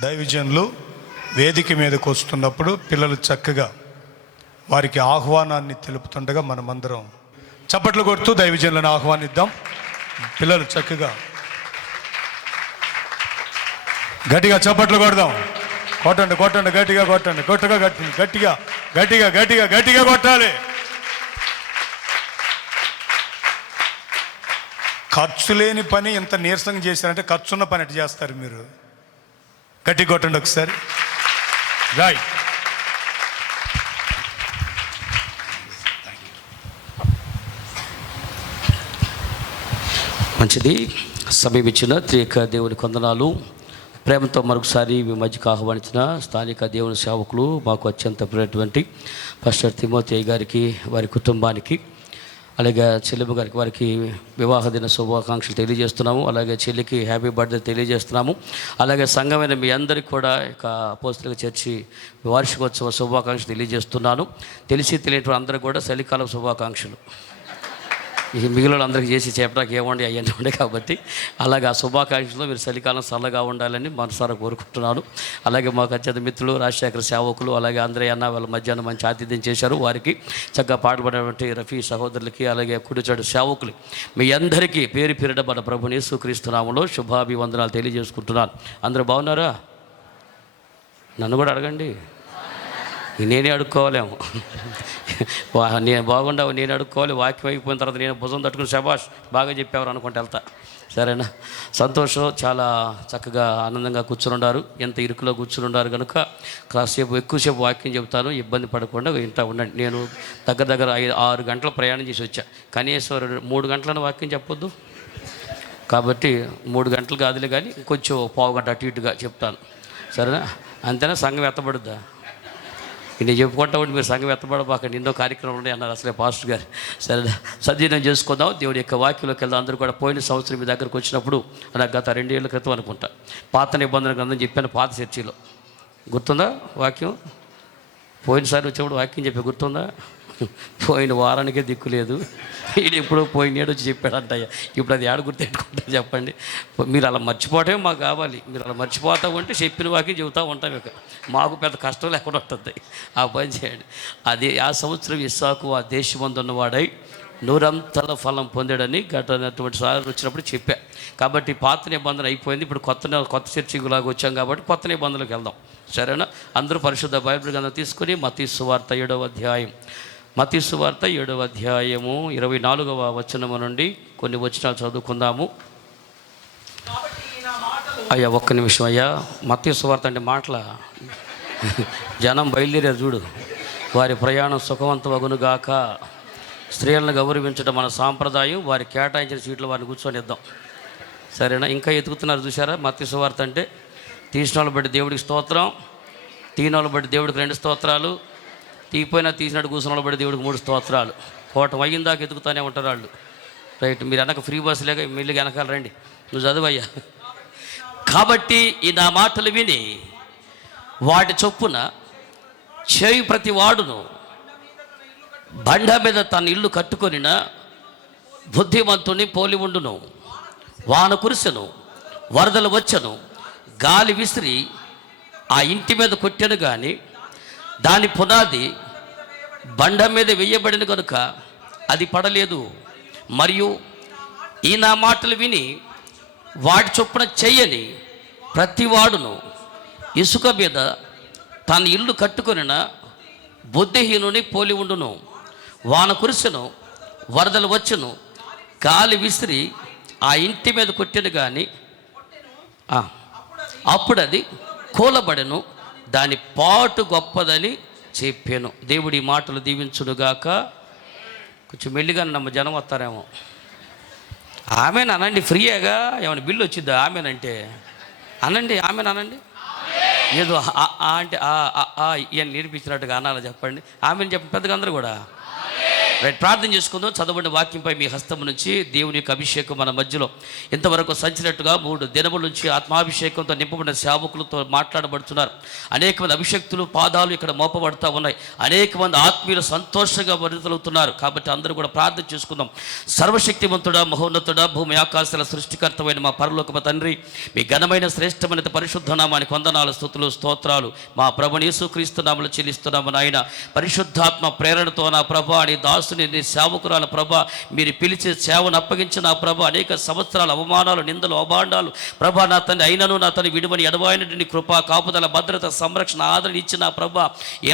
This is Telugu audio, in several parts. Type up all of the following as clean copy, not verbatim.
దైవజనులు వేదిక మీదకు వస్తున్నప్పుడు పిల్లలు చక్కగా వారికి ఆహ్వానాన్ని తెలుపుతుండగా మనమందరం చప్పట్లు కొడుతూ దైవజనులను ఆహ్వానిద్దాం. పిల్లలు చక్కగా గట్టిగా చప్పట్లు కొడదాం. కొట్టండి కొట్టండి, గట్టిగా కొట్టండి, గట్టిగా గట్టిగా గట్టిగా గట్టిగా గట్టిగా కొట్టాలి. ఖర్చు లేని పని ఎంత నీరసంగా చేశారంటే ఖర్చున్న పని ఎట్లా చేస్తారు మీరు? గట్టి కొట్టండి ఒకసారి. రైట్. మంచిది. సమీపించిన త్రియేక దేవుని కొందనాలు. ప్రేమతో మరొకసారి మీ మధ్యకు ఆహ్వానించిన స్థానిక దేవుని సేవకులు, మాకు అత్యంత ప్రియటువంటి పాస్టర్ తిమోతి గారికి, వారి కుటుంబానికి, అలాగే చెల్లెమ్మ గారికి, వారికి వివాహ దిన శుభాకాంక్షలు తెలియజేస్తున్నాము. అలాగే చెల్లికి హ్యాపీ బర్త్డే తెలియజేస్తున్నాము. అలాగే సంఘమైన మీ అందరికీ కూడా ఇక అపోస్తలిక చర్చి వార్షికోత్సవ శుభాకాంక్షలు తెలియజేస్తున్నాను. తెలిసి తెలియని అందరికీ కూడా చలికాలం శుభాకాంక్షలు. ఈ మిగిలిన అందరికీ చేసి చెప్పడానికి ఏమండి అయ్యండి ఉండే కాబట్టి అలాగే ఆ శుభాకాంక్షలు మీరు చలికాలం చల్లగా ఉండాలని మనసారా కోరుకుంటున్నాను. అలాగే మాకు అత్యంత మిత్రులు, రాజశేఖర సేవకులు, అలాగే అందరయ్య అన్న వాళ్ళ మధ్యాహ్నం మంచి ఆతిథ్యం చేశారు. వారికి చక్కగా పాటుపడినటువంటి రఫీ సహోదరులకి, అలాగే కుడిచాడు సేవకులు, మీ అందరికీ పేరు పేరిట మన ప్రభుని యేసుక్రీస్తు నామములో శుభాభివందనాలు తెలియజేసుకుంటున్నాను. అందరూ బాగున్నారా? నన్ను కూడా అడగండి, నేనే అడుక్కోవాలేమో. నేను బాగుండవు, నేను అడుక్కోవాలి. వాక్యం అయిపోయిన తర్వాత నేను భుజం తట్టుకుని శబాష్ బాగా చెప్పేవారు అనుకుంటే వెళ్తా. సరేనా? సంతోషం. చాలా చక్కగా ఆనందంగా కూర్చుని ఎంత ఇరుకులో కూర్చుని కనుక కాసేపు ఎక్కువసేపు వాక్యం చెబుతాను, ఇబ్బంది పడకుండా ఇంటా ఉండండి. నేను దగ్గర 6 గంటల ప్రయాణం చేసి వచ్చా. కనీసం 3 గంటలను వాక్యం చెప్పొద్దు కాబట్టి 3 గంటలు కాదులే, కానీ కొంచెం పావు గంట అటు ఇటుగా చెప్తాను. సరేనా? అంతేనా? సంఘం ఎత్తబడుద్దా? నేను చెప్పుకుంటా ఉండి మీరు సంఘం ఎత్తబడబాకండి, ఎన్నో కార్యక్రమాలు ఉన్నాయి అన్నారు అసలే పాస్టర్ గారు. సరే, సద్వినియోగం చేసుకుందాం. దేవుడి యొక్క వాక్యంలోకి వెళ్దాం. అందరూ కూడా పోయిన సంవత్సరం మీ దగ్గరకు వచ్చినప్పుడు, నాకు గత 2 ఏళ్ల క్రితం అనుకుంటా, పాత నిబంధన గ్రంథం చెప్పాను పాత చర్చిలో. గుర్తుందా వాక్యం? పోయినసారి వచ్చినప్పుడు వాక్యం చెప్పే గుర్తుందా? పోయిన వారానికే దిక్కు లేదు, ఇది ఎప్పుడో పోయిన ఏడు వచ్చి చెప్పాడంటయ్యా. ఇప్పుడు అది ఏడు గుర్తెట్టుకుంటారు చెప్పండి? మీరు అలా మర్చిపోవటమే మాకు కావాలి. మీరు అలా మర్చిపోతూ ఉంటే చెప్పిన వాక్యం చెబుతూ ఉంటాం. ఇక మాకు పెద్ద కష్టం లేకుండా ఉంటుంది. ఆ పని చేయండి. అది ఆ సంవత్సరం ఇస్సాకు ఆ దేశమందున్నవాడై 100 ఫలం పొందాడని గతటువంటి సార్లు వచ్చినప్పుడు చెప్పా. కాబట్టి పాత నిబంధన అయిపోయింది. ఇప్పుడు కొత్త చర్చిలాగా వచ్చాం కాబట్టి కొత్త నిబంధనలకు వెళ్దాం. సరేనా? అందరూ పరిశుద్ధ బైబిల్ గ్రంథం తీసుకొని మత్తయి సువార్త 7వ అధ్యాయం, మత్తయి సువార్త 7వ అధ్యాయము 24వ వచనము నుండి కొన్ని వచనాలు చదువుకుందాము. అయ్యా ఒక్క నిమిషం అయ్యా. మత్తయి సువార్త అంటే మాటల జనం బయలుదేరారు చూడు. వారి ప్రయాణం సుఖవంతమగునుగాక. స్త్రీలను గౌరవించడం మన సాంప్రదాయం. వారి కేటాయించిన సీట్లు వారిని కూర్చొని ఇద్దాం. సరేనా? ఇంకా ఎతుకుతున్నారు చూసారా? మత్తయి సువార్త అంటే తీసిన వాళ్ళు బట్టి దేవుడికి స్తోత్రం, తీన వాళ్ళు బట్టి దేవుడికి 2 స్తోత్రాలు, తీపోయినా తీసినట్టు కూర్చున్న వాళ్ళు బట్టి దేవుడికి 3 స్తోత్రాలు. కోటం అయ్యిందాక ఎతుకుతూనే ఉంటారు వాళ్ళు. రైట్. మీరు వెనక ఫ్రీ బస్సు లేక మెల్లిగా వెనకాల రండి. నువ్వు చదువయ్యా. కాబట్టి ఈ నా మాటలు విని వాటి చొప్పున చేయు ప్రతి వాడును బండ మీద తన ఇల్లు కట్టుకొనిన బుద్ధిమంతుని పోలి ఉండును. వాన కురిసెను, వరదలు వచ్చెను, గాలి విసిరి ఆ ఇంటి మీద కొట్టెను, కానీ దాని పునాది బండ మీద వేయబడిన కనుక అది పడలేదు. మరియు ఈ నా మాటలు విని వాటి చొప్పున చెయ్యని ప్రతివాడును ఇసుక మీద తన ఇల్లు కట్టుకొనిన బుద్ధిహీనుని పోలి ఉండును. వాన కురిసెను, వరదలు వచ్చెను, గాలి విసిరి ఆ ఇంటి మీద కొట్టెను, కానీ అప్పుడది కూలబడెను, దాని పాటు గొప్పదని చెప్పాను. దేవుడి మాటలు దీవించునుగాక. కొంచెం మెల్లిగా నమ్మ జనం వస్తారేమో. ఆమెను అనండి, ఫ్రీయేగా. ఏమైనా బిల్లు వచ్చిద్దా ఆమెనంటే? అనండి, ఆమెను అనండి. ఏదో అంటే ఇవన్నీ నేర్పించినట్టుగా అనాలి చెప్పండి. ఆమెను చెప్పండి పెద్దగా అందరూ కూడా. రైట్, ప్రార్థన చేసుకుందాం. చదవండి వాక్యంపై మీ హస్తం నుంచి దేవుని యొక్క అభిషేకం మన మధ్యలో ఇంతవరకు సంచినట్టుగా 3 దినముల నుంచి ఆత్మాభిషేకంతో నింపబడిన సేవకులతో మాట్లాడబడుతున్నారు. అనేక మంది అభిషక్తులు పాదాలు ఇక్కడ మోపబడుతూ ఉన్నాయి. అనేక మంది ఆత్మీయులు సంతోషంగా వరితలుతున్నారు. కాబట్టి అందరూ కూడా ప్రార్థన చేసుకుందాం. సర్వశక్తివంతుడా, మహోన్నతుడా, భూమి ఆకాశాల సృష్టికర్తమైన మా పరలోకపు తండ్రి, మీ ఘనమైన శ్రేష్టమైన పరిశుద్ధ నామానికి వందనాలు, స్తుతులు, స్తోత్రాలు మా ప్రభుని యేసుక్రీస్తు నామములో చెల్లిస్తున్నాము నాయన. పరిశుద్ధాత్మ ప్రేరణతో నా ప్రభా, నీ దాసుని, నీ సేవకురాల ప్రభా, మీరు పిలిచి సేవను అప్పగించిన నా ప్రభా, అనేక సంవత్సరాల అవమానాలు, నిందలు, అభాండాలు ప్రభా నా తండ్రి అయినను నా తండ్రి విడువని ఎడబాయినటువంటి కృప, కాపుదల, భద్రత, సంరక్షణ, ఆదరణ ఇచ్చిన ప్రభా,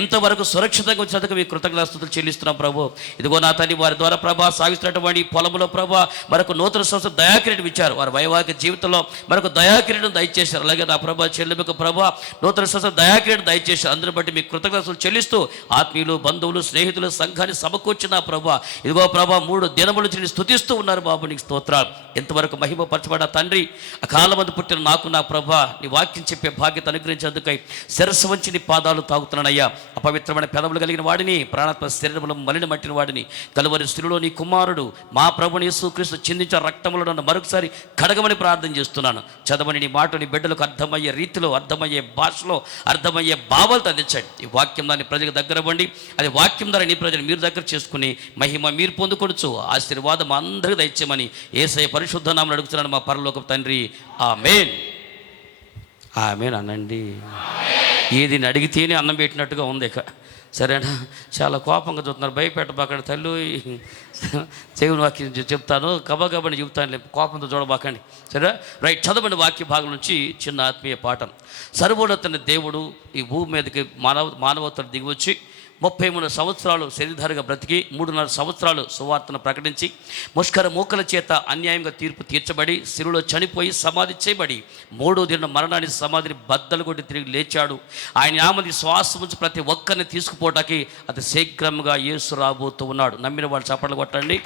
ఎంతవరకు సురక్షితంగా వచ్చినందుకు మీ కృతజ్ఞతాస్తుతులు చెల్లిస్తున్నాం ప్రభు. ఇదిగో నా తండ్రి వారి ద్వారా ప్రభా సాగిస్తున్నటువంటి పొలంలో ప్రభా మరొక నూతన సంవత్సరం దయాకిరీటం ఇచ్చారు. వారి వైవాహిక జీవితంలో మరొక దయాకిరీటం దయచేశారు. అలాగే నా ప్రభా చెల్లెమ్మకు ప్రభా నూతన సంవత్సరం దయాకిరీటం దయచేశారు. అందరిని బట్టి మీ కృతజ్ఞతలు చెల్లిస్తూ ఆత్మీయులు, బంధువులు, స్నేహితులు, సంఘాన్ని సమకూర్చిన ప్రభా, ఇదిగో ప్రభా 3 దినముల నుంచి స్తుతిస్తూ ఉన్నారు బాబు. నీకు స్తోత్రాలు. ఎంతవరకు మహిమపరచబడ్డ తండ్రి, అకాలమందు పుట్టిన నాకు నా ప్రభా నీ వాక్యం చెప్పే బాధ్యత అనుగ్రహించేందుకై శిరస్సు వంచి నీ పాదాలు తాగుతున్నానయ్యా. అపవిత్రమైన పెదవులు కలిగిన వాడిని, ప్రాణాత్మ శరీరములు మలిన మట్టిన వాడిని, కలువరి స్థితిలో నీ కుమారుడు మా ప్రభుని యేసుక్రీస్తు చిందించిన రక్తములో నన్ను మరొకసారి కడగమని ప్రార్థన చేస్తున్నాను. చదవని నీ మాట నీ బిడ్డలకు అర్థమయ్యే రీతిలో, అర్థమయ్యే భాషలో, అర్థమయ్యే భావాలతో అందించండి. ఈ వాక్యం దాన్ని ప్రజలకు దగ్గర ఇవ్వండి. అది వాక్యం ద్వారా నీ ప్రజలు మీరు దగ్గర చేసుకుని మహిమ మీరు పొందుకొనొచ్చు. ఆశీర్వాదం అందరికీ దయచేయమని యేసయ్య పరిశుద్ధ నామములో అడుగుతున్నాను మా పరలోకపు తండ్రి. ఆమేన్. ఆమేన్ అనండి. ఏది అడిగితేనే అన్నం పెట్టినట్టుగా ఉంది. ఇక సరేనా? చాలా కోపంగా చూస్తున్నారు. భయపెట్టబాకండి తల్లు. దేవుని వాక్యం చెప్తాను, గబగబని చెబుతాను, కోపంతో చూడబాకండి. సరే రైట్, చదవండి వాక్య భాగం నుంచి చిన్న ఆత్మీయ పాఠం. సర్వోన్నతుని దేవుడు ఈ భూమి మీదకి మానవతను దిగివచ్చి 33 సంవత్సరాలు శరీరధారిగా బ్రతికి 3.5 సంవత్సరాలు సువార్తను ప్రకటించి ముష్కర మూకల చేత అన్యాయంగా తీర్పు తీర్చబడి శిలువలో చనిపోయి సమాధి చేయబడి 3వ దిన మరణాన్ని సమాధిని బద్దలు కొట్టి తిరిగి లేచాడు. ఆయన నామది శ్వాస ఉంచి ప్రతి ఒక్కరిని తీసుకుపోవటానికి అతి శీఘ్రంగా యేసు రాబోతూ ఉన్నాడు. నమ్మిన వాళ్ళు చప్పట్లు కొట్టండి.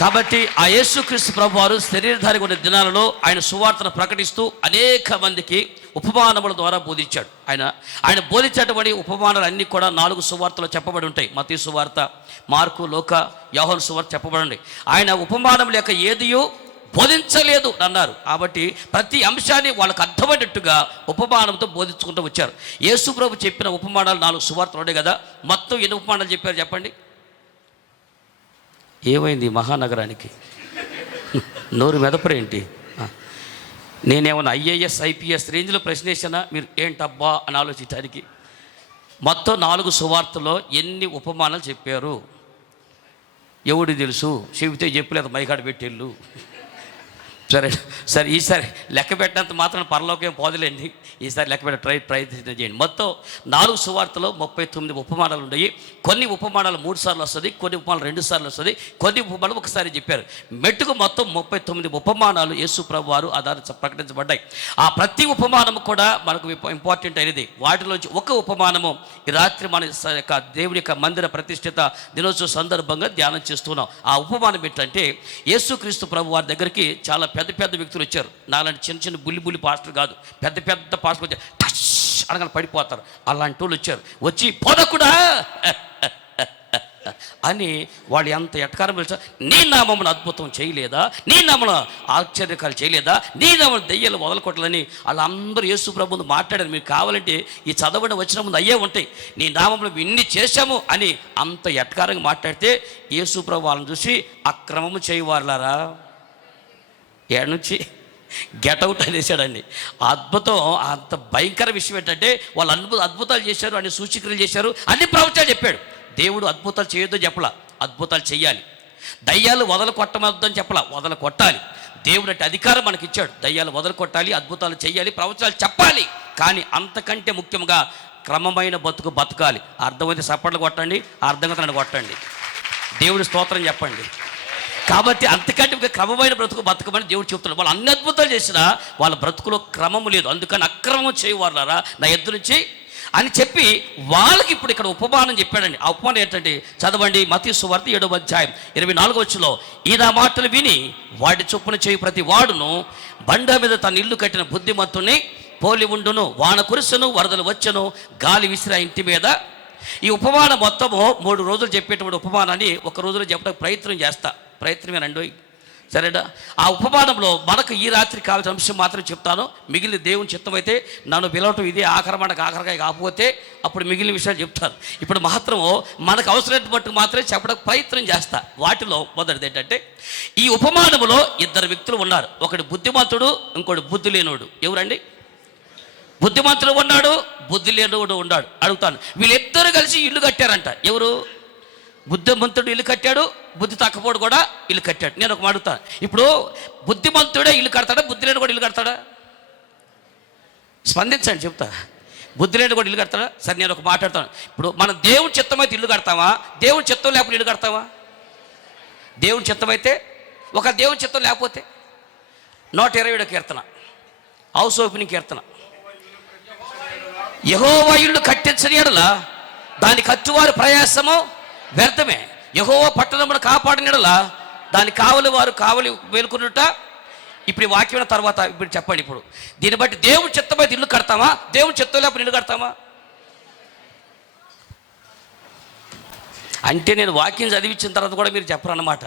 కాబట్టి ఆ యేసుక్రీస్తు ప్రభువారు శరీరధారిగా ఉన్న దినాలలో ఆయన సువార్తను ప్రకటిస్తూ అనేక మందికి ఉపమానముల ద్వారా బోధించాడు. ఆయన బోధించేటువంటి ఉపమానాలు అన్నీ కూడా 4 సువార్తలు చెప్పబడి ఉంటాయి. మత్తయి సువార్త, మార్కు, లూకా, యోహాను సువార్త చెప్పబడి ఉంటాయి. ఆయన ఉపమానం లేక ఏదియో బోధించలేదు అన్నారు. కాబట్టి ప్రతి అంశాన్ని వాళ్ళకు అర్థమయ్యేట్టుగా ఉపమానంతో బోధించుకుంటూ వచ్చారు. యేసు ప్రభు చెప్పిన ఉపమానాలు 4 సువార్తలు ఉన్నాయి కదా. మొత్తం ఎన్ని ఉపమానాలు చెప్పారు చెప్పండి? ఏమైంది మహానగరానికి? నోరు మెదపరేంటి? నేనేమన్నా IAS IPS రేంజ్లో ప్రశ్నేసానా? మీరు ఏంటబ్బా అని ఆలోచించడానికి. మొత్తం 4 సువార్తలో ఎన్ని ఉపమానాలు చెప్పారు? ఎవడు తెలుసు? చెబితే చెప్పలేదు, మైకాడ పెట్టేళ్ళు. సరే ఈసారి లెక్క పెట్టినంత మాత్రం పరలోకం పోదులేండి. ఈసారి లెక్క పెట్ట ప్రయత్నం చేయండి. మొత్తం 4 సువార్తలో 39 ఉపమానాలు ఉన్నాయి. కొన్ని ఉపమానాలు 3 సార్లు వస్తుంది, కొన్ని ఉపమానాలు 2 సార్లు వస్తుంది, కొన్ని ఉపమానాలు ఒకసారి చెప్పారు. మెట్టుకు మొత్తం 39 ఉపమానాలు యేసు ప్రభు వారు ఆధార ప్రకటించబడ్డాయి. ఆ ప్రతి ఉపమానం కూడా మనకు ఇంపార్టెంట్ అయినది. వాటిలోంచి ఒక ఉపమానము ఈ రాత్రి మన దేవుని యొక్క మందిర ప్రతిష్ఠిత దినోత్సవ సందర్భంగా ధ్యానం చేస్తున్నాం. ఆ ఉపమానం ఏంటంటే యేసుక్రీస్తు ప్రభు వారి దగ్గరికి చాలా పెద్ద పెద్ద వ్యక్తులు వచ్చారు. నాలాంటి చిన్న చిన్న బుల్లి పాస్టర్ కాదు, పెద్ద పెద్ద పాస్టర్ వచ్చారు. టచ్ అనగానే పడిపోతారు. అలాంటి వాళ్ళు వచ్చారు. వచ్చి బోధకుడా అని వాళ్ళు ఎంత ఎటకారం పిలిచారు. నీ నామమును అద్భుతం చేయలేదా? నీ నామమును ఆశ్చర్యకాలు చేయలేదా? నీ నామమును దెయ్యాలు వదలకొట్టాలని వాళ్ళందరూ యేసు ప్రభువును మాట్లాడారు. మీకు కావాలంటే ఈ చదవడం వచ్చిన ముందు అయ్యే ఉంటాయి. నీ నామమును ఇన్ని చేశాము అని అంత ఎటకారంగా మాట్లాడితే యేసు ప్రభు వాళ్ళని చూసి అక్రమము చేయవారులారా ఏడు నుంచి గెటౌట్ అనేసాడండి. అద్భుతం. అంత భయంకర విషయం ఏంటంటే వాళ్ళు అద్భుతాలు చేశారు, అన్ని సూచిక్రియలు చేశారు, అన్ని ప్రవచనాలు చెప్పాడు. దేవుడు అద్భుతాలు చేయొద్దని చెప్పలా, అద్భుతాలు చేయాలి. దయ్యాలు వదలు కొట్టమొద్దని చెప్పలా, వదలు కొట్టాలి. దేవుడు అంటే అధికారం మనకి ఇచ్చాడు. దయ్యాలు వదలు కొట్టాలి, అద్భుతాలు చేయాలి, ప్రవచనాలు చెప్పాలి. కానీ అంతకంటే ముఖ్యంగా క్రమమైన బతకాలి. అర్థమైతే సప్పట్లు కొట్టండి, అర్థంగా కొట్టండి, దేవుడి స్తోత్రం చెప్పండి. కాబట్టి అంతకంటే క్రమమైన బతకమని దేవుడు చెప్తున్నాడు. వాళ్ళు అన్ని అద్భుతాలు చేసినా వాళ్ళ బ్రతుకులో క్రమము లేదు. అందుకని అక్రమం చేయవారులారా నా ఎద్దు నుంచి అని చెప్పి వాళ్ళకి ఇప్పుడు ఇక్కడ ఉపమానం చెప్పాడండి. ఆ ఉపమానం ఏంటంటే చదవండి. మత్తయి సువార్త 7వ అధ్యాయం 24వ వచనంలో ఈ నా మాటలు విని వాడి చొప్పున చేయి ప్రతి వాడును బండ మీద తన ఇల్లు కట్టిన బుద్ధిమంతుని పోలి ఉండును. వాన కురుసను, వరదలు వచ్చను, గాలి విసిరా ఇంటి మీద ఈ ఉపమానం మొత్తము 3 రోజులు చెప్పేటువంటి ఉపమానాన్ని ఒక రోజులో చెప్పడానికి ప్రయత్నమేనండి. సరేనా? ఆ ఉపమానంలో మనకు ఈ రాత్రి కావాల్సిన అంశం మాత్రం చెప్తాను. మిగిలిన దేవుని చిత్తం అయితే నన్ను పిలవటం ఇదే ఆఖరిగా కాకపోతే అప్పుడు మిగిలిన విషయాలు చెప్తాను. ఇప్పుడు మాత్రము మనకు అవసరమైన మట్టుకు మాత్రమే చెప్పడానికి ప్రయత్నం చేస్తా. వాటిలో మొదటిది ఏంటంటే, ఈ ఉపమానంలో 2 వ్యక్తులు ఉన్నారు. ఒకటి బుద్ధిమంతుడు, ఇంకోటి బుద్ధి లేనోడు. ఎవరండి? బుద్ధిమంతుడు ఉన్నాడు, బుద్ధి లేనోడు ఉన్నాడు. అడుగుతాను, వీళ్ళిద్దరూ కలిసి ఇల్లు కట్టారంట. ఎవరు? బుద్ధిమంతుడు ఇల్లు కట్టాడు, బుద్ధి తక్కువడు కూడా ఇల్లు కట్టాడు. నేను ఒక అడుగుతాను, ఇప్పుడు బుద్ధిమంతుడే ఇల్లు కడతాడా, బుద్ధి లేని కూడా ఇల్లు కడతాడా? స్పందించండి, చెప్తా. బుద్ధి లేని కూడా ఇల్లు కడతాడా? సరే, నేను ఒక మాట్లాడతాను. ఇప్పుడు మనం దేవుని చిత్తం అయితే ఇల్లు కడతామా, దేవుని చిత్తం లేకపోతే ఇల్లు కడతామా? దేవుని చిత్తం అయితే, ఒక దేవుని చిత్తం లేకపోతే 127వ కీర్తన, హౌస్ ఓపెనింగ్ కీర్తన. యెహోవా ఇల్లు కట్టించని యెడల దాని కట్టువారి ప్రయాసము వ్యర్థమే. యెహోవా పట్టణమును కాపాడిన యెడల దాని కావలి మేలుకున్నట. ఇప్పుడు ఈ వాక్యం తర్వాత ఇప్పుడు చెప్పండి. ఇప్పుడు దీన్ని బట్టి దేవుని చిత్తమైతే ఇల్లు కడతామా, దేవుని చిత్తం లేకపోతే ఇల్లు కడతామా? అంటే నేను వాక్యం చదివించిన తర్వాత కూడా మీరు చెప్పరన్నమాట.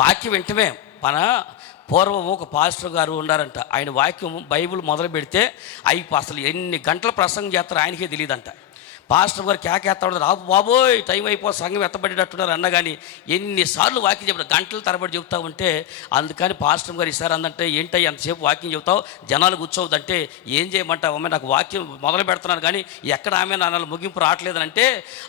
వాక్యం వెంటనే మన పూర్వం ఒక పాస్టర్ గారు ఉన్నారంట. ఆయన వాక్యం బైబిల్ మొదలు పెడితే అసలు ఎన్ని గంటల ప్రసంగం చేస్తారో ఆయనకే తెలియదంట. పాస్టర్ గారు కేకేస్తా ఉంటారు, రాబు బాబోయ్ టైం అయిపో సంఘం ఎత్తబడేటట్టున్నారు అన్న. కానీ ఎన్నిసార్లు వాక్యం చెప్పారు, గంటల తరబడి చెబుతా ఉంటే. అందుకని పాస్టర్ గారు ఈసారి అందంటే, ఏంటో ఎంతసేపు వాక్యం చెబుతావు, జనాలు కూర్చోవద్దంటే ఏం చేయమంటావు అమ్మాయి, నాకు వాక్యం మొదలు పెడుతున్నాను కానీ ఎక్కడ ఆమె నాన్న ముగింపు రావట్లేదని అంటే,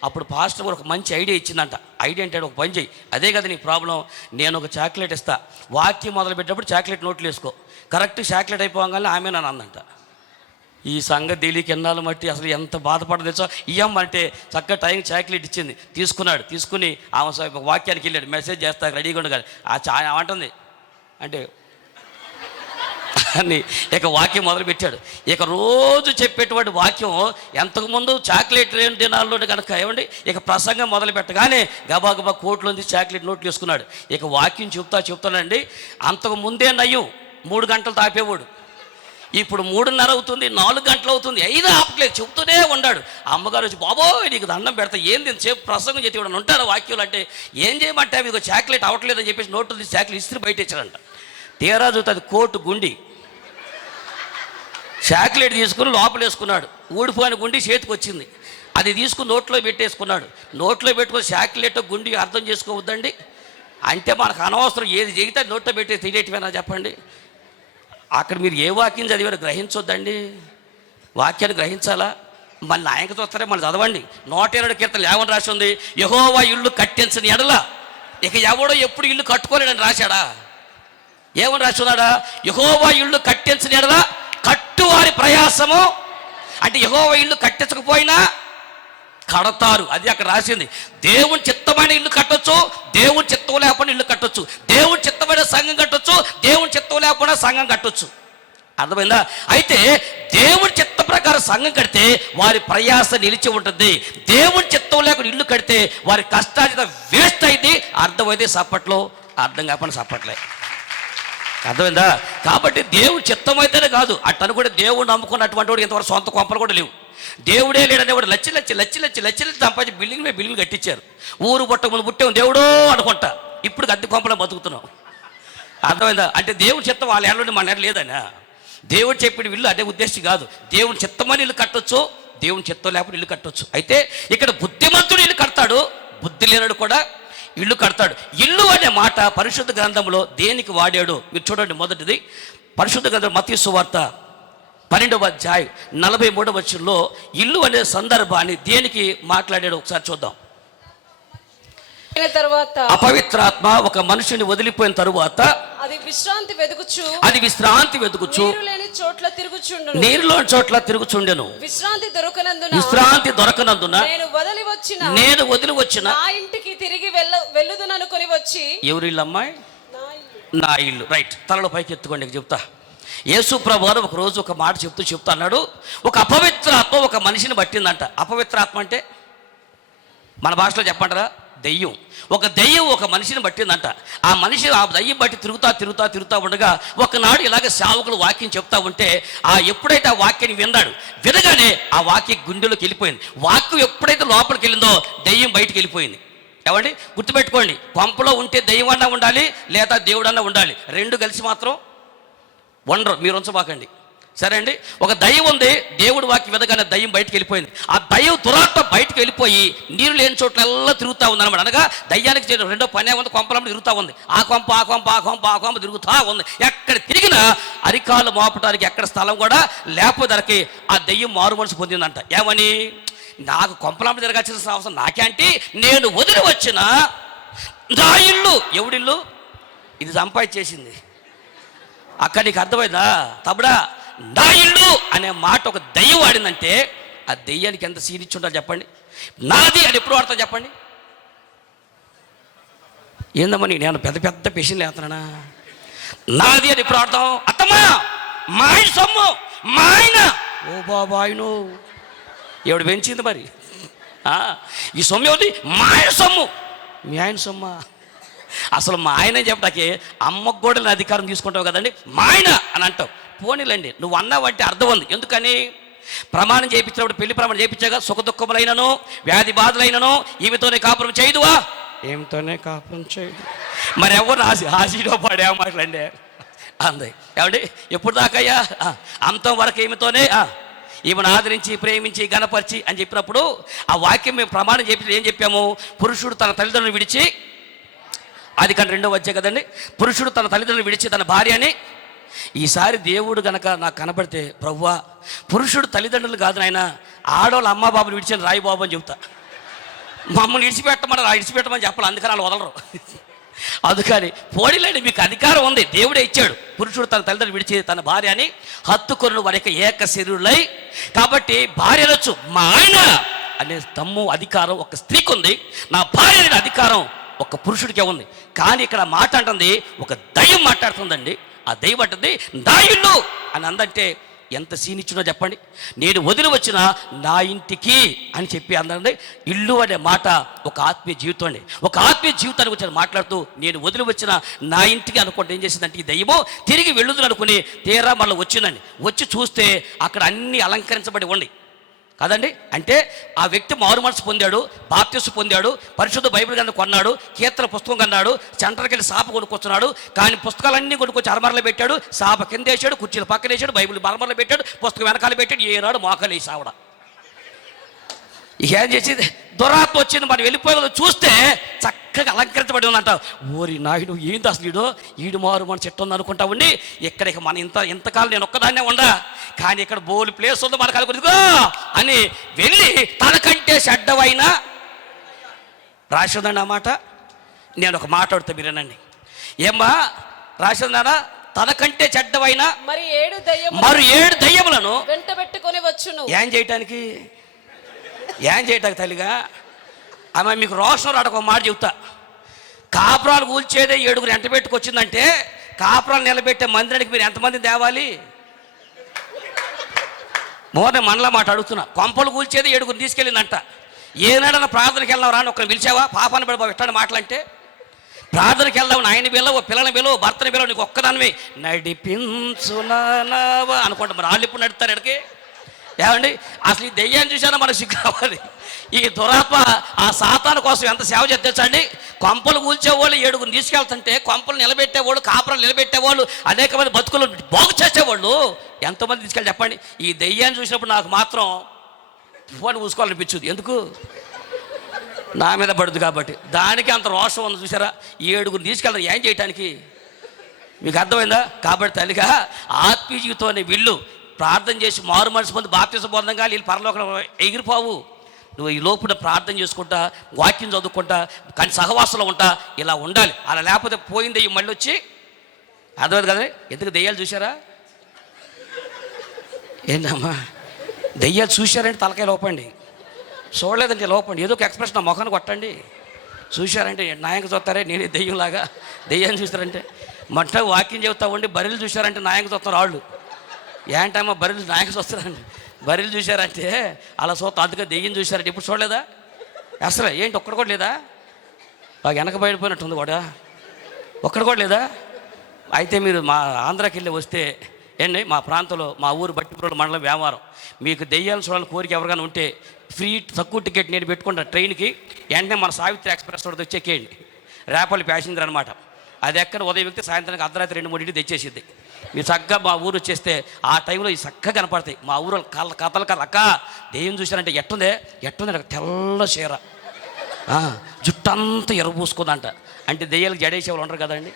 అప్పుడు పాస్టర్ గారు ఒక మంచి ఐడియా ఇచ్చిందంట. ఐడియా అంటే ఒక పని చేయి, అదే కదా నీ ప్రాబ్లం, నేను ఒక చాక్లెట్ ఇస్తా, వాక్యం మొదలు పెట్టినప్పుడు చాక్లెట్ నోట్లు వేసుకో, కరెక్ట్ చాక్లెట్ అయిపోగానే ఆమె నన్ను అందంట. ఈ సంగతి తెలియక ఎన్నాళ్ళు మట్టి అసలు ఎంత బాధపడదు తెలుసా. ఇయ్యమ్మంటే చక్కగా టైం చాక్లెట్ ఇచ్చింది, తీసుకుని ఆమె వాక్యానికి వెళ్ళాడు, మెసేజ్ చేస్తా రెడీగా ఉండగానే ఏమంటుంది అంటే అని ఇక వాక్యం మొదలుపెట్టాడు. ఇక రోజు చెప్పేటువంటి వాక్యం ఎంతకుముందు చాక్లెట్ లేని దినాల్లో కనుక ఏమండి, ఇక ప్రసంగం మొదలు పెట్టగానే గబా కోట్లోంచి చాక్లెట్ నోట్లు వేసుకున్నాడు. ఇక వాక్యం చెప్తానండి. అంతకు ముందే నయ్యం 3 గంటలు తాపేవాడు, ఇప్పుడు 3:30 అవుతుంది, 4 గంటలు అవుతుంది, 5 ఆపట్లేదు, చెబుతూనే ఉన్నాడు. అమ్మగారు వచ్చి, బాబోయ్ నీకు దండం పెడతా, ఏంది సేపు ప్రసంగం చేతి కూడా ఉంటాడు వాక్యాలు అంటే, ఏం చేయమంటే మీకు చాక్లెట్ అవ్వట్లేదని చెప్పేసి నోట్లు తీసి చాక్లెట్ ఇస్త్రీ బయట ఇచ్చాడంట. తీరా చూస్తే అది కోటు గుండి. చాక్లెట్ తీసుకుని లోపల వేసుకున్నాడు, ఊడిపోయిన గుండి చేతికి వచ్చింది, అది తీసుకుని నోట్లో పెట్టేసుకున్నాడు. నోట్లో పెట్టుకుని చాక్లెట్ గుండి అర్థం చేసుకోవద్దండి. అంటే మనకు అనవసరం, ఏది చేగితే నోట్లో పెట్టే తినేటివేనా చెప్పండి. అక్కడ మీరు ఏ వాక్యం చదివారో గ్రహించొద్దండి, వాక్యాన్ని గ్రహించాలా. మళ్ళీ ఆయనకు చూస్తారే, మళ్ళీ చదవండి. 127 కీర్తనలు ఏమని రాసి ఉంది? యెహోవా ఇల్లు కట్టించని ఎడల. ఇక ఎవడో ఎప్పుడు ఇల్లు కట్టుకోలేడని రాశాడా? ఏమని రాస్తున్నాడా? యెహోవా ఇల్లు కట్టించని ఎడల కట్టువారి ప్రయాసము. అంటే యెహోవా ఇల్లు కట్టించకపోయినా కడతారు, అది అక్కడ రాసింది. దేవుని చిత్తమైన ఇల్లు కట్టొచ్చు, దేవుని చిత్తం లేకుండా ఇల్లు కట్టొచ్చు, దేవుని చిత్తమైన సంఘం కట్టొచ్చు, దేవుని చిత్తం లేకుండా సంఘం కట్టొచ్చు. అర్థమైందా? అయితే దేవుని చిత్త ప్రకారం సంఘం కడితే వారి ప్రయాస నిలిచి ఉంటుంది. దేవుని చిత్తం లేకుండా ఇల్లు కడితే వారి కష్టార్జిత వేస్ట్ అయింది. అర్థమైంది సప్పట్లో, అర్థం కాకుండా సప్పట్లే. అర్థమైందా? కాబట్టి దేవుని చిత్తం అయితేనే కాదు, అట్టను కూడా దేవుడు నమ్ముకున్నటువంటి వాడు ఇంతవరకు సొంత కొంపలు కూడా లేవు. దేవుడే లేడనేవాడు లచ్చి సంపాదించి బిల్డింగ్ కట్టించారు. ఊరు పుట్టములు పుట్టాము దేవుడో అనుకుంటా, ఇప్పుడు అద్దె కొంపలో బతుకుతున్నాం. అర్థమైందా? అంటే దేవుని చిత్తం వాళ్ళ ఏళ్ళని మన ఏళ్ళు లేదనా? దేవుడు చెప్పిన ఇల్లు అదే ఉద్దేశం కాదు. దేవుని చిత్తమని ఇల్లు కట్టొచ్చు, దేవుని చిత్తం లేకపోతే ఇల్లు కట్టొచ్చు. అయితే ఇక్కడ బుద్ధిమంతుడు ఇల్లు కడతాడు, బుద్ధి లేనుడు కూడా ఇల్లు కడతాడు. ఇల్లు అనే మాట పరిశుద్ధ గ్రంథంలో దేనికి వాడాడు మీరు చూడండి. మొదటిది పరిశుద్ధ గ్రంథం మత్తయి సువార్త 12వ అధ్యాయం 43వ వచనంలో ఇల్లు అనే సందర్భాన్ని దేనికి మాట్లాడాడు ఒకసారి చూద్దాం. అపవిత్రాత్మ ఒక మనిషిని వదిలిపోయిన తరువాత అది విశ్రాంతి వెతుకుచు నీరులోని చోట్ల తిరుగుచుండెను. విశ్రాంతి దొరకనందున నేను వదిలి వచ్చిన నా ఇంటికి తిరిగి వెళ్ళుదుననుకొని వచ్చి. ఎవరి ఇల్లు అమ్మాయి? నా ఇల్లు. రైట్, తలలో పైకి ఎత్తుకోండి, చెప్తా. యేసు ప్రభువారు ఒక రోజు ఒక మాట చెప్తూ అన్నాడు, ఒక అపవిత్రాత్మ ఒక మనిషిని పట్టిందంట. అపవిత్రాత్మ అంటే మన భాషలో చెప్పంటారా? దెయ్యం. ఒక దెయ్యం ఒక మనిషిని పట్టిందంట. ఆ మనిషి ఆ దెయ్యం బట్టి తిరుగుతా ఉండగా ఒకనాడు ఇలాగ సేవకులు వాక్యం చెప్తా ఉంటే ఎప్పుడైతే ఆ వాక్యాన్ని వినగానే ఆ వాక్యం గుండెలోకి వెళ్ళిపోయింది. వాక్యం ఎప్పుడైతే లోపలికి వెళ్ళిందో దెయ్యం బయటికి వెళ్ళిపోయింది. ఏమండి, గుర్తుపెట్టుకోండి, పంపలో ఉంటే దెయ్యం అన్నా ఉండాలి, లేదా దేవుడన్నా ఉండాలి. రెండు కలిసి మాత్రం ఉండరు, మీరు ఉంచబాకండి, సరే అండి. ఒక దయ్యం ఉంది, దేవుడు వాక్యం వినగానే దయ్యం బయటికి వెళ్ళిపోయింది. ఆ దయ్యం దురాత్మ బయటికి వెళ్ళిపోయి నీరు లేని చోట్లల్లా తిరుగుతూ ఉంది అనమాట. అనగా దయ్యానికి రెండో పనే ఉంది, కొంపలమ్మ తిరుగుతూ ఉంది. ఆ కొంప తిరుగుతూ ఉంది. ఎక్కడ తిరిగినా అరికాలు మోపడానికి ఎక్కడ స్థలం కూడా లేకపోతే ఆ దయ్యం మారు మనసు పొందిందంట. ఏమని? నాకు కొంపలమ్మ తిరగాల్సిన అవసరం నాకేంటి, నేను వదిలి వచ్చిన నా ఇల్లు, ఎవడిల్లు ఇది సంపాదించేసింది. అక్కడ నీకు అర్థమైందా తమ్ముడా? నా ఇల్లు అనే మాట ఒక దెయ్యం వాడిందంటే ఆ దెయ్యానికి ఎంత సీనిచ్చి ఉంటారు చెప్పండి. నాది అని ఎప్పుడు వాడతాను చెప్పండి? ఏందమ్మని నేను పెద్ద పేషెంట్లు వేస్తున్నానా? నాది అని ఎప్పుడు వాడతాం? అత్తమ్మా మా ఆయన సొమ్ము, మా ఆయన, ఓ బాబాయిను ఎవడు పెంచింది మరి ఈ సొమ్ము ఏమిటి? మా ఆయన సొమ్ము. మీ ఆయన సొమ్మ? అసలు మా ఆయన చెప్పడానికి అమ్మకు కూడా అధికారం తీసుకుంటావు కదండి, మా ఆయన అని అంటావు. పోనీలండి, నువ్వు అన్నావంటే అర్థం ఉంది. ఎందుకని? ప్రమాణం చేయించినప్పుడు పెళ్లి ప్రమాణం చేయించాక సుఖ దుఃఖములైనను వ్యాధి బాధలైనను ఈమెతోనే కాపురం చేయదువా? ఏమితోనే కాపురం చేయదు. మరి ఎవరు ఆశీలో పాడే మాటలండి అంది. ఏమండి, ఎప్పుడు దాకయ్యా? అంతం వరకు ఏమితోనే ఈమెను ఆదరించి ప్రేమించి గణపరిచి అని చెప్పినప్పుడు ఆ వాక్యం మేము ప్రమాణం చేపించి ఏం చెప్పాము? పురుషుడు తన తల్లిదండ్రులను విడిచి, అది కానీ 2వ అధ్యాయం కదండి, పురుషుడు తన తల్లిదండ్రులను విడిచి తన భార్యని. ఈసారి దేవుడు గనక నాకు కనపడితే, ప్రభువా పురుషుడు తల్లిదండ్రులు కాదు నాయన, ఆడవాళ్ళు అమ్మ బాబుని విడిచాను రాయి బాబు అని చెబుతా. మమ్మల్ని విడిచిపెట్టమని చెప్పాలి, అందుకని వాళ్ళు వదలరు. అందుకని పోడీలేండి, మీకు అధికారం ఉంది, దేవుడే ఇచ్చాడు. పురుషుడు తన తల్లిదండ్రులు విడిచి తన భార్యని హత్తుకొను వారికి ఏక శరీరులై. కాబట్టి భార్య అనొచ్చు, మా ఆయన అనే దమ్ము అధికారం ఒక స్త్రీకి ఉంది. నా భార్య అనే అధికారం ఒక పురుషుడికే ఉంది. కానీ ఇక్కడ మాట అంటుంది ఒక దయ్యం మాట్లాడుతుందండి. ఆ దయ్యం అంటుంది నా ఇల్లు అని అందంటే ఎంత సీనిచ్చునో చెప్పండి. నేను వదిలి వచ్చిన నా ఇంటికి అని చెప్పి అందండి. ఇల్లు అనే మాట ఒక ఆత్మీయ జీవితం అండి. ఒక ఆత్మీయ జీవితానికి వచ్చి మాట్లాడుతూ నేను వదిలి వచ్చిన నా ఇంటికి అనుకుంటే ఏం చేసిందంటే ఈ దయ్యమో తిరిగి వెళ్ళుదురు అనుకుని తీరా మళ్ళీ వచ్చిందండి. వచ్చి చూస్తే అక్కడ అన్నీ అలంకరించబడి ఉండి కదండి. అంటే ఆ వ్యక్తి మారు మనసు పొందాడు, బాప్తిస్సు పొందాడు, పరిశుద్ధ బైబిల్ గ్రంథం కొన్నాడు, కీర్తన పుస్తకం కొన్నాడు, సెంటర్కి వెళ్ళి సాప కొనుక్కొచ్చున్నాడు. కానీ పుస్తకాలన్నీ కొనుక్కొచ్చి అరమరలో పెట్టాడు, సాప కింద వేసాడు, కుర్చీలు పక్కన వేసాడు, బైబిల్ అరమరలో పెట్టాడు, పుస్తకం వెనకాల పెట్టాడు. ఏనాడు మోకాలు వేసి ఆవిడ ఏం చేసింది? దురాత్మ వచ్చింది. మనం వెళ్ళిపోయి చూస్తే చక్కగా అలంకరించబడి ఉందంట. ఓరి నాయుడు ఏంది అసలు ఈడు మారు మన చెట్టు ఉంది అనుకుంటా ఉండి ఇక్కడికి మన ఇంతకాలం నేను ఒక్కదాన్నే ఉండా, కానీ ఇక్కడ బోలు ప్లేస్ ఉంది మనకు అనుకుందిగో అని వెళ్ళి తనకంటే చెడ్డవైనా రాసిందండి. ఆ మాట నేను ఒక మాట అడుగుతా మీరేనండి. ఏమ్మా రాసిందానా? తనకంటే చెడ్డవైనా మరి 7 దయ్యములను వెంట పెట్టుకొని వచ్చును. ఏం చేయటానికి తల్లిగా? ఆమె మీకు రోషం రాడకు ఒక మాట చెబుతా. కాపురాలు కూల్చేదే 7 ఎంట పెట్టుకొచ్చిందంటే కాపురాలు నిలబెట్టే మందిరానికి మీరు ఎంతమంది తేవాలి? మోనే మనలా మాట అడుగుతున్నా. కొంపలు కూల్చేది 7 తీసుకెళ్ళిందంట. ఏనాడన్నా ప్రార్థనకి వెళ్దాం రాని ఒకరిని పిలిచావా? పాపాన్ని పెడబా ఎట్టాడు మాటలంటే ప్రార్థనకి వెళ్దాం, ఆయన బిల్లవు, పిల్లల బిల్లవు, భర్తని బిల్లవు, నీకు ఒక్కదానివి నడిపించునావా అనుకుంటా. మరి వాళ్ళు ఇప్పుడు నడుస్తారు ఎక్కడికి? ఏమండి, అసలు ఈ దెయ్యాన్ని చూసానా మనకు సిగ్గు కావాలి. ఈ దురాత్మ ఆ సాతాను కోసం ఎంత సేవ చేద్దండి. కొంపలు కూల్చేవాళ్ళు 7 తీసుకెళ్తుంటే కొంపలు నిలబెట్టేవాళ్ళు, కాపురాలు నిలబెట్టేవాళ్ళు, అనేక మంది బతుకులు బాగు చేసేవాళ్ళు ఎంతోమంది తీసుకెళ్ళి చెప్పండి. ఈ దెయ్యాన్ని చూసినప్పుడు నాకు మాత్రం ఫోన్ చూసుకోవాలనిపించుది. ఎందుకు? నా మీద పడుద్ది కాబట్టి. దానికి అంత రోషం ఉంది చూసారా? 7 తీసుకెళ్ళారు ఏం చేయటానికి? మీకు అర్థమైందా? కాబట్టి తల్లిగా ఆత్మీయ జీవితం వీళ్ళు ప్రార్థన చేసి మారు మనసు పొంది బాప్తిసం పొందంగా వీళ్ళు పరలోకం ఎగిరిపోవు. నువ్వు ఈ లోపల ప్రార్థన చేసుకుంటా, వాక్యం చదువుకుంటా, కానీ సహవాసంలో ఉంటా, ఇలా ఉండాలి. అలా లేకపోతే పోయింది మళ్ళీ వచ్చి అర్థమైంది కదా? ఎందుకు దెయ్యాలు చూసారా? ఏంటమ్మా దెయ్యాలు చూశారంటే తలకాయ లోపండి, చూడలేదంటే లోపండి, ఏదో ఒక ఎక్స్ప్రెషన్ నా ముఖాన్ని కొట్టండి. చూశారంటే నాయకు చూస్తారే నేనే దెయ్యంలాగా, దెయ్యాన్ని చూస్తారంటే మంట వాక్యం చెబుతా ఉండి బర్రెలు చూశారంటే నాయకు చూస్తారు వాళ్ళు. ఏంటమ్మా బర్రెలు నాయకు చూస్తారండి, బర్రెలు చూశారంటే అలా చూస్తా, అందుకే దెయ్యం చూశారంటే ఇప్పుడు చూడలేదా? అసలు ఏంటి ఒక్కడు కూడా లేదా? వెనక బయటపోయినట్టుంది కూడా, ఒక్కడ కూడా లేదా? అయితే మీరు మా ఆంధ్రాకి వెళ్ళి వస్తే ఏండి, మా ప్రాంతంలో మా ఊరు బట్టిపురం మండలం వేమవరం, మీకు దెయ్యాలు చూడాలని కోరిక ఎవరికైనా ఉంటే ఫ్రీ తక్కువ టికెట్ నేను పెట్టుకుంటాను ట్రైన్కి, వెంటనే మన సావిత్రి ఎక్స్ప్రెస్ తోటి వచ్చేకేయండి. రేపల్లి ప్యాసింజర్ అనమాట. అది ఎక్కడ ఉదయం వ్యక్తి సాయంత్రానికి అర్ధరాత్రి 2-3 తెచ్చేసిద్ది. మీరు చక్కగా మా ఊరు వచ్చేస్తే ఆ టైంలో ఈ చక్కగా కనపడతాయి. మా ఊరు కథలు అక్క దెయ్యం చూశారంటే ఎట్టుంది నాకు తెల్ల చీర, జుట్టంతా ఎర్రబూసుకుందంట. అంటే దెయ్యాలకు జడేసేవాళ్ళు ఉంటారు కదండి,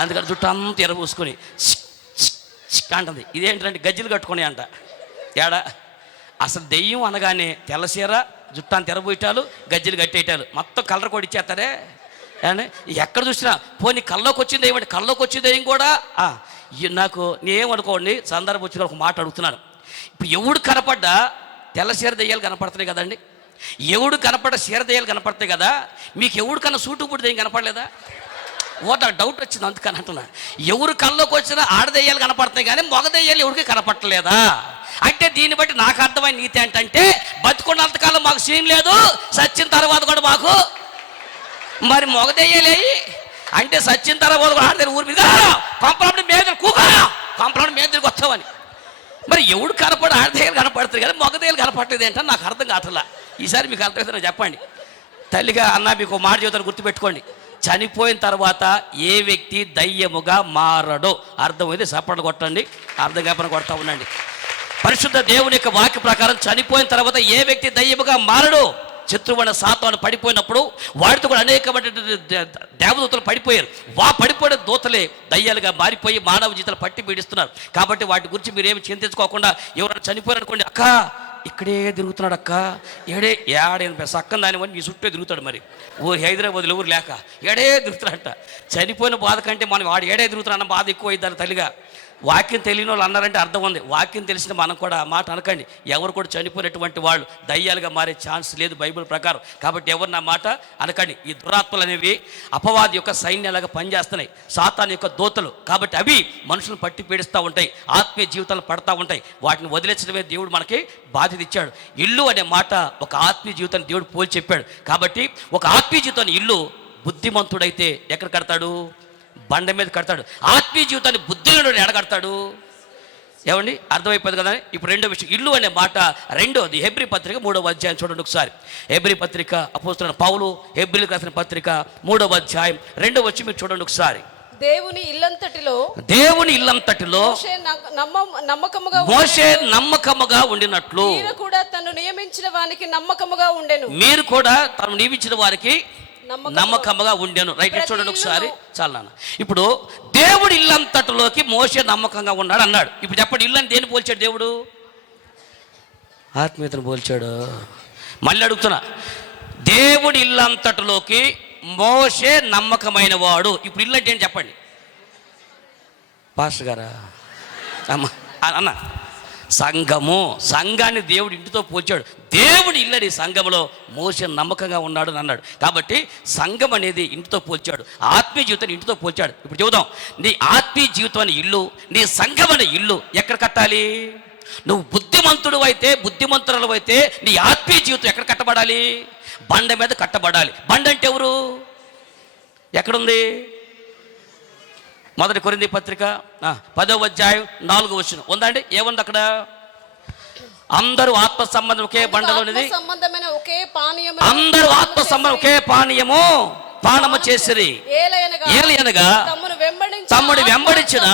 అందుకని జుట్టంతా ఎర్రబూసుకొని అంటుంది. ఇదేంటంటే గజ్జలు కట్టుకుని అంట. ఏడా అసలు దెయ్యం అనగానే తెల్లసీర, జుట్టాన్ని తెరబోయటాలు, గజ్జలు కట్టేయటాలు, మొత్తం కలర్ కూడా ఇచ్చేస్తారే అని ఎక్కడ చూసినా. పోనీ కల్లోకి వచ్చింది ఏమంటే, కల్లోకి వచ్చింది ఏం కూడా నాకు నేనేమనుకోండి, సందర్భం వచ్చిన ఒక మాట అడుగుతున్నాను. ఇప్పుడు ఎవడు కనపడ్డా తెల్లసీర దెయ్యాలు కనపడుతున్నాయి కదండి, ఎవడు కనపడ్డ సీర దెయ్యాలు కనపడతాయి కదా. మీకు ఎవడు కన్నా సూటుపుడు దెయ్యం కనపడలేదా? నాకు డౌట్ వచ్చింది, అందుకని అంటున్నా. ఎవరు కల్లోకి వచ్చినా ఆడదెయ్యాలు కనపడతాయి కానీ మగ దెయ్యాలు ఎవరికి కనపడలేదా? అంటే దీన్ని బట్టి నాకు అర్థమైన నీతి ఏంటంటే, బతుకున్నంతకాలం మాకు సీన్ లేదు, సచ్చిన తర్వాత కూడా మాకు మరి మగ దెయ్యాలే. అంటే సచ్చిన తర్వాత కూడా ఆడదెయ్యాలు ఊరి మీద పంపడం మీద పంపడం మీద వస్తామని. మరి ఎవడు కనపడి ఆడదెయ్యాలు కనపడుతుంది కానీ మగ దెయ్యాలు కనపడలేదు ఏంటని నాకు అర్థం కావట్లా. ఈసారి మీకు అర్థమవుతుందో చెప్పండి. తల్లిగా అన్న మీకు మాట జీవితాన్ని గుర్తుపెట్టుకోండి, చనిపోయిన తర్వాత ఏ వ్యక్తి దయ్యముగా మారడో అర్థమైంది. సపరణ కొట్టండి, అర్థం కాపన కొడతా ఉండండి. పరిశుద్ధ దేవుని యొక్క వాక్య ప్రకారం చనిపోయిన తర్వాత ఏ వ్యక్తి దయ్యముగా మారడో, శత్రువైన సాతాను పడిపోయినప్పుడు వాడితో కూడా అనేకమైన దేవదూతలు పడిపోయారు. పడిపోయిన దూతలే దయ్యాలుగా మారిపోయి మానవ జీవితాలు పట్టి పీడిస్తున్నారు. కాబట్టి వాటి గురించి మీరేమి చింతించుకోకుండా, ఎవరైనా చనిపోయారనుకోండి, అక్క ఇక్కడే తిరుగుతున్నాడు అక్క, ఏడేను సక్కన దానివన్నీ మీ చుట్టూ తిరుగుతాడు. మరి ఊరు హైదరాబాద్లో ఊరు లేక ఏడే తిరుగుతాడంట. చనిపోయిన బాధ కంటే మనం వాడు ఏడే తిరుగుతున్నా బాధ ఎక్కువ అయిందని తల్లిగా. వాక్యం తెలియని వాళ్ళు అన్నారంటే అర్థం ఉంది. వాక్యం తెలిసిన మనం కూడా ఆ మాట అనకండి. ఎవరు కూడా చనిపోయినటువంటి వాళ్ళు దయ్యాలుగా మారే ఛాన్స్ లేదు బైబిల్ ప్రకారం. కాబట్టి ఎవరు నా మాట అనకండి. ఈ దురాత్మలు అనేవి అపవాది యొక్క సైన్యాలుగా పనిచేస్తున్నాయి, సాతాను యొక్క దూతలు. కాబట్టి అవి మనుషులను పట్టి పీడిస్తూ ఉంటాయి, ఆత్మీయ జీవితాలు పడతా ఉంటాయి. వాటిని వదిలించడమే దేవుడు మనకి బాధ్యత ఇచ్చాడు. ఇల్లు అనే మాట ఒక ఆత్మీయ జీవితాన్ని దేవుడు పోల్చి చెప్పాడు. కాబట్టి ఒక ఆత్మీయ జీవితాన్ని ఇల్లు బుద్ధిమంతుడైతే ఎక్కడ కడతాడు? బండ మీద కడతాడు. ఆత్మీయ జీవితాన్ని బుద్ధిలో ఎడగడతాడు. ఏమండి అర్థమైపోయింది కదా. ఇప్పుడు రెండో విషయం, ఇల్లు అనే మాట రెండోది హెబ్రీ పత్రిక 3వ అధ్యాయం చూడండి ఒకసారి. హెబ్రీ పత్రిక అపోస్తలుడైన పౌలు హెబ్రీలకు రాసిన పత్రిక 3వ అధ్యాయం 2వ వచనం మీరు చూడండి ఒకసారి. దేవుని ఇల్లంతటిలో మోషే నమ్మకముగా ఉండినట్లు మీరు కూడా తను నియమించిన వారికి నమ్మకముగా ఉండెను. రైట్ చూడండి ఒకసారి. చాలా నాన్న, ఇప్పుడు దేవుడు ఇల్లంతటిలోకి మోషే నమ్మకంగా ఉన్నాడు అన్నాడు. ఇప్పుడు చెప్పండి, ఇల్లు అని దేన్ని పోల్చాడు దేవుడు? ఆత్మీయతను పోల్చాడు. మళ్ళీ అడుగుతున్నా, దేవుడి ఇల్లంతటిలోకి మోషే నమ్మకమైన వాడు. ఇప్పుడు ఇల్లు అంటే ఏంటి చెప్పండి పాస్టర్ గారా? అన్న సంఘాన్ని దేవుడు ఇంటితో పోల్చాడు. దేవుడు ఇల్లని సంఘంలో మోషే నమ్మకంగా ఉన్నాడు అని అన్నాడు. కాబట్టి సంఘం అనేది ఇంటితో పోల్చాడు, ఆత్మీయ జీవితాన్ని ఇంటితో పోల్చాడు. ఇప్పుడు చూద్దాం, నీ ఆత్మీయ జీవితం అనే ఇల్లు, నీ సంఘం అనే ఇల్లు ఎక్కడ కట్టాలి? నువ్వు బుద్ధిమంతుడు అయితే, బుద్ధిమంతురాలు అయితే నీ ఆత్మీయ జీవితం ఎక్కడ కట్టబడాలి? బండ మీద కట్టబడాలి. బండ అంటే ఎవరు? ఎక్కడుంది? 1 కొరింథీ పత్రిక 10వ అధ్యాయం 4వ వచనం ఉందండి. ఏముంది అక్కడ? అందరూ ఆత్మ సంబంధం ఒకే బండలోనిది, అందరూ ఆత్మ సంబంధం ఒకే పానము చేసిరి. ఏలయనగా తమ్ముడు వెంబడించిన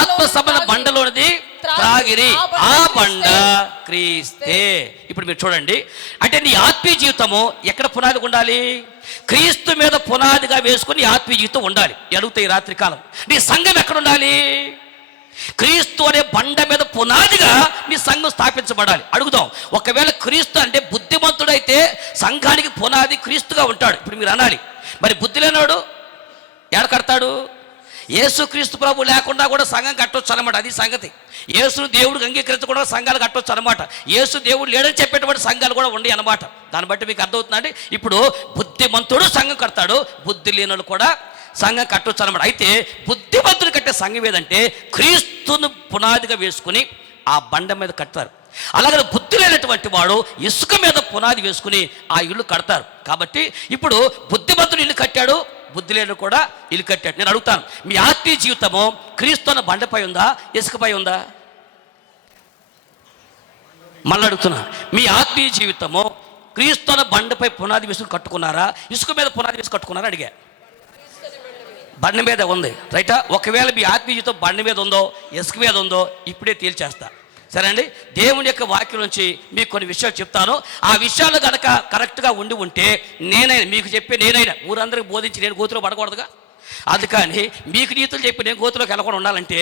ఆత్మ సంబంధ బండలోనిది త్రాగిరి, ఆ బండ క్రీస్తే. ఇప్పుడు మీరు చూడండి, అంటే నీ ఆత్మీయ జీవితము ఎక్కడ పునాది ఉండాలి? క్రీస్తు మీద పునాదిగా వేసుకుని ఆత్మీయ జీవితం ఉండాలి. అడుగుతాయి రాత్రి కాలం, నీ సంఘం ఎక్కడ ఉండాలి? క్రీస్తు అనే బండ మీద పునాదిగా నీ సంఘం స్థాపించబడాలి. అడుగుదాం, ఒకవేళ క్రీస్తు అంటే బుద్ధిమంతుడైతే సంఘానికి పునాది క్రీస్తుగా ఉంటాడు. ఇప్పుడు మీరు అనాలి, మరి బుద్ధి లేనివాడు ఎక్కడ కడతాడు? యేసు క్రీస్తు ప్రభు లేకుండా కూడా సంఘం కట్టవచ్చు అనమాట. అది సంగతి. యేసును దేవుడికి అంగీకరించకుండా సంఘాలు కట్టవచ్చు అనమాట. యేసు దేవుడు లేడని చెప్పేటువంటి సంఘాలు కూడా ఉండి అనమాట. దాన్ని బట్టి మీకు అర్థమవుతుందండి. ఇప్పుడు బుద్ధిమంతుడు సంఘం కడతాడు, బుద్ధి లేనుడు కూడా సంఘం కట్టవచ్చు అనమాట. అయితే బుద్ధిమంతుడు కట్టే సంఘం ఏదంటే క్రీస్తును పునాదిగా వేసుకుని ఆ బండ మీద కడతారు. అలాగే బుద్ధి లేనటువంటి వాడు ఇసుక మీద పునాది వేసుకుని ఆ ఇల్లు కడతారు. కాబట్టి ఇప్పుడు బుద్ధిమంతుడు బుద్ధిమంతుడు ఇల్లు కట్టాడు, బుద్ధి లేడు కూడా ఇల్లు కట్టాడు. నేను అడుగుతాను, మీ ఆత్మీయ జీవితము క్రీస్తున్న బండపై ఉందా, ఇసుకపై ఉందా? మళ్ళీ అడుగుతున్నా, మీ ఆత్మీయ జీవితము క్రీస్తున్న బండపై పునాది వేసుకుని కట్టుకున్నారా, ఇసుక మీద పునాది వేసి కట్టుకున్నారా అడిగా. బండ మీద ఉంది, రైటా? ఒకవేళ మీ ఆత్మీయ జీవితం బండ మీద ఉందో ఇసుక మీద ఉందో ఇప్పుడే తేల్చేస్తా, సరే అండి? దేవుని యొక్క వాక్యం నుంచి మీకు కొన్ని విషయాలు చెప్తాను. ఆ విషయాలు కనుక కరెక్ట్గా ఉండి ఉంటే నేనైనా మీకు చెప్పి నేనైనా ఊరందరికీ బోధించి నేను గోతులో పడకూడదుగా. అందుకని మీకు నీతులు చెప్పి నేను గోతులోకి వెళ్ళకుండా ఉండాలంటే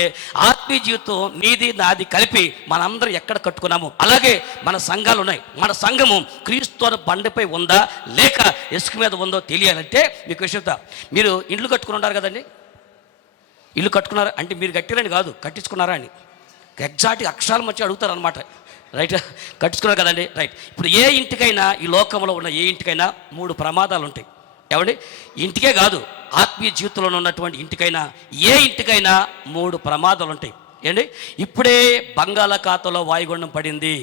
ఆత్మీయ జీవితం నీది నాది కలిపి మనందరం ఎక్కడ కట్టుకున్నాము. అలాగే మన సంఘాలు ఉన్నాయి, మన సంఘము క్రీస్తు బండపై ఉందా లేక ఇసుక మీద ఉందో తెలియాలంటే మీకు విషయం చెప్తా. మీరు ఇల్లు కట్టుకుని ఉన్నారు కదండి, ఇల్లు కట్టుకున్నారా అంటే మీరు కట్టిరని కాదు, కట్టించుకున్నారా అని ఎగ్జాక్ట్గా అక్షరాలు వచ్చి అడుగుతారు అనమాట, రైట్? కట్టించుకున్నారు కదండి, రైట్? ఇప్పుడు ఏ ఇంటికైనా, ఈ లోకంలో ఉన్న ఏ ఇంటికైనా 3 ప్రమాదాలు ఉంటాయి. ఏమండి? ఇంటికే కాదు, ఆత్మీయ జీవితంలో ఉన్నటువంటి ఇంటికైనా, ఏ ఇంటికైనా 3 ప్రమాదాలు ఉంటాయి. ఏంటి? ఇప్పుడే బంగాళాఖాతంలో వాయుగుండం పడింది,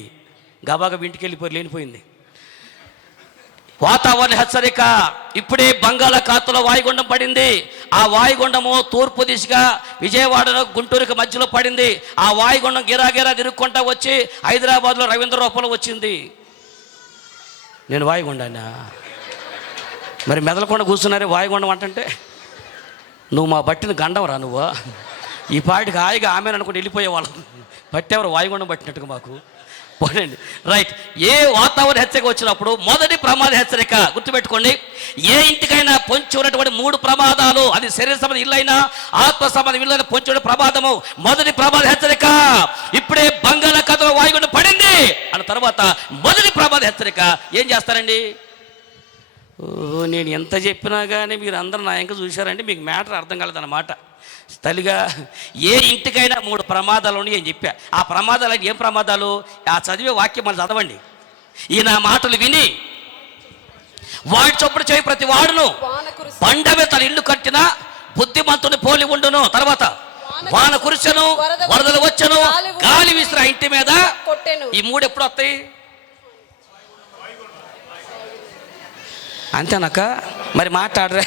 గబాగా ఇంటికి వెళ్ళిపోయి లేనిపోయింది. వాతావరణ హెచ్చరిక, ఇప్పుడే బంగాళాఖాతంలో వాయుగుండం పడింది. ఆ వాయుగుండము తూర్పు దిశగా విజయవాడలో గుంటూరుకి మధ్యలో పడింది. ఆ వాయుగుండం గిరాగిరా తిరుక్కుంటా వచ్చి హైదరాబాద్లో రవీంద్ర రూపంలో వచ్చింది. నేను వాయుగుండానా? మరి మెదలకుండా కూర్చున్నారే వాయుగుండం అంటే నువ్వు మా బట్టిన గండవరా నువ్వు? ఈ పాటికి హాయిగా ఆమెను అనుకుంటే వెళ్ళిపోయేవాళ్ళం. పట్టేవారు వాయుగుండం పట్టినట్టుగా మాకు. పోనండి, రైట్? ఏ వాతావరణ హెచ్చరిక వచ్చినప్పుడు మొదటి ప్రమాద హెచ్చరిక గుర్తుపెట్టుకోండి. ఏ ఇంటికైనా పొంచి ఉన్నటువంటి 3 ప్రమాదాలు, అది శరీర సంబంధం ఇల్లైనా ఆత్మ సంబంధం ఇల్లైనా పొంచి ఉన్న ప్రమాదము. మొదటి ప్రమాద హెచ్చరిక ఇప్పుడే బంగాళాఖాతంలో వాయుగుండం పడింది అన్న తర్వాత మొదటి ప్రమాద హెచ్చరిక ఏం చేస్తారండి? నేను ఎంత చెప్పినా కానీ మీరు అందరూ నా ఇంకా చూశారంటే మీకు మ్యాటర్ అర్థం కాలేదన్నమాట. తల్లిగా ఏ ఇంటికైనా 3 ప్రమాదాలు ఉన్నాయి అని చెప్పా. ఆ ప్రమాదాలు ఏం ప్రమాదాలు? ఆ చదివే వాక్యం మనం చదవండి. ఈ నా మాటలు విని వాడి చొప్పుడు చేయి ప్రతి వాడును బండ మీద తన ఇల్లు కట్టిన బుద్ధిమంతుని పోలి ఉండును. తర్వాత వాన కురిసెను, వరదలు వచ్చెను, గాలి విసిరా ఇంటి మీద. ఈ 3 ఎప్పుడు వస్తాయి? అంతేనాక? మరి మాట్లాడరే.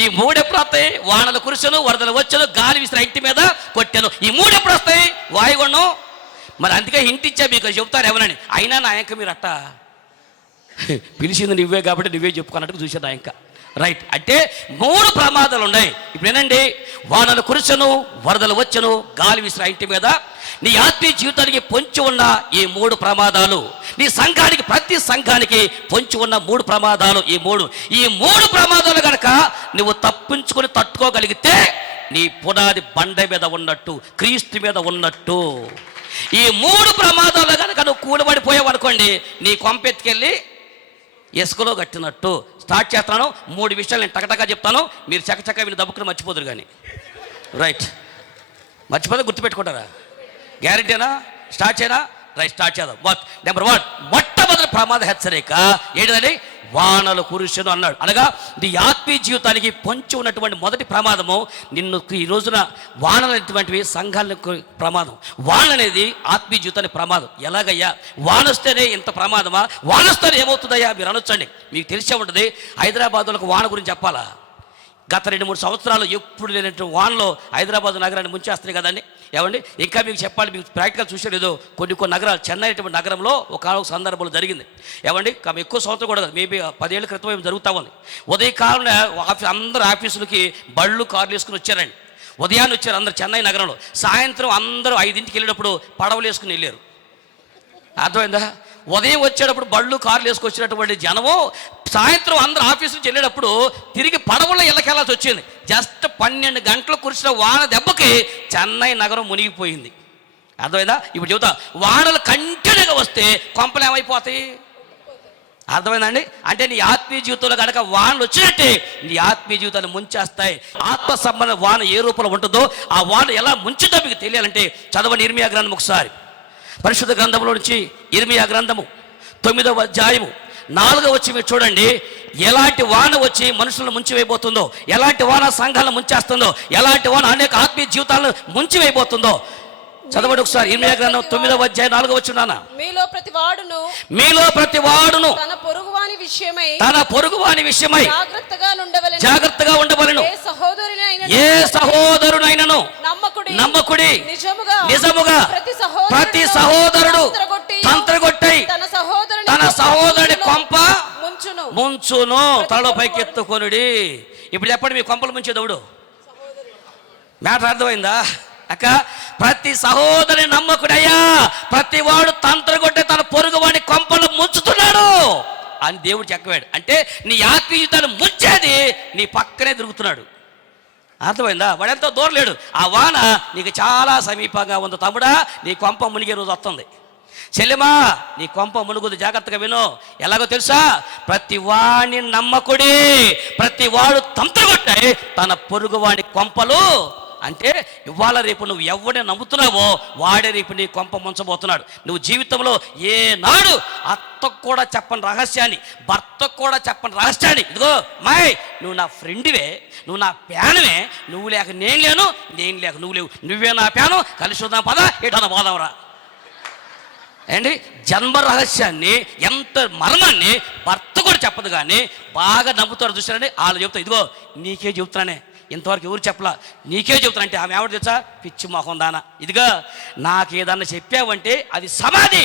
ఈ 3 ఎప్పుడు వస్తాయి? వానలు కురిసెను, వరదలు వచ్చెను, గాలి విసిరా ఇంటి మీద కొట్టాను. ఈ 3 ఎప్పుడు వస్తాయి? వాయుగుండం. మరి అందుకే ఇంటి ఇచ్చా మీకు చెప్తారు ఎవరని. అయినా నా ఇంకా మీరు అట్ట పిలిచింది నువ్వే కాబట్టి నువ్వే చెప్పుకున్నట్టు చూసాను నా ఇంకా, రైట్? అంటే 3 ప్రమాదాలు ఉన్నాయి. ఇప్పుడు ఏనండి, వానలు కురిసెను, వరదలు వచ్చెను, గాలి విసిరా ఇంటి మీద. నీ ఆత్మీయ జీవితానికి పొంచి ఉన్న ఈ 3 ప్రమాదాలు, నీ సంఘానికి, ప్రతి సంఘానికి పొంచి ఉన్న 3 ప్రమాదాలు. ఈ 3 ప్రమాదాలు కనుక నువ్వు తప్పించుకొని తట్టుకోగలిగితే నీ పునాది బండ మీద ఉన్నట్టు, క్రీస్తు మీద ఉన్నట్టు. ఈ 3 ప్రమాదాలు కనుక నువ్వు కూడబడిపోయావు అనుకోండి, నీ కొంపెత్తికెళ్ళి ఇసుకలో కట్టినట్టు. స్టార్ట్ చేస్తాను, 3 విషయాలు నేను టకటగా చెప్తాను, మీరు చకచక వీళ్ళు దబ్బుకుని మర్చిపోదురు కానీ, రైట్? మర్చిపోతే గుర్తుపెట్టుకుంటారా? గ్యారెంటీనా? స్టార్ట్ చేయనా? రైట్, స్టార్ట్ చేద్దాం. నెంబర్ 1, మొట్టమొదటి ప్రమాద హెచ్చరిక ఏంటిదని? వానలు కురిసెను అన్నాడు. అనగా నీ ఆత్మీయ జీవితానికి పొంచి ఉన్నటువంటి మొదటి ప్రమాదము నిన్ను ఈ రోజున వానలు అనేటువంటివి సంఘాలకు ప్రమాదం. వాన అనేది ఆత్మీయ జీవితానికి ప్రమాదం. ఎలాగయ్యా? వానొస్తేనే ఇంత ప్రమాదమా? వానొస్తేనే ఏమవుతుందయ్యా మీరు అనొచ్చండి. మీకు తెలిసే ఉంటుంది, హైదరాబాద్లో వాన గురించి చెప్పాలా? గత 2-3 సంవత్సరాలు ఎప్పుడు లేనట్టు వానలో హైదరాబాద్ నగరాన్ని ముంచేస్తున్నాయి కదండి. ఏమండి, ఇంకా మీకు చెప్పాలి, మీకు ప్రాక్టికల్ చూసేది కొన్ని నగరాలు, చెన్నై అటువంటి నగరంలో ఒక సందర్భంలో జరిగింది. ఏమండి, ఎక్కువ సంవత్సరం కూడా మేబీ 10 ఏళ్ళ క్రితం ఏమి జరుగుతూ ఉంది. ఉదయకాలం అందరూ ఆఫీసులకి బళ్ళు, కార్లు వేసుకుని వచ్చారండి. ఉదయాన్నే వచ్చారు అందరు చెన్నై నగరంలో. సాయంత్రం అందరూ 5ంటికి వెళ్ళినప్పుడు పడవలు వేసుకుని వెళ్ళారు. అర్థమైందా? ఉదయం వచ్చేటప్పుడు బళ్ళు, కార్లు వేసుకొచ్చినటువంటి జనము సాయంత్రం అందరూ ఆఫీసు నుంచి వెళ్ళేటప్పుడు తిరిగి పడవలో ఇళ్ళకెళ్ళాల్సి వచ్చింది. జస్ట్ 12 గంటలు కురిసిన వాన దెబ్బకి చెన్నై నగరం మునిగిపోయింది. అర్థమైందా? ఇప్పుడు చెబుతా, వానలు కంటిన్యూగా వస్తే కొంపలు ఏమైపోతాయి? అర్థమైందండి? అంటే నీ ఆత్మీయ జీవితంలో కనుక వానలు వచ్చినట్టే నీ ఆత్మీయ జీవితాన్ని ముంచేస్తాయి. ఆత్మ సంబంధ వాన ఏ రూపంలో ఉంటుందో ఆ వాన ఎలా ముంచుతో మీకు తెలియాలంటే చదవండి ఇర్మియా గ్రంథం ఒకసారి. పరిశుద్ధ గ్రంథంలో నుంచి ఇర్మియా గ్రంథము 9వ అధ్యాయము 4వ వచ్చి మీరు చూడండి, ఎలాంటి వాన వచ్చి మనుషులను ముంచివేయబోతుందో, ఎలాంటి వాన సంఘాలను ముంచేస్తుందో, ఎలాంటి వాన అనేక ఆత్మీయ జీవితాలను ముంచివేయబోతుందో చదవండి ఒకసారి. ఇర్మియా గ్రంథం 9వ అధ్యాయం 4వ వచనం. మీలో ప్రతి వాడును తన పొరుగువాని విషయమై జాగ్రత్తగా ఉండవలెను. ఏ సహోదరునైనను నమ్మకుడి నిజముగా ప్రతి సహోదరుడు తంత్రగొట్టై తన సహోదరుడి కొంప ముంచును. తలలో పైకెత్తుకొనుడి. ఇప్పుడు చెప్పండి, మీ కొంపలు ముంచే దౌడు మ్యాటర్ అర్థమైందా అక్క? ప్రతి సహోదరి నమ్మకుడయ్యా, ప్రతి వాడు తంత్రగొట్టే తన పొరుగు వాడి కొంపలు ముంచుతున్నాడు అని దేవుడు చెప్పాడు. అంటే నీ ఆత్మీయతను ముంచేది నీ పక్కనే తిరుగుతున్నాడు. అర్థమైందా? వాడెంతో దూరం లేడు. ఆ వాన నీకు చాలా సమీపంగా ఉంది. తమ్ముడా, నీ కొంప మునిగే రోజు వస్తుంది. చెల్లెమా, నీ కొంప మునుగుదు, జాగ్రత్తగా విను. ఎలాగో తెలుసా? ప్రతి వాడిని నమ్మకుడి, ప్రతి వాడు తంత్రగొట్టాయి తన పొరుగు వాడి కొంపలు. అంటే ఇవాళ రేపు నువ్వు ఎవరిని నమ్ముతున్నావో వాడే రేపు నీ కొంప ముంచబోతున్నాడు. నువ్వు జీవితంలో ఏనాడు అత్తకు కూడా చెప్పని రహస్యాన్ని, భర్తకు కూడా చెప్పని రహస్యాన్ని, ఇదిగో మాయ్ నువ్వు నా ఫ్రెండ్వే, నువ్వు నా ప్యానువే, నువ్వు లేక నేను లేను, నేను లేక నువ్వు లేవు, నువ్వే నా ప్యాను, కలిసి వద్దాం పద, ఏటన్నా పోదాంరా ఏంటి? జన్మ రహస్యాన్ని, ఎంత మర్మాన్ని భర్త కూడా చెప్పదు కానీ బాగా నమ్ముతారు. చూసారండి, వాళ్ళు చెప్తారు, ఇదిగో నీకే చెబుతున్నానే, ఇంతవరకు ఎవరు చెప్పలా, నీకే చెబుతున్నా. అంటే ఆమె ఎవరు తెలుసా? పిచ్చి మొహం దానా, ఇదిగా నాకు ఏదన్నా చెప్పావంటే అది సమాధి,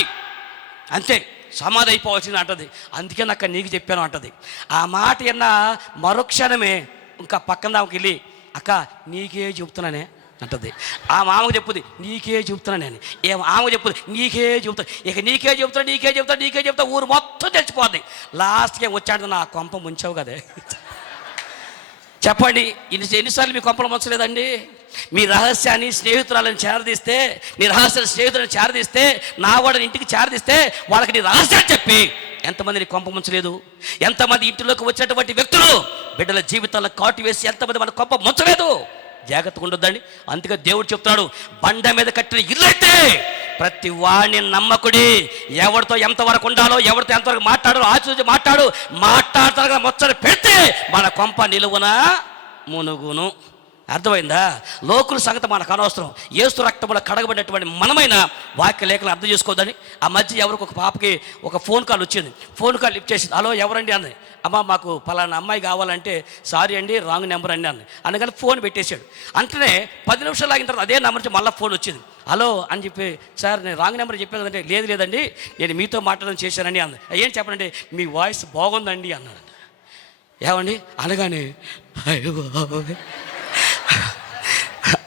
అంతే, సమాధి అయిపోవాల్సింది అంటది. అందుకే నాకు నీకు చెప్పాను అంటది. ఆ మాట విన్న మరుక్షణమే ఇంకా పక్కన దానికి వెళ్ళి, అక్క నీకే చెబుతున్నానే అంటది. ఆ మామకు చెప్పుద్ది, నీకే చెబుతున్నాను నేను. ఆమె చెప్పుద్ది, నీకే చెబుతా. ఇక నీకే చెబుతా ఊరు మొత్తం తెచ్చిపోద్ది. లాస్ట్కి వచ్చాడు, నా కొంప ముంచావు కదే. చెప్పండి, ఎన్నిసార్లు మీ కొంపలు ముంచలేదండి? మీ రహస్యాన్ని స్నేహితురాలను చేరదీస్తే, నీ రహస్యాన్ని స్నేహితులను చేరదీస్తే, నా వాడిని ఇంటికి చేరదీస్తే వాళ్ళకి నీ రహస్యాన్ని చెప్పి ఎంతమంది నీ కొంప ముంచలేదు? ఎంతమంది ఇంటిలోకి వచ్చినటువంటి వ్యక్తులు బిడ్డల జీవితాల్లో కాటు వేసి ఎంతమంది మన కొంప ముంచలేదు? జాగ్రత్తగా ఉండొద్దండి. అందుకే దేవుడు చెప్తున్నాడు, బండ మీద కట్టిన ఇల్లు అయితే ప్రతి వాడిని నమ్మకుడి. ఎవరితో ఎంతవరకు ఉండాలో, ఎవరితో ఎంతవరకు మాట్లాడాలో ఆలోచించి మాట్లాడతారు ముచ్చట పెడితే మన కొంప నిలువున మునుగును. అర్థమైందా? లోకుల సంగతి మనకు అనవసరం. యేసు రక్తంలో కడగబడినటువంటి మనమైన వాక్య లేఖలు అర్థం చేసుకోవద్దని. ఆ మధ్య ఎవరికి ఒక పాపకి ఒక ఫోన్ కాల్ వచ్చింది. ఫోన్ కాల్ లిఫ్ట్ చేసింది. హలో ఎవరండి అంది. అమ్మ మాకు పలానా అమ్మాయి కావాలంటే, సారీ అండి రాంగ్ నెంబర్ అండి అంది. అందుకని ఫోన్ పెట్టేశాడు. అంటనే 10 నిమిషాలు ఆగిన తర్వాత అదే నెంబర్ నుంచి మళ్ళీ ఫోన్ వచ్చింది. హలో అని చెప్పి, సార్ నేను రాంగ్ నెంబర్ చెప్పేదంటే, లేదండి నేను మీతో మాట్లాడడం చేశానండి అంది. ఏం చెప్పనండి, మీ వాయిస్ బాగుందండి అన్నాడు. ఏమండి అనగానే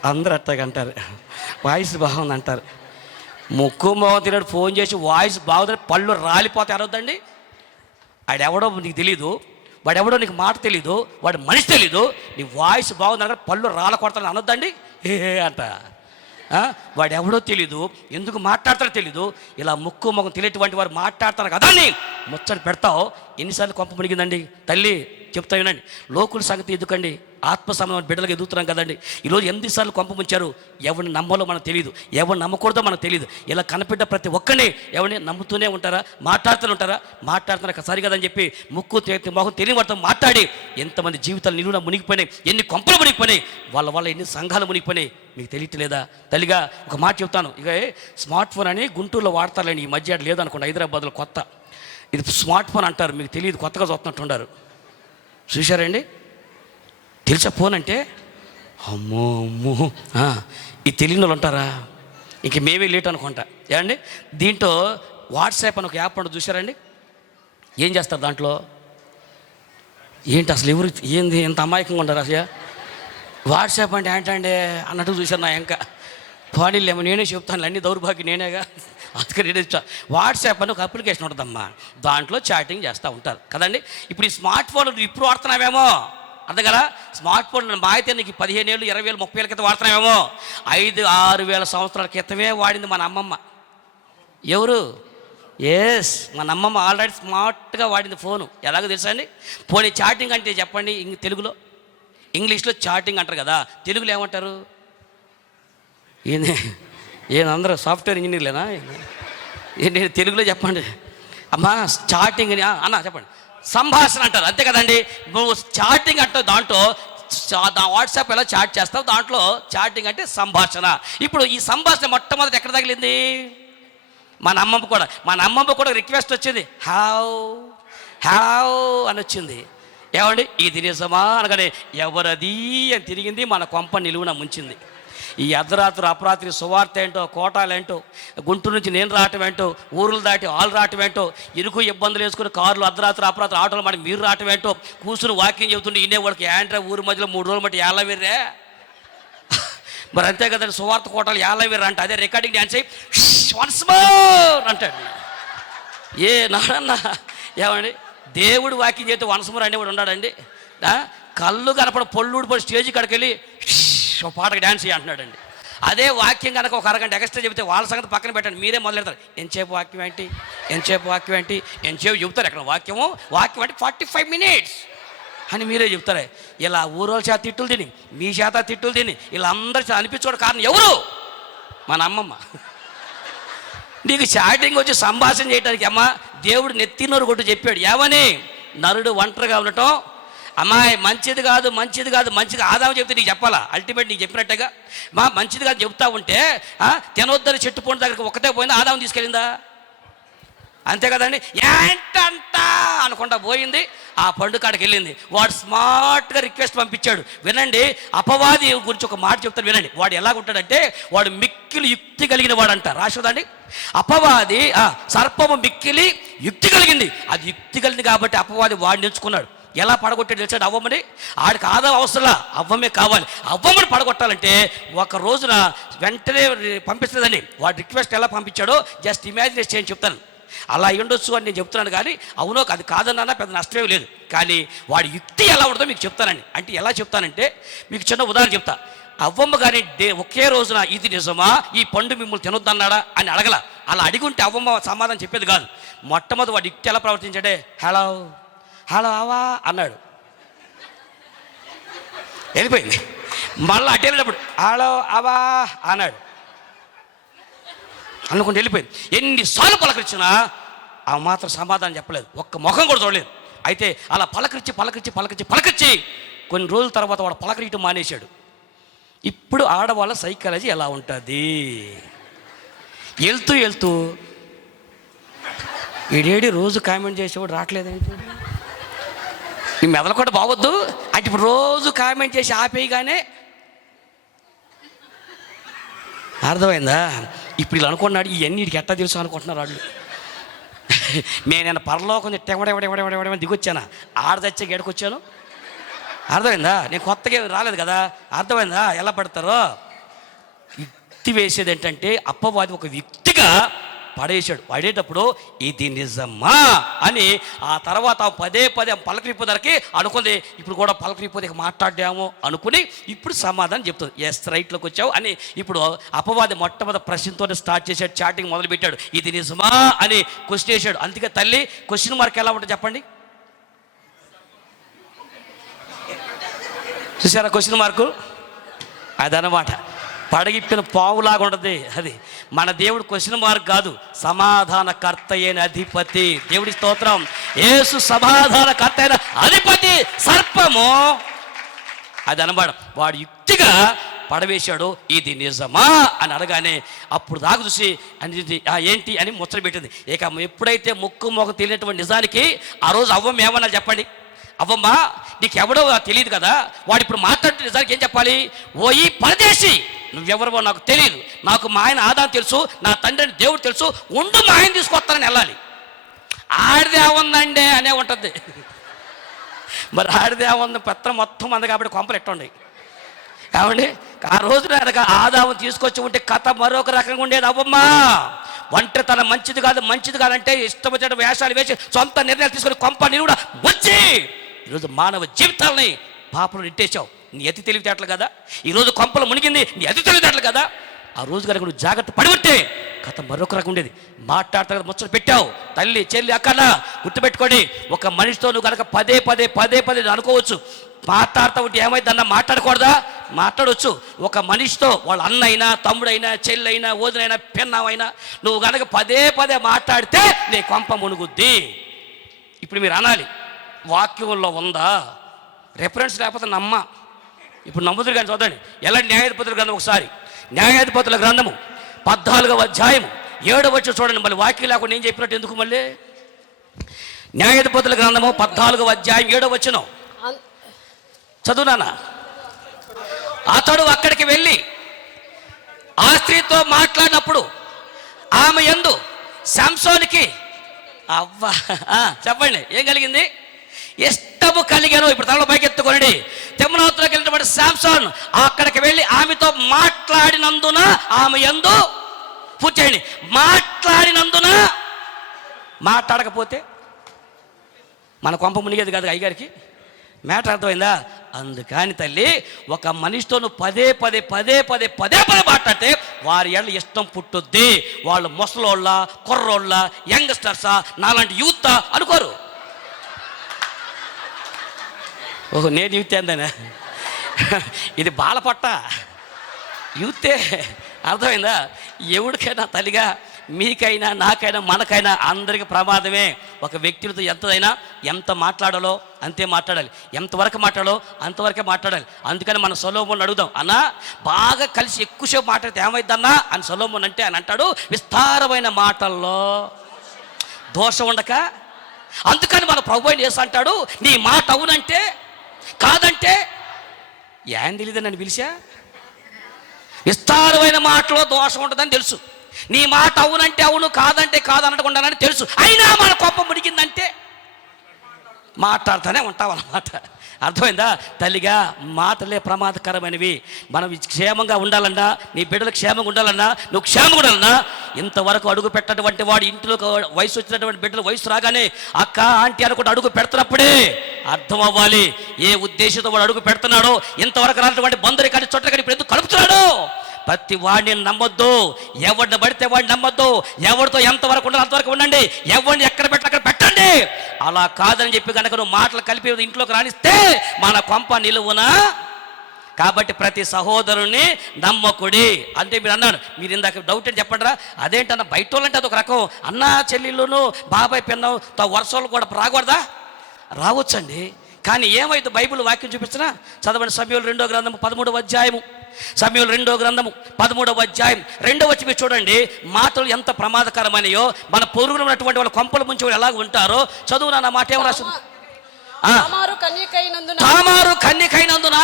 అందరూ అట్టగంటారు, వాయిస్ బాగుంది అంటారు. ముక్కు మొహం తిన్నాడు ఫోన్ చేసి వాయిస్ బాగుందని పళ్ళు రాలిపోతే అనొద్దండి. వాడెవడో నీకు తెలీదు, వాడెవడో నీకు మాట తెలీదు, వాడు మనిషి తెలీదు, నీ వాయిస్ బాగుంది అనగా పళ్ళు రాళ్ళ కొడతాను అనొద్దండి. అంట వాడెవడో తెలీదు, ఎందుకు మాట్లాడతాడో తెలీదు. ఇలా ముక్కు మొహం తెలియటువంటి వారు మాట్లాడతారు కదా అని ముచ్చట పెడతావు. ఎన్నిసార్లు కొంప మునిగిందండి? తల్లి చెప్తా వినండి, లోకుల సంగతి ఎందుకండి? ఆత్మ సంబంధం బిడ్డలకు ఎదుగుతున్నాం కదండి. ఈరోజు ఎన్నిసార్లు కొంప ముంచారు? ఎవరిని నమ్మాలో మనకు తెలియదు, ఎవరిని నమ్మకూడదో మనకు తెలియదు. ఇలా కనిపెట్ట ప్రతి ఒక్కరిని ఎవరిని నమ్ముతూనే ఉంటారా, మాట్లాడుతున్నారు సరి కదని చెప్పి ముక్కు మొహం తెలియబడతాం మాట్లాడి ఎంతమంది జీవితాలు నిలువున మునిగిపోయినాయి, ఎన్ని కొంపలు మునిగిపోయినాయి, వాళ్ళ ఎన్ని సంఘాలు మునిగిపోయినాయి మీకు తెలియట్లేదా? తల్లిగా ఒక మాట చెప్తాను. ఇక స్మార్ట్ ఫోన్ అని గుంటూరులో వాడతారండి, ఈ మధ్య లేదనుకోండి, హైదరాబాద్లో కొత్త ఇది స్మార్ట్ ఫోన్ అంటారు. మీకు తెలియదు, కొత్తగా చూస్తున్నట్టున్నారు. చూశారండి? తెలుసా ఫోన్ అంటే? అమ్మో ఈ తెలియని వాళ్ళు ఉంటారా? ఇంక మేమే లేట్ అనుకుంటా. ఏమండి, దీంట్లో వాట్సాప్ అని ఒక యాప్ ఉంటుంది, చూశారండి? ఏం చేస్తారు దాంట్లో? ఏంటి అసలు ఎవరు ఏంది ఎంత అమాయకంగా ఉంటారు అసలు? వాట్సాప్ అంటే ఏంటండి అన్నట్టు చూశాను. నా ఇంకా పాడీలేమో నేనే చెప్తాను, అన్ని దౌర్భాగ్యం నేనేగా, అందుకని నేనే చెప్తాను. వాట్సాప్ అని ఒక అప్లికేషన్ ఉంటుందమ్మా, దాంట్లో చాటింగ్ చేస్తూ ఉంటారు కదండి. ఇప్పుడు ఈ స్మార్ట్ ఫోన్ ఇప్పుడు వాడుతున్నామేమో, అర్థం కదా? స్మార్ట్ ఫోన్ మా అయితే నీకు 15 ఏళ్ళు 20 ఏళ్ళు 30 ఏళ్ళ క్రితం వాడుతున్నామేమో, 5-6 వేల సంవత్సరాల క్రితమే వాడింది మన అమ్మమ్మ. ఎవరు? మన అమ్మమ్మ ఆల్రెడీ స్మార్ట్గా వాడింది ఫోను. ఎలాగో తెలుసా అండి? పోనీ చాటింగ్ అంటే చెప్పండి తెలుగులో. ఇంగ్లీష్లో చాటింగ్ అంటారు కదా, తెలుగులో ఏమంటారు? అందరూ సాఫ్ట్వేర్ ఇంజనీర్లేనా? నేను తెలుగులో చెప్పండి అమ్మా. చాటింగ్ అని అన్న చెప్పండి, సంభాషణ అంటారు, అంతే కదండి. నువ్వు చాటింగ్ అంటావు, దాంట్లో వాట్సాప్ ఎలా చాట్ చేస్తావు, దాంట్లో చాటింగ్ అంటే సంభాషణ. ఇప్పుడు ఈ సంభాషణ మొట్టమొదటి ఎక్కడ తగిలింది? మన అమ్మమ్మ కూడా రిక్వెస్ట్ వచ్చింది, హావ్ అని వచ్చింది. ఏమండి ఇది నిజమా అనగానే ఎవరది అని తిరిగింది, మన కొంప నిలువున ముంచింది. ఈ అర్ధరాత్రి సువార్త ఏంటో, కోటాలేంటో, గుంటూరు నుంచి నేను రావటం ఏంటో, ఊర్లు దాటి వాళ్ళు రావటం ఏంటో, ఇరుకు ఇబ్బందులు వేసుకుని కార్లు అర్ధరాత్రి ఆటోలు మాట మీరు రావటం ఏంటో, కూర్చుని వాకింగ్ చెబుతుంటే ఇనే వాళ్ళకి యాండ్రా ఊరి మధ్యలో 3 రోజులు బట్టి ఎలా వీర్రే. మరి అంతే కదండి, సువార్త కోటాలు ఎలా వీర్రా అంటే అదే రికార్డింగ్ డ్యాన్స్ అయ్యి వన్స్ మోర్ అంటాడు. ఏ నాడన్నా ఏమండి దేవుడు వాకింగ్ చేస్తే వన్స్ మోర్ అనేవాడు ఉన్నాడండి? కళ్ళు కనపడ పొల్లుడు పడి స్టేజ్ కాడికి వెళ్ళి పాటకు డ్యాన్స్ చేయ అంటున్నాడండి. అదే వాక్యం కనుక ఒక అరగంట ఎక్స్ట్రా చెబితే వాళ్ళ సంగతి పక్కన పెట్టండి, మీరే మొదలెడతారు. ఎంతసేపు వాక్యం ఏంటి, ఎంతసేపు చెబుతారు. ఎక్కడ వాక్యం అంటే 45 minutes అని మీరే చెప్తారే. ఇలా ఊరోళ్ళ చేత తిట్టులు తిని, మీ చేత తిట్టులు తిని, ఇలా అందరి అనిపించుకోవడం కారణం ఎవరు? మన అమ్మమ్మ. నీకు చాటింగ్ వచ్చి సంభాషణ చేయడానికి అమ్మ దేవుడు నెత్తినోరు కొట్టు చెప్పాడు. ఏమని? నరుడు ఒంటరిగా ఉండటం అమ్మాయి మంచిది కాదు. ఆదాము చెప్తే నీకు చెప్పాలా? అల్టిమేట్ నీకు చెప్పినట్టుగా మంచిది కాదు చెప్తా ఉంటే తినొద్దని చెట్టు పండు దగ్గరికి ఒక్కతే పోయిందా? ఆదాము తీసుకెళ్ళిందా? అంతే కదండి. ఏంటంట అనుకుంటా పోయింది, ఆ పండు కాడికి వెళ్ళింది. వాడు స్మార్ట్గా రిక్వెస్ట్ పంపించాడు. వినండి, అపవాది గురించి ఒక మాట చెప్తాను వినండి. వాడు ఎలాగుంటాడంటే వాడు మిక్కిలి యుక్తి కలిగిన వాడంట. రాసుకోదండి, అపవాది సర్పము మిక్కిలి యుక్తి కలిగింది. అది యుక్తి కలిగింది కాబట్టి అపవాది వాడిని ఎంచుకున్నాడు. ఎలా పడగొట్టాడు తెలిసాడు? అవ్వమని. ఆడికి ఆదాం అవసరంలా, అవ్వమే కావాలి. అవ్వమని పడగొట్టాలంటే ఒక రోజున వెంటనే పంపించలేదండి. వాడు రిక్వెస్ట్ ఎలా పంపించాడో జస్ట్ ఇమాజినేట్ చేయని చెప్తాను. అలా ఉండొచ్చు అని నేను చెప్తున్నాను, కానీ అవునో అది కాదన్నా పెద్ద నష్టమే లేదు. కానీ వాడి యుక్తి ఎలా ఉంటుందో మీకు చెప్తానండి. అంటే ఎలా చెప్తానంటే మీకు చిన్న ఉదాహరణ చెప్తా. అవ్వమ్మ గారి ఒకే రోజున ఇది నిజమా, ఈ పండు మిమ్మల్ని తినొద్దన్నాడా అని అడగల. అలా అడిగి ఉంటే అవ్వమ్మ సమాధానం చెప్పేది కాదు. మొట్టమొదటి వాడి యుక్తి ఎలా ప్రవర్తించాడే? హలో అవా అన్నాడు, వెళ్ళిపోయింది. మళ్ళీ అటు వెళ్ళినప్పుడు హలో అవా అన్నాడు అనుకుంటే వెళ్ళిపోయింది. ఎన్నిసార్లు పలకరించినా ఆ మాత్రం సమాధానం చెప్పలేదు, ఒక్క ముఖం కూడా చూడలేదు. అయితే అలా పలకరించి కొన్ని రోజుల తర్వాత వాడు పలకరించడం మానేశాడు. ఇప్పుడు ఆడవాళ్ళ సైకాలజీ ఎలా ఉంటుంది? వెళ్తూ ఈడేడి రోజు కామెంట్ చేసేవాడు రావట్లేదేంటి, నీ మెదలు కూడా బాగొద్దు అంటే ఇప్పుడు రోజు కామెంట్ చేసి ఆపేయగానే అర్థమైందా? ఇప్పుడు ఇలా అనుకున్నాడు, ఇవన్నీ వీడికి ఎట్టా తెలుసు అనుకుంటున్నారు వాళ్ళు. నేను పరలోకం ఎవడెవడెవడెవడెవడెవడ దిగొచ్చానా, ఆడదచ్చే గెడకొచ్చాను. అర్థమైందా? నేను కొత్తగా రాలేదు కదా. అర్థమైందా ఎలా పడతారో? యుక్తి వేసేది ఏంటంటే అప్పవాది ఒక వ్యక్తిగా పడేశాడు. పడేటప్పుడు ఇది నిజమా అని ఆ తర్వాత పదే పలకరిపోదరికి అనుకుంది. ఇప్పుడు కూడా పలకరిపోతే మాట్లాడాము అనుకుని ఇప్పుడు సమాధానం చెప్తుంది. ఎస్ రైట్లోకి వచ్చావు అని. ఇప్పుడు అపవాది మొట్టమొదటి ప్రశ్నతో స్టార్ట్ చేశాడు, చాటింగ్ మొదలుపెట్టాడు. ఇది నిజమా అని క్వశ్చన్ వేసాడు. అందుకే తల్లి క్వశ్చన్ మార్క్ ఎలా ఉంటుంది చెప్పండి? చూసారా క్వశ్చన్ మార్కు? అదనమాట, పడగిప్పిన పావులాగా ఉంటుంది అది. మన దేవుడు క్వశ్చన్ మార్క్ కాదు, సమాధానకర్త అయిన అధిపతి. దేవుడి స్తోత్రం. యేసు సమాధానకర్త అయిన అధిపతి. సర్పము అది అనమాట. వాడు యుక్తిగా పడవేశాడు. ఇది నిజమా అని అడగానే అప్పుడు దాకా చూసి ఏంటి అని ముచ్చట పెట్టింది. ఇక ఎప్పుడైతే ముక్కు మొక్క తెలియనటువంటి నిజానికి ఆ రోజు అవ్వం ఏమన్నా చెప్పండి, అవ్వమ్మ నీకు ఎవడో తెలియదు కదా, వాడు ఇప్పుడు మాట్లాడుతున్న నిజానికి ఏం చెప్పాలి? ఓ ఈ పరదేశి, నువ్వెవరో నాకు తెలియదు, నాకు మా ఆయన ఆదాం తెలుసు, నా తండ్రిని దేవుడు తెలుసు, ఉండు మా ఆయన తీసుకొస్తానని వెళ్ళాలి. ఆడిదేముందండి అనే ఉంటుంది. మరి ఆడిదేముంది పత్రం మొత్తం అంది కాబట్టి కొంపలు ఎట్టండి కావండి. ఆ రోజున ఆదాము తీసుకొచ్చి ఉంటే కథ మరొక రకంగా ఉండేది. అవ్వమ్మా ఒంటరితనం మంచిది కాదంటే ఇష్టం వచ్చిన వేషాలు వేసి సొంత నిర్ణయాలు తీసుకొని కొంప నీరు కూడా వచ్చి ఈరోజు మానవ జీవితాలని పాపలు నెట్టేశావు. నీ అతి తెలివితేటలు కదా. ఈరోజు కొంపలు మునిగింది నీ అతి తెలివితేటలు కదా. ఆ రోజు కనుక నువ్వు జాగ్రత్త పడివిట్టే కథ మరొక రకం ఉండేది. మాట్లాడతా ముచ్చట పెట్టావు. తల్లి చెల్లి అక్కన గుర్తుపెట్టుకోండి, ఒక మనిషితో నువ్వు కనుక పదే అనుకోవచ్చు. మాట్లాడుతూ ఉంటే ఏమైందన్నా మాట్లాడకూడదా? మాట్లాడవచ్చు. ఒక మనిషితో వాళ్ళ అన్న అయినా తమ్ముడైనా చెల్లైనా వదినైనా పెన్నమైనా నువ్వు కనుక పదే మాట్లాడితే నీ కొంప మునుగుద్ది. ఇప్పుడు మీరు అనాలి, వాక్యంలో ఉందా? రెఫరెన్స్ లేకపోతే నమ్మ ఇప్పుడు నమ్ముదురు కానీ చదవండి. ఎలా న్యాయాధిపతుల గ్రంథం ఒకసారి, న్యాయాధిపతుల గ్రంథము 14వ అధ్యాయం 7వ వచనం చూడండి. మళ్ళీ వాక్యం లేకుండా నేను చెప్పినట్టు ఎందుకు మళ్ళీ? న్యాయాధిపతుల గ్రంథము 14వ అధ్యాయం 7వ వచనం చదువునానా. అతడు అక్కడికి వెళ్ళి ఆ స్త్రీతో మాట్లాడినప్పుడు ఆమె యందు సంసోనికి అవ్వా చెప్పండి ఏం కలిగింది? ఇష్టము కలిగాను. ఇప్పుడు తనలో పైకి ఎత్తుకోనండి. తిమ్నాతులోకి వెళ్ళినటువంటి సంసోన్ అక్కడికి వెళ్ళి ఆమెతో మాట్లాడినందున ఆమె యందు పూర్తి చేయండి. మాట్లాడినందున, మాట్లాడకపోతే మన కొంప మునిగేది కాదు అయ్యగారికి. మ్యాటర్ అర్థమైందా? అందుకని తల్లి, ఒక మనిషితో నువ్వు పదే పదే మాట్లాడితే వారి ఏళ్ళ ఇష్టం పుట్టుద్ది. వాళ్ళు ముసలోళ్ళ, కుర్రోళ్ళ, యంగ్స్టర్సా, నాలాంటి యూత్ అనుకోరు. ఓహో నేను యూత్ ఏందనే, ఇది బాలపట్ట యూతే. అర్థమైందా? ఎవరికైనా తల్లిగా మీకైనా నాకైనా మనకైనా అందరికీ ప్రమాదమే. ఒక వ్యక్తులతో ఎంత మాట్లాడాలో అంతే మాట్లాడాలి, ఎంతవరకు మాట్లాడాలో అంతవరకే మాట్లాడాలి. అందుకని మన సొలొమోనుని అడుగుదాం, అన్నా బాగా కలిసి ఎక్కువసేపు మాట్లాడితే ఏమైందన్నా అని సొలొమోను అంటే ఆయన అంటాడు, విస్తారమైన మాటల్లో దోషం ఉండక. అందుకని మన ప్రభువైన యేసు అంటాడు, నీ మాట అవునంటే కాదంటే ఏం తెలియదని నన్ను పిలిచా. విస్తారమైన మాటలో దోషం ఉంటుందని తెలుసు. నీ మాట అవునంటే అవును, కాదంటే కాదు అనకుండానని తెలుసు. అయినా మన కోపం మునిగిందంటే మాట్లాడుతూనే ఉంటావన్నమాట. అర్థమైందా? తల్లిగా మాటలే ప్రమాదకరమైనవి. మనం క్షేమంగా ఉండాలన్నా, నీ బిడ్డలు క్షేమంగా ఉండాలన్నా, నువ్వు క్షేమంగా ఉండాలన్నా, ఇంతవరకు అడుగు పెట్టినటువంటి వాడు ఇంట్లో వయసు వచ్చినటువంటి బిడ్డలు వయసు రాగానే అక్క ఆంటీ అనుకుంటే అడుగు పెడుతున్నప్పుడే అర్థం అవ్వాలి ఏ ఉద్దేశంతో వాడు అడుగు పెడుతున్నాడో. ఇంతవరకు రానటువంటి బందరి కానీ చోట్ల కానీ ఇప్పుడు ఎందుకు కలుపుతున్నాడు? ప్రతి వాడిని నమ్మొద్దు, ఎవరిని పడితే వాడిని నమ్మొద్దు. ఎవరితో ఎంతవరకు ఉండాలి అంతవరకు ఉండండి, ఎవరిని ఎక్కడ పెట్టాలి అక్కడ పెట్టండి. అలా కాదని చెప్పి కనుక నువ్వు మాటలు కలిపి ఇంట్లోకి రాణిస్తే మన కొంప నిలువునా. కాబట్టి ప్రతి సహోదరుని నమ్మకుడి అంటే మీరు అన్నాడు. మీరు ఇందాక డౌట్ అని చెప్పండి రా. అదేంటన్నా బయట వాళ్ళంటే అదొక రకం. అన్నా చెల్లెళ్ళును బాబాయ్ పిన్నం వర్షాలు కూడా రాకూడదా? రావచ్చండి. కానీ ఏమైతే బైబిల్ వాక్యం చూపించినా చదవండి. సమూయేలు 2వ గ్రంథము 13వ అధ్యాయము, సమూయేలు 2వ గ్రంథము 13వ అధ్యాయం 2వ వచనం మీరు చూడండి. మాటలు ఎంత ప్రమాదకరమైనయో, మన పొరుగున ఉన్నటువంటి వాళ్ళ కొంపలు ముంచి వాళ్ళు ఎలాగ ఉంటారో చదువు. నా మాట ఏమో రాసింది? తామారు కన్యకైనందున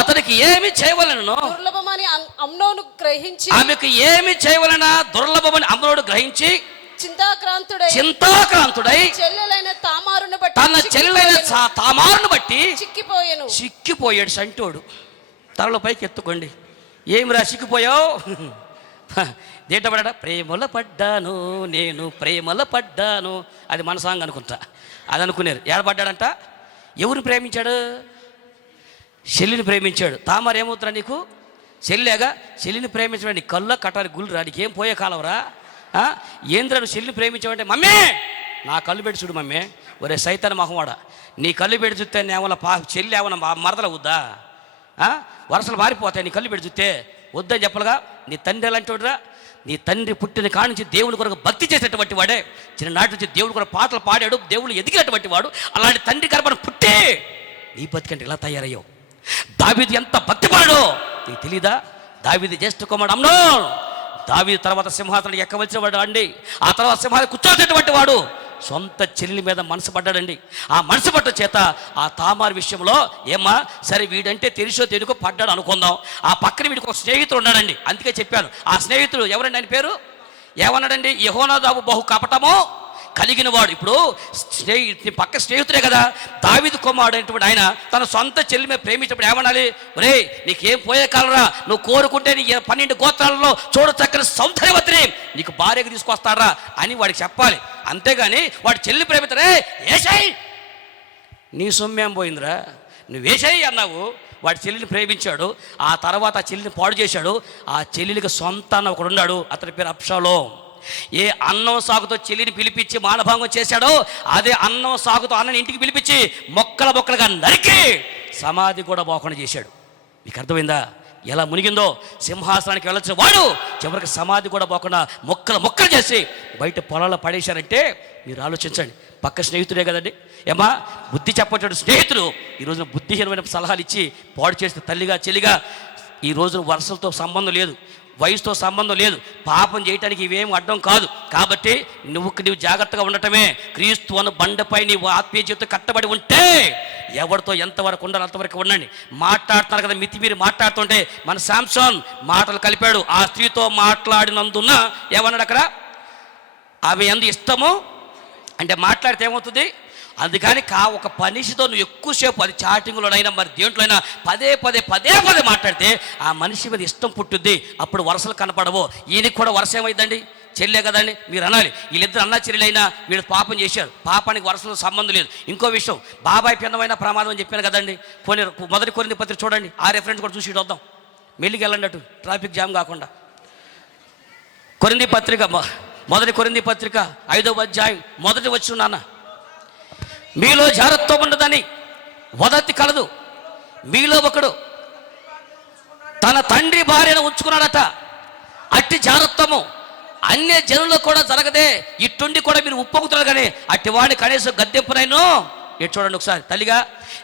అతనికి ఏమి చేయవలెనో దుర్లభమని అమ్నోను గ్రహించి, ఆమెకు ఏమి చేయవలన దుర్లభమని అమ్నోను గ్రహించి చింతాక్రాంతుడై తన చెల్లెలైన తామారును బట్టి సిక్కిపోయాడు. సంటోడు తనలో పైకి ఎత్తుకోండి. ఏమిరా సిక్కిపోయావు? దేటపడ్డా? ప్రేమలో పడ్డాను నేను, ప్రేమలో పడ్డాను. అది మన సాంగ్ అనుకుంటా. అది అనుకునేది. ఏడపడ్డాడంట? ఎవరిని ప్రేమించాడు? చెల్లిని ప్రేమించాడు. తామారు ఏమవుతున్నా నీకు? చెల్లేగా. చెల్లిని ప్రేమించడం నీ కళ్ళ కట్టాలి గుళ్ళు రా, నీకేం పోయే కాలవరా? ఏంద్ర నువ్వు చెల్లిని ప్రేమించావంటే, మమ్మీ నా కళ్ళు పెట్టి చూడు మమ్మీ. ఒరే సైతాన్ మొహవాడ, నీ కళ్ళు పెట్టి చూస్తే ఏమన్నా చెల్లి ఏమన్నా మరదల వద్దా? వరసలు మారిపోతాయి నీ కళ్ళు పెట్టి చూస్తే. వద్దని చెప్పలుగా. నీ తండ్రి ఎలాంటి వాడురా? నీ తండ్రి పుట్టిన కాడి నుంచి దేవుని కొరకు భక్తి చేసేటువంటి వాడే. చిన్ననాటి నుంచి దేవుడి కొరకు పాటలు పాడాడు, దేవుళ్ళు ఎదిగినటువంటి వాడు. అలాంటి తండ్రి గర్భను పుట్టే నీ బతికంటే ఇలా తయారయ్యావు. దావీదు ఎంత భక్తిపరుడో నీకు తెలీదా? దావీదు జ్యేష్ఠ కుమారుడు అమ్నోను. దావీదు తర్వాత సింహాసనం ఎక్కవలసిన వాడు అండి. ఆ తర్వాత సింహాసనం కూర్చోసేటువంటి వాడు సొంత చెల్లి మీద మనసు పడ్డాడండి. ఆ మనసు పడ్డ చేత ఆ తామారు విషయంలో ఏమ్మా సరే వీడంటే తెలుసో తెలుకో పడ్డాడు అనుకుందాం. ఆ పక్కన వీడికి ఒక స్నేహితుడు ఉన్నాడండి. అందుకే చెప్పాను. ఆ స్నేహితుడు ఎవరండి? ఆయన పేరు ఏమన్నాడండి? యెహోనాదాబు బహు కపటమో కలిగిన వాడు. ఇప్పుడు పక్క స్నేహితుడే కదా దావీదు కుమారుడు అనేటువంటి ఆయన తన సొంత చెల్లి మీద ప్రేమించినప్పుడు ఏమనాలి? ఒరే నీకేం పోయే కాలరా, నువ్వు కోరుకుంటే నీ 12 గోత్రాలలో చూడు చక్కని సౌందర్యవతిని నీకు భార్యకు తీసుకొస్తారా అని వాడికి చెప్పాలి. అంతేగాని వాడి చెల్లి ప్రేమితరే ఏషై నీ సొమ్మేం పోయిందిరా, నువ్వేషై అన్నావు. వాడి చెల్లిని ప్రేమించాడు. ఆ తర్వాత ఆ చెల్లిని పాడు చేశాడు. ఆ చెల్లెలికి సొంత అన్న ఒకడున్నాడు, అతని పేరు అబ్షాలోం. ఏ అన్నం సాగుతో చెల్లిని పిలిపించి మానభంగం చేశాడో అదే అన్నం సాగుతో అన్నని ఇంటికి పిలిపించి మొక్కలుగా నరికి సమాధి కూడా పోకుండా చేశాడు. మీకు అర్థమైందా ఎలా మునిగిందో? సింహాసనానికి వెళ్ళొచ్చిన వాడు చివరికి సమాధి కూడా పోకుండా మొక్కలు చేసి బయట పొలాల్లో పడేశారంటే మీరు ఆలోచించండి. పక్క స్నేహితుడే కదండి. ఏమా బుద్ధి చెప్పేటప్పుడు స్నేహితుడు ఈ రోజున బుద్ధిహీనమైన సలహాలు ఇచ్చి పాడు చేస్తే తల్లిగా చెల్లిగా ఈ రోజున వరుసలతో సంబంధం లేదు, వయసుతో సంబంధం లేదు, పాపం చేయటానికి ఇవేం అడ్డం కాదు. కాబట్టి నువ్వు జాగ్రత్తగా ఉండటమే. క్రీస్తు అన్న బండపై నీవు ఆత్మీయ జీవితం కట్టబడి ఉంటే ఎవరితో ఎంతవరకు ఉండాలి అంతవరకు ఉండండి. మాట్లాడుతున్నారు కదా, మితిమీరి మాట్లాడుతుంటే మన శాంసన్ మాటలు కలిపాడు. ఆ స్త్రీతో మాట్లాడినందున ఏమన్నాడు అక్కడ, ఆమె ఎందు ఇష్టము అంటే మాట్లాడితే ఏమవుతుంది. అందుకని ఒక మనిషితో నువ్వు ఎక్కువసేపు అది చాటింగ్లోనైనా మరి దేంట్లోనైనా పదే మాట్లాడితే ఆ మనిషి మీద ఇష్టం పుట్టుద్ది. అప్పుడు వరుసలు కనపడవు. ఈయనకి కూడా వరుస ఏమైందండి, చెల్లె కదండి. మీరు అనాలి వీళ్ళిద్దరు అన్నా చెల్లెలైనా వీళ్ళు పాపం చేశారు, పాపానికి వరుసలో సంబంధం లేదు. ఇంకో విషయం, బాబాయ్ పిన్నమైన ప్రమాదం అని చెప్పాను కదండి. పోనీ మొదటి కొరింథీ పత్రిక చూడండి, ఆ రెఫరెన్స్ కూడా చూసి వద్దాం, మెల్లికి వెళ్ళండి ట్రాఫిక్ జామ్ కాకుండా. కొరింథీ పత్రిక మొదటి కొరింథీ పత్రిక 5వ అధ్యాయం మొదటి వచనం, నాన్న మీలో జాగ్రత్త ఉండదని వదతి కలదు, మీలో ఒకడు తన తండ్రి భార్యను ఉంచుకున్నాడట, అట్టి జాగ్రత్తము అన్య జనుల్లో కూడా జరగదే, ఇట్టుండి కూడా మీరు ఉప్పొంగుతున్నారు కానీ అట్టి వాడిని కనీసం గద్దెంపునైను. ఇటు చూడండి ఒకసారి తల్లిగా.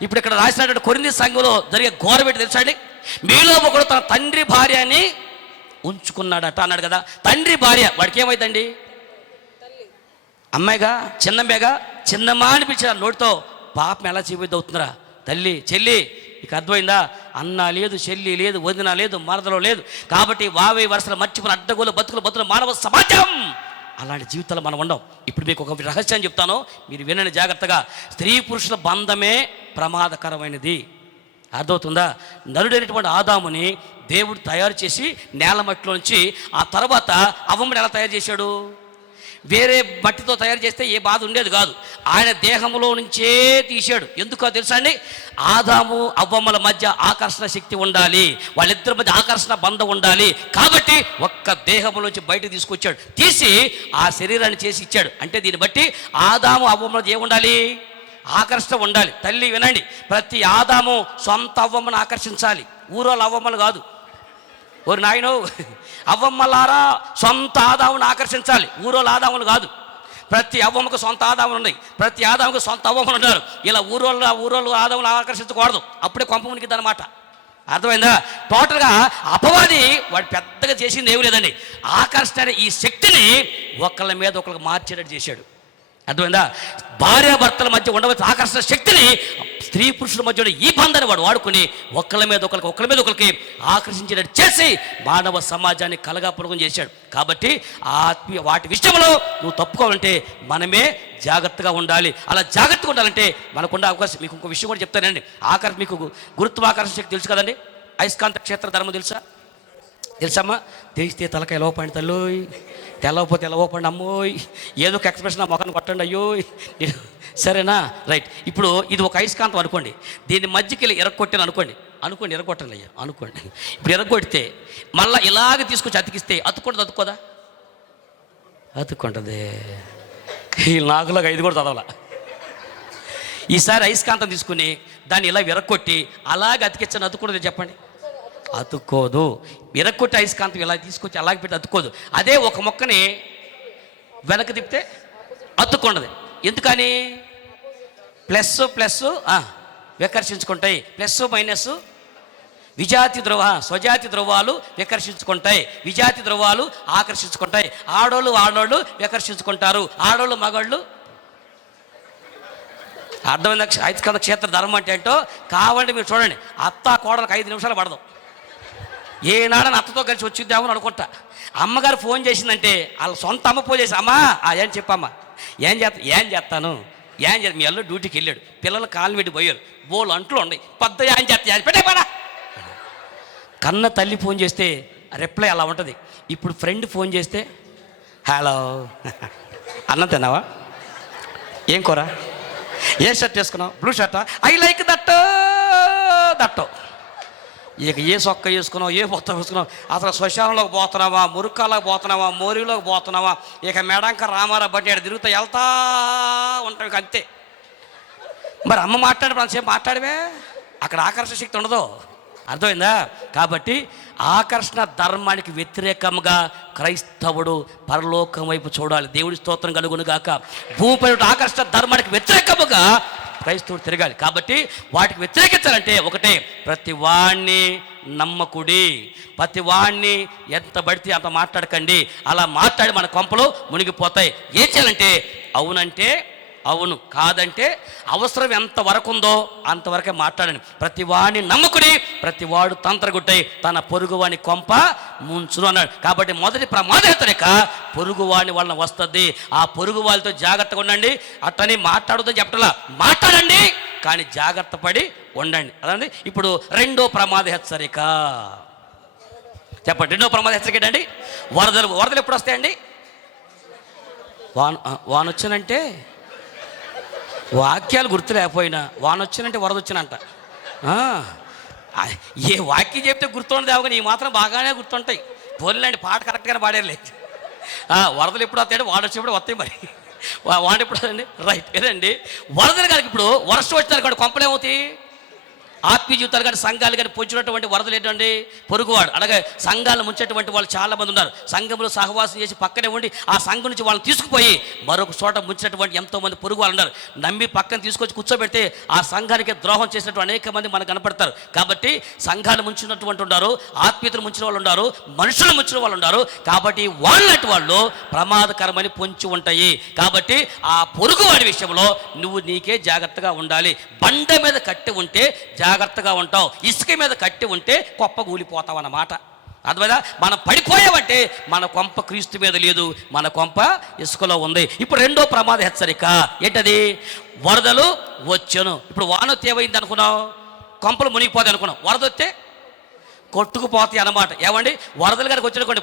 ఇప్పుడు ఇక్కడ రాసినటువంటి కొరింథీ సంఘంలో జరిగే ఘోరం ఏంటి తెలుసా అండి, మీలో ఒకడు తన తండ్రి భార్యని ఉంచుకున్నాడట అన్నాడు కదా. తండ్రి భార్య వాడికి ఏమైందండి, అమ్మాయిగా చిన్నమ్మేగా, చిన్నమ్మా అనిపించిన నోటితో పాపం ఎలా చేయబోద్ది అవుతుందిరా. తల్లి చెల్లి ఇక అర్థమైందా, అన్న లేదు, చెల్లి లేదు, వదిన లేదు, మరదలో లేదు. కాబట్టి వావే వరుసలు మర్చిపోయిన అడ్డగోలు బతుకులు మానవ సమాజం. అలాంటి జీవితాలు మనం ఉండం. ఇప్పుడు మీకు ఒక రహస్యం చెప్తాను, మీరు వినండి జాగ్రత్తగా. స్త్రీ పురుషుల బంధమే ప్రమాదకరమైనది. అర్థమవుతుందా. నరుడైనటువంటి ఆదాముని దేవుడు తయారు చేసి నేల మట్టిలో నుంచి ఆ తర్వాత అవ్వమ్మని ఎలా తయారు చేశాడు, వేరే మట్టితో తయారు చేస్తే ఏ బాధ ఉండేది కాదు. ఆయన దేహంలో నుంచే తీశాడు. ఎందుకో తెలుసా అండి, ఆదాము అవ్వమ్మల మధ్య ఆకర్షణ శక్తి ఉండాలి, వాళ్ళిద్దరి మధ్య ఆకర్షణ బంధం ఉండాలి. కాబట్టి ఒక్క దేహంలో నుంచి బయట తీసుకొచ్చాడు, తీసి ఆ శరీరాన్ని చేసి ఇచ్చాడు. అంటే దీన్ని బట్టి ఆదాము అవ్వమ్మల ఏముండాలి, ఆకర్షణ ఉండాలి. తల్లి వినండి, ప్రతి ఆదాము సొంత అవ్వమ్మను ఆకర్షించాలి, ఊరోళ్ళ అవ్వమ్మలు కాదు. ఓరి నాయనో, అవ్వమ్మలారా సొంత ఆదామును ఆకర్షించాలి, ఊరోళ్ళ ఆదాములు కాదు. ప్రతి అవ్వమ్మకు సొంత ఆదాములు ఉన్నాయి, ప్రతి ఆదాముకు సొంత అవ్వమ్మలు ఉన్నారు. ఇలా ఊరోళ్ళు ఆదాములు ఆకర్షించకూడదు, అప్పుడే కొంప మునికిద్ది అనమాట. అర్థమైందా. టోటల్గా అపవాది వాడు పెద్దగా చేసింది ఏమి లేదండి, ఆకర్షణ అనే ఈ శక్తిని ఒకళ్ళ మీద ఒకళ్ళకి మార్చేటట్టు చేశాడు. అర్థమైందా. భార్యాభర్తల మధ్య ఉండవలసిన ఆకర్షణ శక్తిని స్త్రీ పురుషుల మధ్య ఈ బంధాన్ని వాడు వాడుకొని ఒకళ్ళ మీద ఒకరికి ఆకర్షించేటట్టు చేసి మానవ సమాజాన్ని కలగాపులగం చేశాడు. కాబట్టి వాటి విషయంలో నువ్వు తప్పుకోవాలంటే మనమే జాగ్రత్తగా ఉండాలి. అలా జాగ్రత్తగా ఉండాలంటే మనకున్న అవకాశం. మీకు ఇంకో విషయం కూడా చెప్తానండి. మీకు గురుత్వాకర్షణ శక్తి తెలుసు కదండి, అయస్కాంత క్షేత్ర ధర్మం తెలుసమ్మా. తెలిస్తే తలకాయ లోపండి తల్లోయ్, తెల్లవపోతే ఎలవపోండి అమ్మోయ్, ఏదో ఒక ఎక్స్ప్రెషన్ ఆ మొఖాన్ని కొట్టండి అయ్యోయ్. సరేనా, రైట్. ఇప్పుడు ఇది ఒక అయస్కాంతం అనుకోండి, దీన్ని మధ్యకి వెళ్ళి ఎరగొట్టాను అనుకోండి ఎరగొట్టండి అయ్యా అనుకోండి. ఇప్పుడు ఎరగొడితే మళ్ళీ ఇలాగ తీసుకొచ్చి అతికిస్తే అతుక్కోదా, అతుక్కుంటుంది. ఈ నాకులాగా 5 కూడా చదవాల. ఈసారి అయస్కాంతం తీసుకుని దాన్ని ఇలా విరగొట్టి అలాగే అతికించని అతుక్కుంటుంది చెప్పండి, అతుక్కోదు. విరగొట్టి అయస్కాంతం ఇలా తీసుకొచ్చి అలాగే పెట్టి అతుక్కోదు. అదే ఒక మొక్కని వెనక్కి తిప్పితే అతుక్కుండదు. ఎందుకని, ప్లస్ వికర్షించుకుంటాయి, ప్లస్ మైనస్ స్వజాతి ధ్రువాలు వికర్షించుకుంటాయి, విజాతి ధ్రువాలు ఆకర్షించుకుంటాయి. ఆడోళ్ళు వికర్షించుకుంటారు, ఆడోళ్ళు మగాళ్ళు. అర్థమైన అయస్కాంత క్షేత్ర ధర్మం అంటే ఏంటో కావాలంటే మీరు చూడండి. అత్త కోడలకు 5 నిమిషాలు పడదు. ఏనాడని అత్తతో కలిసి వచ్చిద్దామని అనుకుంటా. అమ్మగారు ఫోన్ చేసిందంటే వాళ్ళ సొంత అమ్మ ఫోన్ చేసి, అమ్మా ఏం చెప్పమ్మా, ఏం చేస్తాను మీ అల్లు డ్యూటీకి వెళ్ళాడు, పిల్లలు కాలు పెట్టి పోయారు, బోళ్ళు అంట్లు ఉన్నాయి, పెద్ద ఏం చేస్తా పెట్టే పడా. కన్న తల్లి ఫోన్ చేస్తే రిప్లై అలా ఉంటుంది. ఇప్పుడు ఫ్రెండ్ ఫోన్ చేస్తే హలో అన్నం తిన్నావా, ఏం కూర, ఏ షర్ట్ వేసుకున్నావు, బ్లూ షర్టా, ఐ లైక్ దట్. ఇక ఏ సొక్క వేసుకున్నావు, ఏ బొత్త వేసుకున్నావు, అసలు శ్మశానంలోకి పోతున్నావా, మురుక్కాలకు పోతున్నావా, మోరీలోకి పోతున్నావా, ఇక మెడంక రామారావు బట్టి తిరుగుతా వెళ్తా ఉంటాం అంతే. మరి అమ్మ మాట్లాడినప్పుడు అంతసేపు మాట్లాడవే, అక్కడ ఆకర్షణ శక్తి ఉండదు. అర్థమైందా? కాబట్టి ఆకర్షణ ధర్మానికి వ్యతిరేకంగా క్రైస్తవుడు పరలోకం వైపు చూడాలి. దేవుడి స్తోత్రం కలుగును గాక. భూమిపై ఆకర్షణ ధర్మానికి వ్యతిరేకముగా క్రైస్తవుడు తిరగాలి. కాబట్టి వాటికి వ్యతిరేకించాలంటే ఒకటే, ప్రతి వాణ్ణి నమ్మకుడి, ప్రతి వాణ్ణి ఎంత పడితే అంత మాట్లాడకండి. అలా మాట్లాడి మన కొంపలు మునిగిపోతాయి. ఏం చేయాలంటే అవునంటే అవును, కాదంటే అవసరం ఎంత వరకు ఉందో అంతవరకే మాట్లాడండి. ప్రతి వాడిని నమ్ముకుని ప్రతి వాడు తంత్రగుట్టై తన పొరుగువాని కొంప ముంచును అన్నాడు. కాబట్టి మొదటి ప్రమాద హెచ్చరిక పొరుగువాని వలన వస్తుంది. ఆ పొరుగు వాళ్ళతో జాగ్రత్తగా ఉండండి. అట్టని మాట్లాడుతూ చెప్పటలా, మాట్లాడండి కానీ జాగ్రత్త పడి ఉండండి. అదండి. ఇప్పుడు రెండో ప్రమాద హెచ్చరిక చెప్పండి. రెండో ప్రమాద హెచ్చరిక ఏంటండి? వరదలు ఎప్పుడు వస్తాయండి? వాన వచ్చానంటే వాక్యాలు గుర్తు లేకపోయినా వాన వచ్చినంటే వరద వచ్చినంట. ఏ వాక్యం చెప్తే గుర్తుండదు కానీ ఈ మాత్రం బాగానే గుర్తుంటాయి. పోలేండి, పాట కరెక్ట్గానే పాడేరులే. వరదలు ఎప్పుడు వస్తాయంటే వాడు వచ్చేప్పుడు వస్తాయి. మరి వాడు ఎప్పుడు వస్తాయండి? రైట్ ఏదండి. వరదలు కనుక ఇప్పుడు వర్షం వచ్చిన కూడా కొంపలేమవుతాయి. ఆత్మీయ జీవితాలు కానీ సంఘాలు కానీ పొంచినటువంటి వరదలు ఏంటండి? పొరుగువాడు అలాగే సంఘాలు ముంచేటువంటి వాళ్ళు చాలామంది ఉన్నారు. సంఘంలో సహవాసం చేసి పక్కనే ఉండి ఆ సంఘం నుంచి వాళ్ళని తీసుకుపోయి మరొక చోట ముంచినటువంటి ఎంతోమంది పొరుగు వాళ్ళు ఉన్నారు. నమ్మి పక్కన తీసుకొచ్చి కూర్చోబెడితే ఆ సంఘానికి ద్రోహం చేసినటువంటి అనేక మంది మనకు కనపడతారు. కాబట్టి సంఘాలు ముంచినటువంటి ఉన్నారు, ఆత్మీయతలు ముంచిన వాళ్ళు ఉన్నారు, మనుషులు ముంచిన వాళ్ళు ఉన్నారు. కాబట్టి వాళ్ళటి వాళ్ళు ప్రమాదకరమని పొంచి ఉంటాయి. కాబట్టి ఆ పొరుగువాడి విషయంలో నువ్వు నీకే జాగ్రత్తగా ఉండాలి. బండ మీద కట్టి ఉంటే జాగ్రత్తగా ఉంటావు, ఇసుక మీద కట్టి ఉంటే కొప్ప కూలిపోతావు అన్నమాట. అర్థమైందా? మనం పడిపోయామంటే మన కొంప క్రీస్తు మీద లేదు, మన కొంప ఇసుకలో ఉంది. ఇప్పుడు రెండో ప్రమాద హెచ్చరిక ఏంటది? వరదలు వచ్చును. ఇప్పుడు వాన ఏమైంది అనుకున్నావు? కొంపలు మునిగిపోతాయి అనుకున్నావు. వరద వస్తే కొట్టుకుపోతాయి అన్నమాట. ఏమండి? వరదలు కనుక వచ్చినటువంటి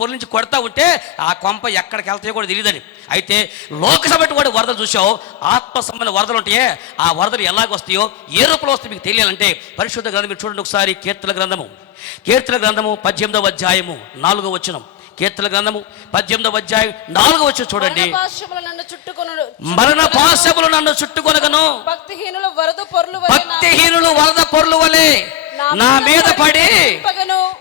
పొర్లించి కొడతా ఉంటే ఆ కొంప ఎక్కడికి వెళ్తాయో కూడా తెలియదని. అయితే లోకసభ కూడా వరదలు చూసావు, ఆత్మ సంబంధ వరదలు ఉంటాయే, ఆ వరదలు ఎలాగొస్తాయో ఏ రూపంలో వస్తాయో మీకు తెలియాలంటే పరిశుద్ధ గ్రంథం మీరు చూడండి ఒకసారి. కీర్తన గ్రంథము 18వ అధ్యాయము 4వ వచనం. కీర్తన గ్రంథము 18వ అధ్యాయం 4వ వచనం చూడండి. మరణ పాశములు నన్ను చుట్టుకొనగను, భక్తిహీనులు వరద పొర్లు వలె నా మీద పడి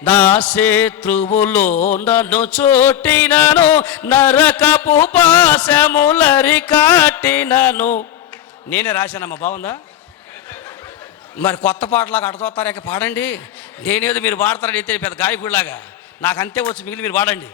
నా శత్రువులు నన్ను చుట్టినను, నరకపు పాశములరి కాటినను. నేనే రాశానమ్మా, బాగుందా? మరి కొత్త పాటలాగా అడతోతారాక పాడండి. నేనేదో మీరు పాడతారని అయితే పెద్ద గాయకుడిలాగా నాకు అంతే వచ్చు, మిగిలిన మీరు పాడండి.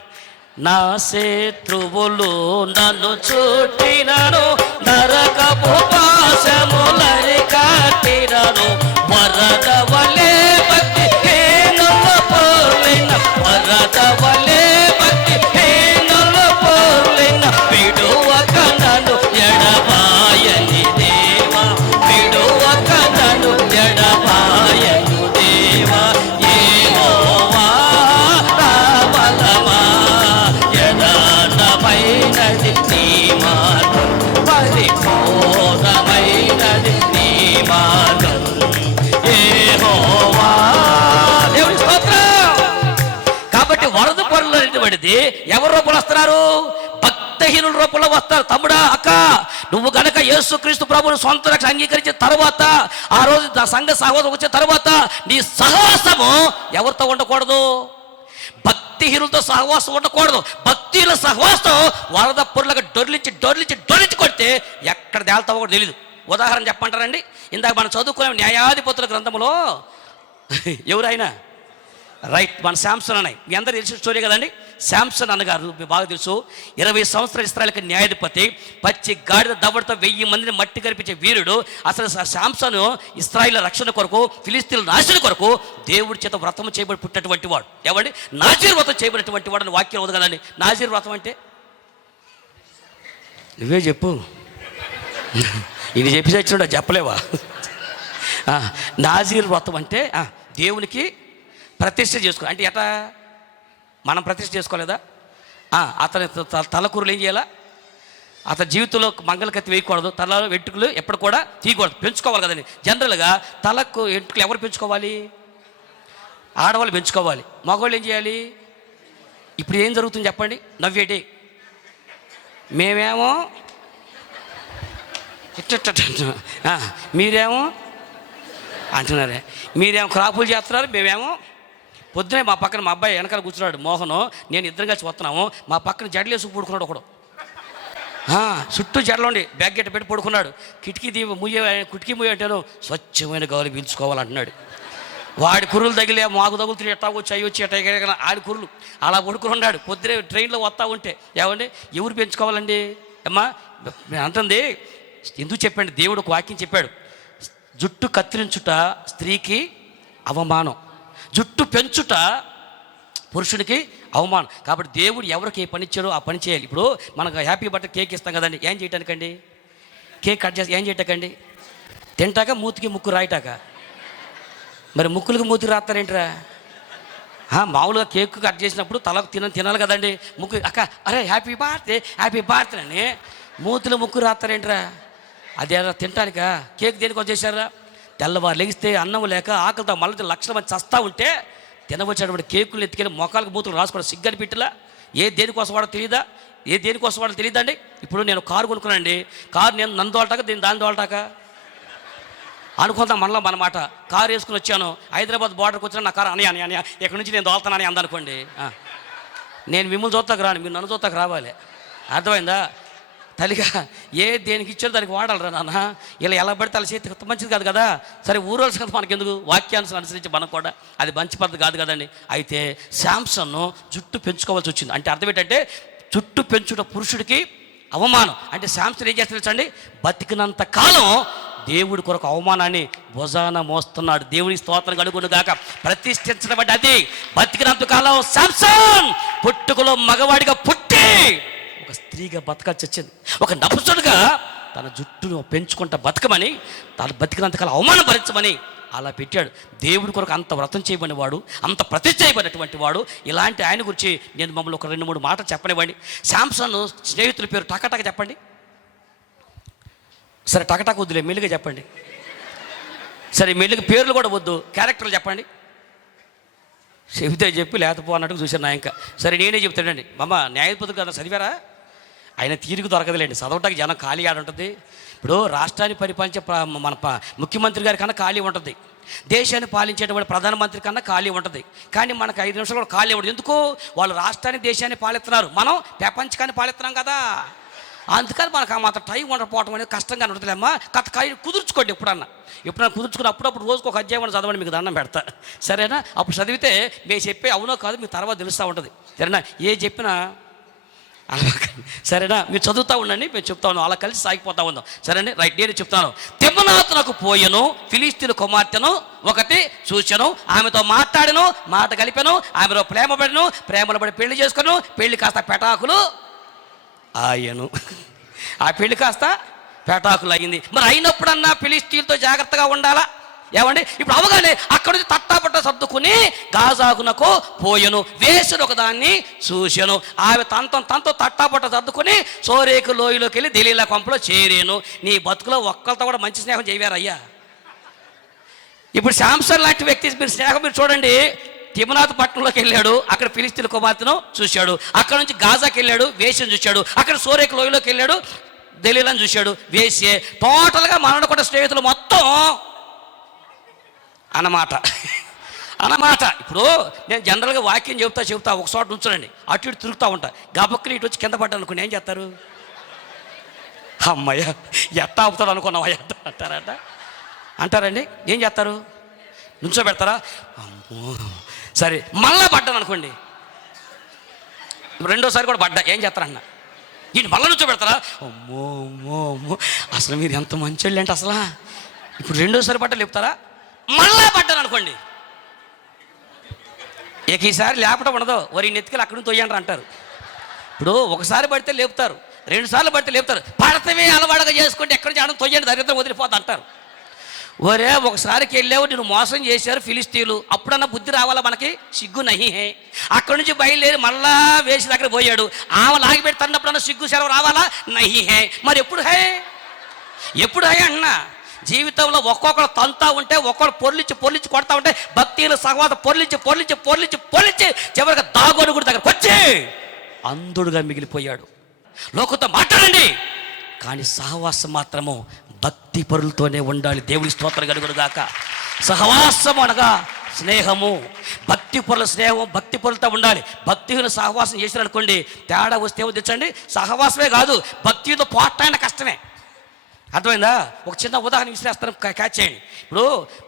నా శత్రువులు నన్ను చుట్టినను, నరకపు పాశములరి కాటినను, వరద వలె భక్తిహీనుల పొర్లిన, వరద వలె భక్తిహీనుల పొర్లిన, విడువక నన్ను ఎడబాయని దేవా, విడువక నన్ను ఎడబాయని దేవా. యెహోవా నా బలమా, యథార్థమైనది నీ మార్గం, పరిపూర్ణమైనది నీ మార్గం. యెహోవా దేవుని స్తోత్రం. కాబట్టి వరద పొరలు అనేటువంటిది ఎవరి రూపంలో వస్తున్నారు? భక్తహీనుల రూపంలో వస్తారు. తమ్ముడా, అక్క, నువ్వు గనక యేసుక్రీస్తు ప్రభువును సొంత రక్షణ అంగీకరించిన తర్వాత, ఆ రోజు సంఘ సహవాసం వచ్చిన తర్వాత నీ సహవాసము ఎవరితో ఉండకూడదు? భక్తిహీనులతో సహవాసం ఉండకూడదు. భక్తిహీనుల సహవాసం వరద పొరలుగా డొర్లించి కొడితే ఎక్కడ తేల్తావో కూడా తెలియదు. ఉదాహరణ చెప్పంటారండి. ఇందాక మనం చదువుకునే న్యాయాధిపతుల గ్రంథంలో ఎవరైనా రైట్ మన శాంసన్ అన్నాయి. మీ అందరూ తెలిసిన స్టోరీ కదండి. శాంసన్ అన్నగారు మీకు బాగా తెలుసు. 20 సంవత్సరాల ఇశ్రాయేలుకి న్యాయాధిపతి, పచ్చి గాడిద దవడతో 1000 మందిని మట్టి కనిపించే వీరుడు. అసలు శాంసన్ ఇశ్రాయేలు రక్షణ కొరకు, ఫిలిస్తీన్ల నాశన కొరకు దేవుడి చేత వ్రతం చేయబడి పుట్టినటువంటి వాడు. ఏమండి? నాజీర్ వ్రతం చేయబడినటువంటి వాడు అని వాక్యం ఉంది కదండి. నాజీర్ వ్రతం అంటే నువ్వే చెప్పు, ఇది చెప్పి చచ్చినట్టు చెప్పలేవా? నాజీర్ వ్రతం అంటే దేవునికి ప్రతిష్ఠ చేసుకో. అంటే ఎట్లా? మనం ప్రతిష్ఠ చేసుకోలేదా? అతని తలకూరలు ఏం చేయాలా? అతని జీవితంలో మంగళకత్తి వేయకూడదు, తలలో వెంట్రుకలు ఎప్పుడు కూడా తీయకూడదు, పెంచుకోవాలి కదండి. జనరల్గా తలకు వెంట్రుకలు ఎవరు పెంచుకోవాలి? ఆడవాళ్ళు పెంచుకోవాలి. మగవాళ్ళు ఏం చేయాలి? ఇప్పుడు ఏం జరుగుతుంది చెప్పండి? నవ్వేటి మేమేమో మీరేమో అంటున్నారే. మీరేమో క్రాపులు చేస్తున్నారు, మేమేమో పొద్దునే మా పక్కన మా అబ్బాయి వెనకాల కూర్చున్నాడు మోహను, నేను ఇద్దరం కలిసి వస్తున్నాము. మా పక్కన జడలేసి పడుకున్నాడు ఒకడు, చుట్టూ జడలోండి బ్యాగ్ గట్ట పెట్టి పడుకున్నాడు. కిటికీ కిటికీ ముయ్య అంటాను, స్వచ్ఛమైన గాలి పీల్చుకోవాలంటున్నాడు. వాడి కుర్రులు తగిలే మాకు తగులుతున్న ఎట్టా వచ్చి అయ్యి వచ్చి ఎట్టా ఆడి కుర్రులు అలా పడుకున్నాడు. పొద్దునే ట్రైన్లో వస్తూ ఉంటే ఏమండి ఎవరు పెంచుకోవాలండి అమ్మా అంటుంది. ఎందుకు చెప్పండి, దేవుడు ఒక వాక్యం చెప్పాడు, జుట్టు కత్తిరించుట స్త్రీకి అవమానం, జుట్టు పెంచుట పురుషుడికి అవమానం. కాబట్టి దేవుడు ఎవరికి ఏ పని ఇచ్చాడో ఆ పని చేయాలి. ఇప్పుడు మనకు హ్యాపీ బర్త్డే కేక్ ఇస్తాం కదండి, ఏం చేయటానికండి? కేక్ కట్ చేసి ఏం చేయటాకండి? తింటాక మూతికి ముక్కు రాయటాక? మరి ముక్కులకి మూతికి రాస్తారేంట్రా? మామూలుగా కేక్ కట్ చేసినప్పుడు తలకు తినాలి కదండి. ముక్కు అక్క అరే హ్యాపీ బర్త్డే అని మూతులు ముక్కు రాస్తారేంట్రా? అది తింటానికా? కేక్ దేనికి వచ్చేసారా? తెల్లవారు లెగిస్తే అన్నం లేక ఆకలితో మళ్ళీ లక్షల మంది చస్తా ఉంటే తినవచ్చినటువంటి కేకులు ఎత్తుకెళ్ళి మొక్కలకు మూతులు రాసుకోవడం సిగ్గని పిట్టలా? దేనికోసం వాడో తెలియదా? దేనికోసం వాడో తెలియదండి. ఇప్పుడు నేను కారు కొనుక్కున్నానండి, కారు నేను నన్ను దోలటాక దీన్ని దాన్ని దోలటాక అనుకుందాం. మనలో మన మాట కారు వేసుకుని వచ్చాను, హైదరాబాద్ బార్డర్కి వచ్చినా నా కారు అని ఎక్కడి నుంచి నేను దోలుతానని అందనుకోండి. నేను మిమ్మల్ని చూస్తాకు రాను, మీరు నన్ను చూస్తాకు రావాలి. అర్థమైందా? తల్లిగా దేనికి ఇచ్చారో దానికి వాడాలరా నాన్న. ఇలా ఎలా పడితే అలా చేతి మంచిది కాదు కదా. సరే ఊరోళ్ళ సంగతి మనకెందుకు, వాక్యాన్ని అనుసరించి మనం కూడా అది మంచి పద్ధతి కాదు కదండి. అయితే శాంసన్ను జుట్టు పెంచుకోవాల్సి వచ్చింది. అంటే అర్థం ఏంటంటే జుట్టు పెంచుట పురుషుడికి అవమానం. అంటే శాంసన్ ఏం చేస్తాడు చూడండి, బతికినంత కాలం దేవుడి కొరకు అవమానాన్ని భుజాన మోస్తున్నాడు. దేవుడి స్తోత్రం కలుగును గాక. ప్రతిష్ఠించబడ్డ అది బతికినంత కాలం శాంసన్ పుట్టుకలో మగవాడిగా పుట్టి ఒక స్త్రీగా బతకాల్సి వచ్చింది. ఒక నపుసుడుగా తన జుట్టును పెంచుకుంటా బతకమని, తను బతికినంతకాలం అవమానం భరించమని అలా పెట్టాడు. దేవుడి కొరకు అంత వ్రతం చేయబడిన వాడు, అంత ప్రతిష్ఠ చేయబడినటువంటి వాడు. ఇలాంటి ఆయన గురించి నేను మమ్మల్ని ఒక 2-3 మాటలు చెప్పనివ్వండి. శాంసన్ స్నేహితుల పేరు టకటక చెప్పండి. సరే టకటక వద్దులే, మెల్లిగా చెప్పండి. సరే మెల్లిగా పేర్లు కూడా వద్దు, క్యారెక్టర్లు చెప్పండి. చెబితే చెప్పి లేకపో అన్నట్టు చూశాను నా. ఇంకా సరే నేనే చెప్తానండి. మమ్మ న్యాయపతులు కదా చదివారా? ఆయన తీరుకు దొరకదులేండి, చదవటానికి జనం ఖాళీ ఆడ ఉంటుంది. ఇప్పుడు రాష్ట్రాన్ని పరిపాలించే మన ముఖ్యమంత్రి గారి కన్నా ఖాళీ ఉంటుంది, దేశాన్ని పాలించేటువంటి ప్రధానమంత్రి కన్నా ఖాళీ ఉంటుంది. కానీ మనకు 5 నిమిషాలు కూడా ఖాళీ ఉంటుంది. ఎందుకు? వాళ్ళు రాష్ట్రాన్ని దేశాన్ని పాలిస్తున్నారు, మనం ప్రపంచకాన్ని పాలిస్తున్నాం కదా. అందుకని మనకు ఆ మాత్రం టైం ఉండకపోవడం అనేది కష్టంగా ఉంటుందిలేమ్మా. కుదుర్చుకోండి. ఎప్పుడన్నా కుదుర్చుకుని అప్పుడప్పుడు రోజుకు ఒక అధ్యాయం చదవండి, మీకు దండం పెడతా, సరేనా? అప్పుడు చదివితే మేము చెప్పే అవునో కాదు మీకు తర్వాత తెలుస్తూ ఉంటుంది, సరేనా? ఏ చెప్పినా అలా సరేనా? మీరు చదువుతూ ఉండండి, మేము చెప్తా ఉన్నాం, అలా కలిసి సాగిపోతా ఉందాం, సరేనా? రైట్. నేను చెప్తాను. తిమ్నాతునకు పోయెను, ఫిలిష్తీయుల కుమార్తెను ఒకటి చూచెను, ఆమెతో మాట్లాడను, మాట కలిపాను, ఆమెలో ప్రేమపడను, ప్రేమలో పడి పెళ్లి చేసుకును, పెళ్లి కాస్త పెటాకులు ఆయను. ఆ పెళ్లి కాస్త పెటాకులు అయింది. మరి అయినప్పుడన్నా ఫిలిష్తీయులతో జాగ్రత్తగా ఉండాలా? ఏమండి? ఇప్పుడు అవగానే అక్కడి నుంచి తట్టాపట్ట సర్దుకుని గాజాకునకు పోయెను, వేసును ఒకదాన్ని చూశాను, ఆమె తనతో తట్టాపట్ట సర్దుకుని సోరేకు లోయలోకి వెళ్ళి దెలీలా కొంపలో చేరాను. నీ బతుకులో ఒక్కరితో కూడా మంచి స్నేహం చేయవారయ్యా. ఇప్పుడు శాంసన్ లాంటి వ్యక్తి మీరు స్నేహం మీరు చూడండి. తిమ్నాతు పట్టణంలోకి వెళ్ళాడు, అక్కడ ఫిలిష్తీయుల కుమార్తెను చూశాడు. అక్కడ నుంచి గాజాకి వెళ్ళాడు, వేసిని చూశాడు. అక్కడ సోరేకు లోయలోకి వెళ్ళాడు, దెలీలాను చూశాడు, వేసే. టోటల్గా మనను కూడా స్నేహితులు మొత్తం అన్నమాట. ఇప్పుడు నేను జనరల్గా వాక్యం చెబుతా ఒక చోట ఉంచండి, అటు ఇటు తిరుగుతూ ఉంటా, గబక్కని ఇటు వచ్చి కింద పడ్డా అనుకుని ఏం చేస్తారు? అమ్మయ్య ఎట్టా ఆపుతాడు అనుకున్నావా అంటారండి. ఏం చేస్తారు? నుంచోబెడతారా? అమ్మో. సరే మళ్ళా పడ్డాను అనుకోండి, రెండోసారి కూడా పడ్డా, ఏం చేస్తారన్న? ఈయన మళ్ళా నుంచోబెడతారా? అమ్మో అమ్మో అమ్మో, అసలు మీరు ఎంత మంచోళ్ళు అంటే అసలు. ఇప్పుడు రెండోసారి పడ్డా లేపుతారా? మళ్ళా పడ్డాను అనుకోండి, ఇక ఈసారి లేపటం ఉండదు, వరి నెత్తికి అక్కడి నుంచి తొయ్యండి అంటారు. ఇప్పుడు ఒకసారి పడితే లేపుతారు, 2 సార్లు పడితే లేపుతారు. పడతమే అలవాటుగా చేసుకుంటే ఎక్కడి నుంచి ఆడడం తొయ్యండి, దరిద్రం వదిలిపోద్ది అంటారు. ఒరే ఒకసారికి వెళ్ళావు, నేను మోసం చేశారు ఫిలిష్తీయులు, అప్పుడన్నా బుద్ధి రావాలా మనకి? సిగ్గు నహి హే. అక్కడి నుంచి బయలుదేరి మళ్ళా వేసి దగ్గర పోయాడు, ఆమె లాగి పెడుతున్నప్పుడన్నా సిగ్గు సెలవు రావాలా? నహి హే. మరి ఎప్పుడు హే అన్నా? జీవితంలో ఒక్కొక్కరు తంతా ఉంటే, ఒక్కొక్కరు పొర్లించి కొడతా ఉంటే, భక్తులు సహవాసం పొర్లించి చివరికి దాగోనుగుడి దగ్గరకు వచ్చి అంధుడుగా మిగిలిపోయాడు. లోకంతో మాట్లాడండి, కానీ సహవాసం మాత్రము భక్తి పరులతోనే ఉండాలి. దేవుడి స్తోత్రం కలుగును గాక. సహవాసం అనగా స్నేహము. భక్తి పరుల స్నేహం భక్తి పరులతో ఉండాలి. భక్తిహీన సహవాసం చేశారనుకోండి, తేడా వస్తే ఏమో తెచ్చండి, సహవాసమే కాదు భక్తితో పోటాయన కష్టమే. అర్థమైందా? ఒక చిన్న ఉదాహరణ విశ్లేస్తాను, క్యాచ్ చేయండి. ఇప్పుడు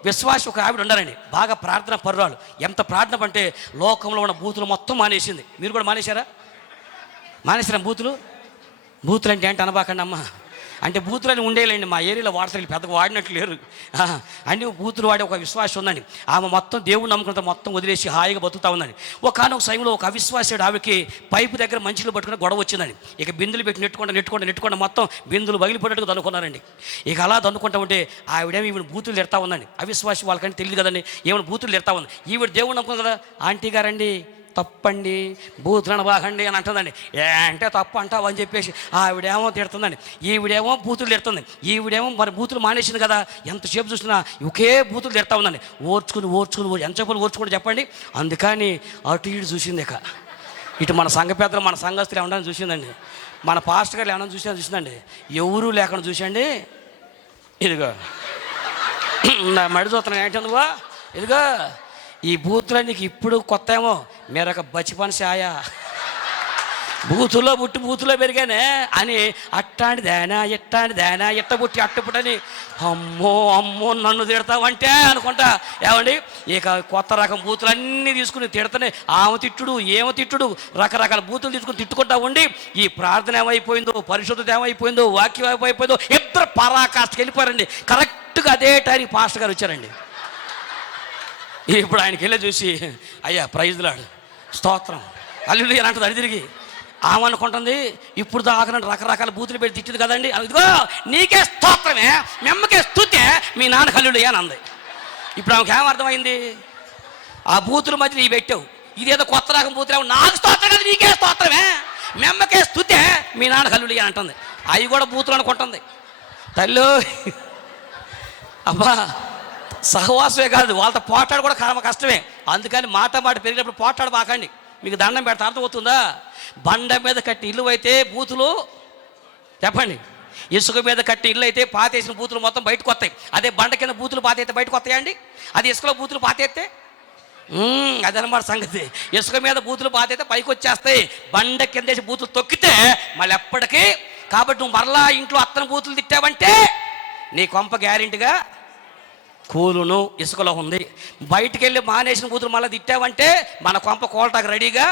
విశ్వాసం ఒక ఆవిడ ఉండాలండి, బాగా ప్రార్థన పరురాలు. ఎంత ప్రార్థన అంటే లోకంలో ఉన్న బూతులు మొత్తం మానేసింది. మీరు కూడా మానేశారా? మానేసారా బూతులు? బూతులు అంటే ఏంటి అనబాకండి అమ్మ. అంటే బూతులని ఉండేలేండి, మా ఏరియాలో వాడతారు, పెద్దగా వాడినట్లు లేరు. అన్ని బూతులు వాడే ఒక విశ్వాసం ఉందండి. ఆమె మొత్తం దేవుడు నమ్ముకుంటే మొత్తం వదిలేసి హాయిగా బతుకుతా ఉందండి. ఒకనొక సమయంలో ఒక అవిశ్వాసుడు ఆవిడకి పైపు దగ్గర మంచులు పట్టుకుని గొడవ వచ్చిందండి. ఇక బిందులు పెట్టి నెట్టుకుంటా మొత్తం బిందులు పగిలిపోయినట్టుగా దన్నుకున్నారండి. ఇక అలా దన్నుకుంటా ఉంటే ఆవిడేమి ఈవిడ బూతులు తిడతా ఉందండి. అవిశ్వాసి వాళ్ళకంటే తెలియదు కదండి, ఏమైనా బూతులు తిడతా ఉంది. ఈవిడ దేవుడు నమ్ముకుంది కదా, ఆంటీ గారండి తప్పండి, బూతులను బాగండి అని అంటుందండి. అంటే తప్పు అంటావు అని చెప్పేసి ఆవిడేమో తిడుతుందండి, ఈవిడేమో బూతులు తిడుతుంది. ఈవిడేమో మరి బూతులు మానేసింది కదా, ఎంతసేపు చూసినా ఒకే బూతులు తిడతా ఉందండి. ఓర్చుకుని ఎంతసేపు ఓర్చుకుని చెప్పండి. అందుకని అటు ఇటు చూసింది. ఇటు మన సంఘ పెద్దలు మన సంఘస్తులు ఏమన్నా చూసిందండి, మన పాస్టర్ గారు ఏమన్నా చూసిందండి. ఎవరూ లేకుండా చూసండి. ఇదిగో నా మడి చూస్తున్నాను ఏంటి నువ్వు, ఇదిగో ఈ బూతులు నీకు ఇప్పుడు కొత్త ఏమో, మీరొక బచిపని సాయా, బూతుల్లో పుట్టి బూతులో పెరిగానే అని అట్టాంటిదేనా ఎట్ట పుట్టి అట్టపుట్టని అమ్మో నన్ను తిడతావంటే అనుకుంటా. ఏమండి ఇక కొత్త రకం బూతులు అన్నీ తీసుకుని తిడతానే, ఆమె తిట్టుడు ఏమో తిట్టుడు, రకరకాల బూతులు తీసుకుని తిట్టుకుంటా ఉండి ఈ ప్రార్థన ఏమైపోయిందో, పరిశుద్ధత ఏమైపోయిందో, వాక్యం ఏమైపోయిందో, ఇద్దరు పరాకాష్ఠకి వెళ్ళిపోయారండి. కరెక్ట్గా అదే టైంకి పాస్టర్ గారు వచ్చారండి. ఇప్పుడు ఆయనకి వెళ్ళి చూసి, అయ్యా ప్రైజ్ లాడు, స్తోత్రం, హల్లెలూయా అని అంటుంది. అది తిరిగి ఆమె అనుకుంటుంది, ఇప్పుడు దాకా రకరకాల బూతులు పెట్టి తిట్టింది కదండి, ఇదిగో నీకే స్తోత్రమే, మీ అమ్మకే స్తుతే, మీ నాన్న హల్లెలూయా అని అంది. ఇప్పుడు ఆమెకి ఏమర్థమైంది, ఆ బూతుల మధ్య నీ పెట్టావు, ఇదేదో కొత్త రకం బూతులు, నాకు స్తోత్రం కదా, నీకే స్తోత్రమే, మీ అమ్మకే స్తుతే, మీ నాన్న హల్లెలూయా అంటుంది. అవి కూడా బూతులు అనుకుంటుంది. తల్లు అబ్బా, సహవాసమే కాదు వాళ్ళతో పోట్లాడు కూడా కష్టమే. అందుకని మాట పెరిగినప్పుడు పోట్లాడు బాకండి, మీకు దండం పెడతా, అర్థమవుతుందా? బండ మీద కట్టి ఇల్లు అయితే బూతులు చెప్పండి, ఇసుక మీద కట్టి ఇల్లు అయితే పాతేసిన బూతులు మొత్తం బయటకు వస్తాయి. అదే బండ కింద బూతులు పాతైతే బయటకు వస్తాయండి? అది ఇసుకలో బూతులు పాతేస్తే అదనమాట సంగతి. ఇసుక మీద బూతులు పాతైతే పైకి వచ్చేస్తాయి, బండ కిందేసి బూతులు తొక్కితే మళ్ళీ ఎప్పటికీ. కాబట్టి నువ్వు మరలా ఇంట్లో అత్తన బూతులు తిట్టావంటే నీ కొంప గ్యారెంటీగా కూలును ఇసుకలో ఉంది. బయటికి వెళ్ళి మానేసిన బూతులు మళ్ళీ తిట్టావంటే మన కొంప కోలటాకు రెడీగా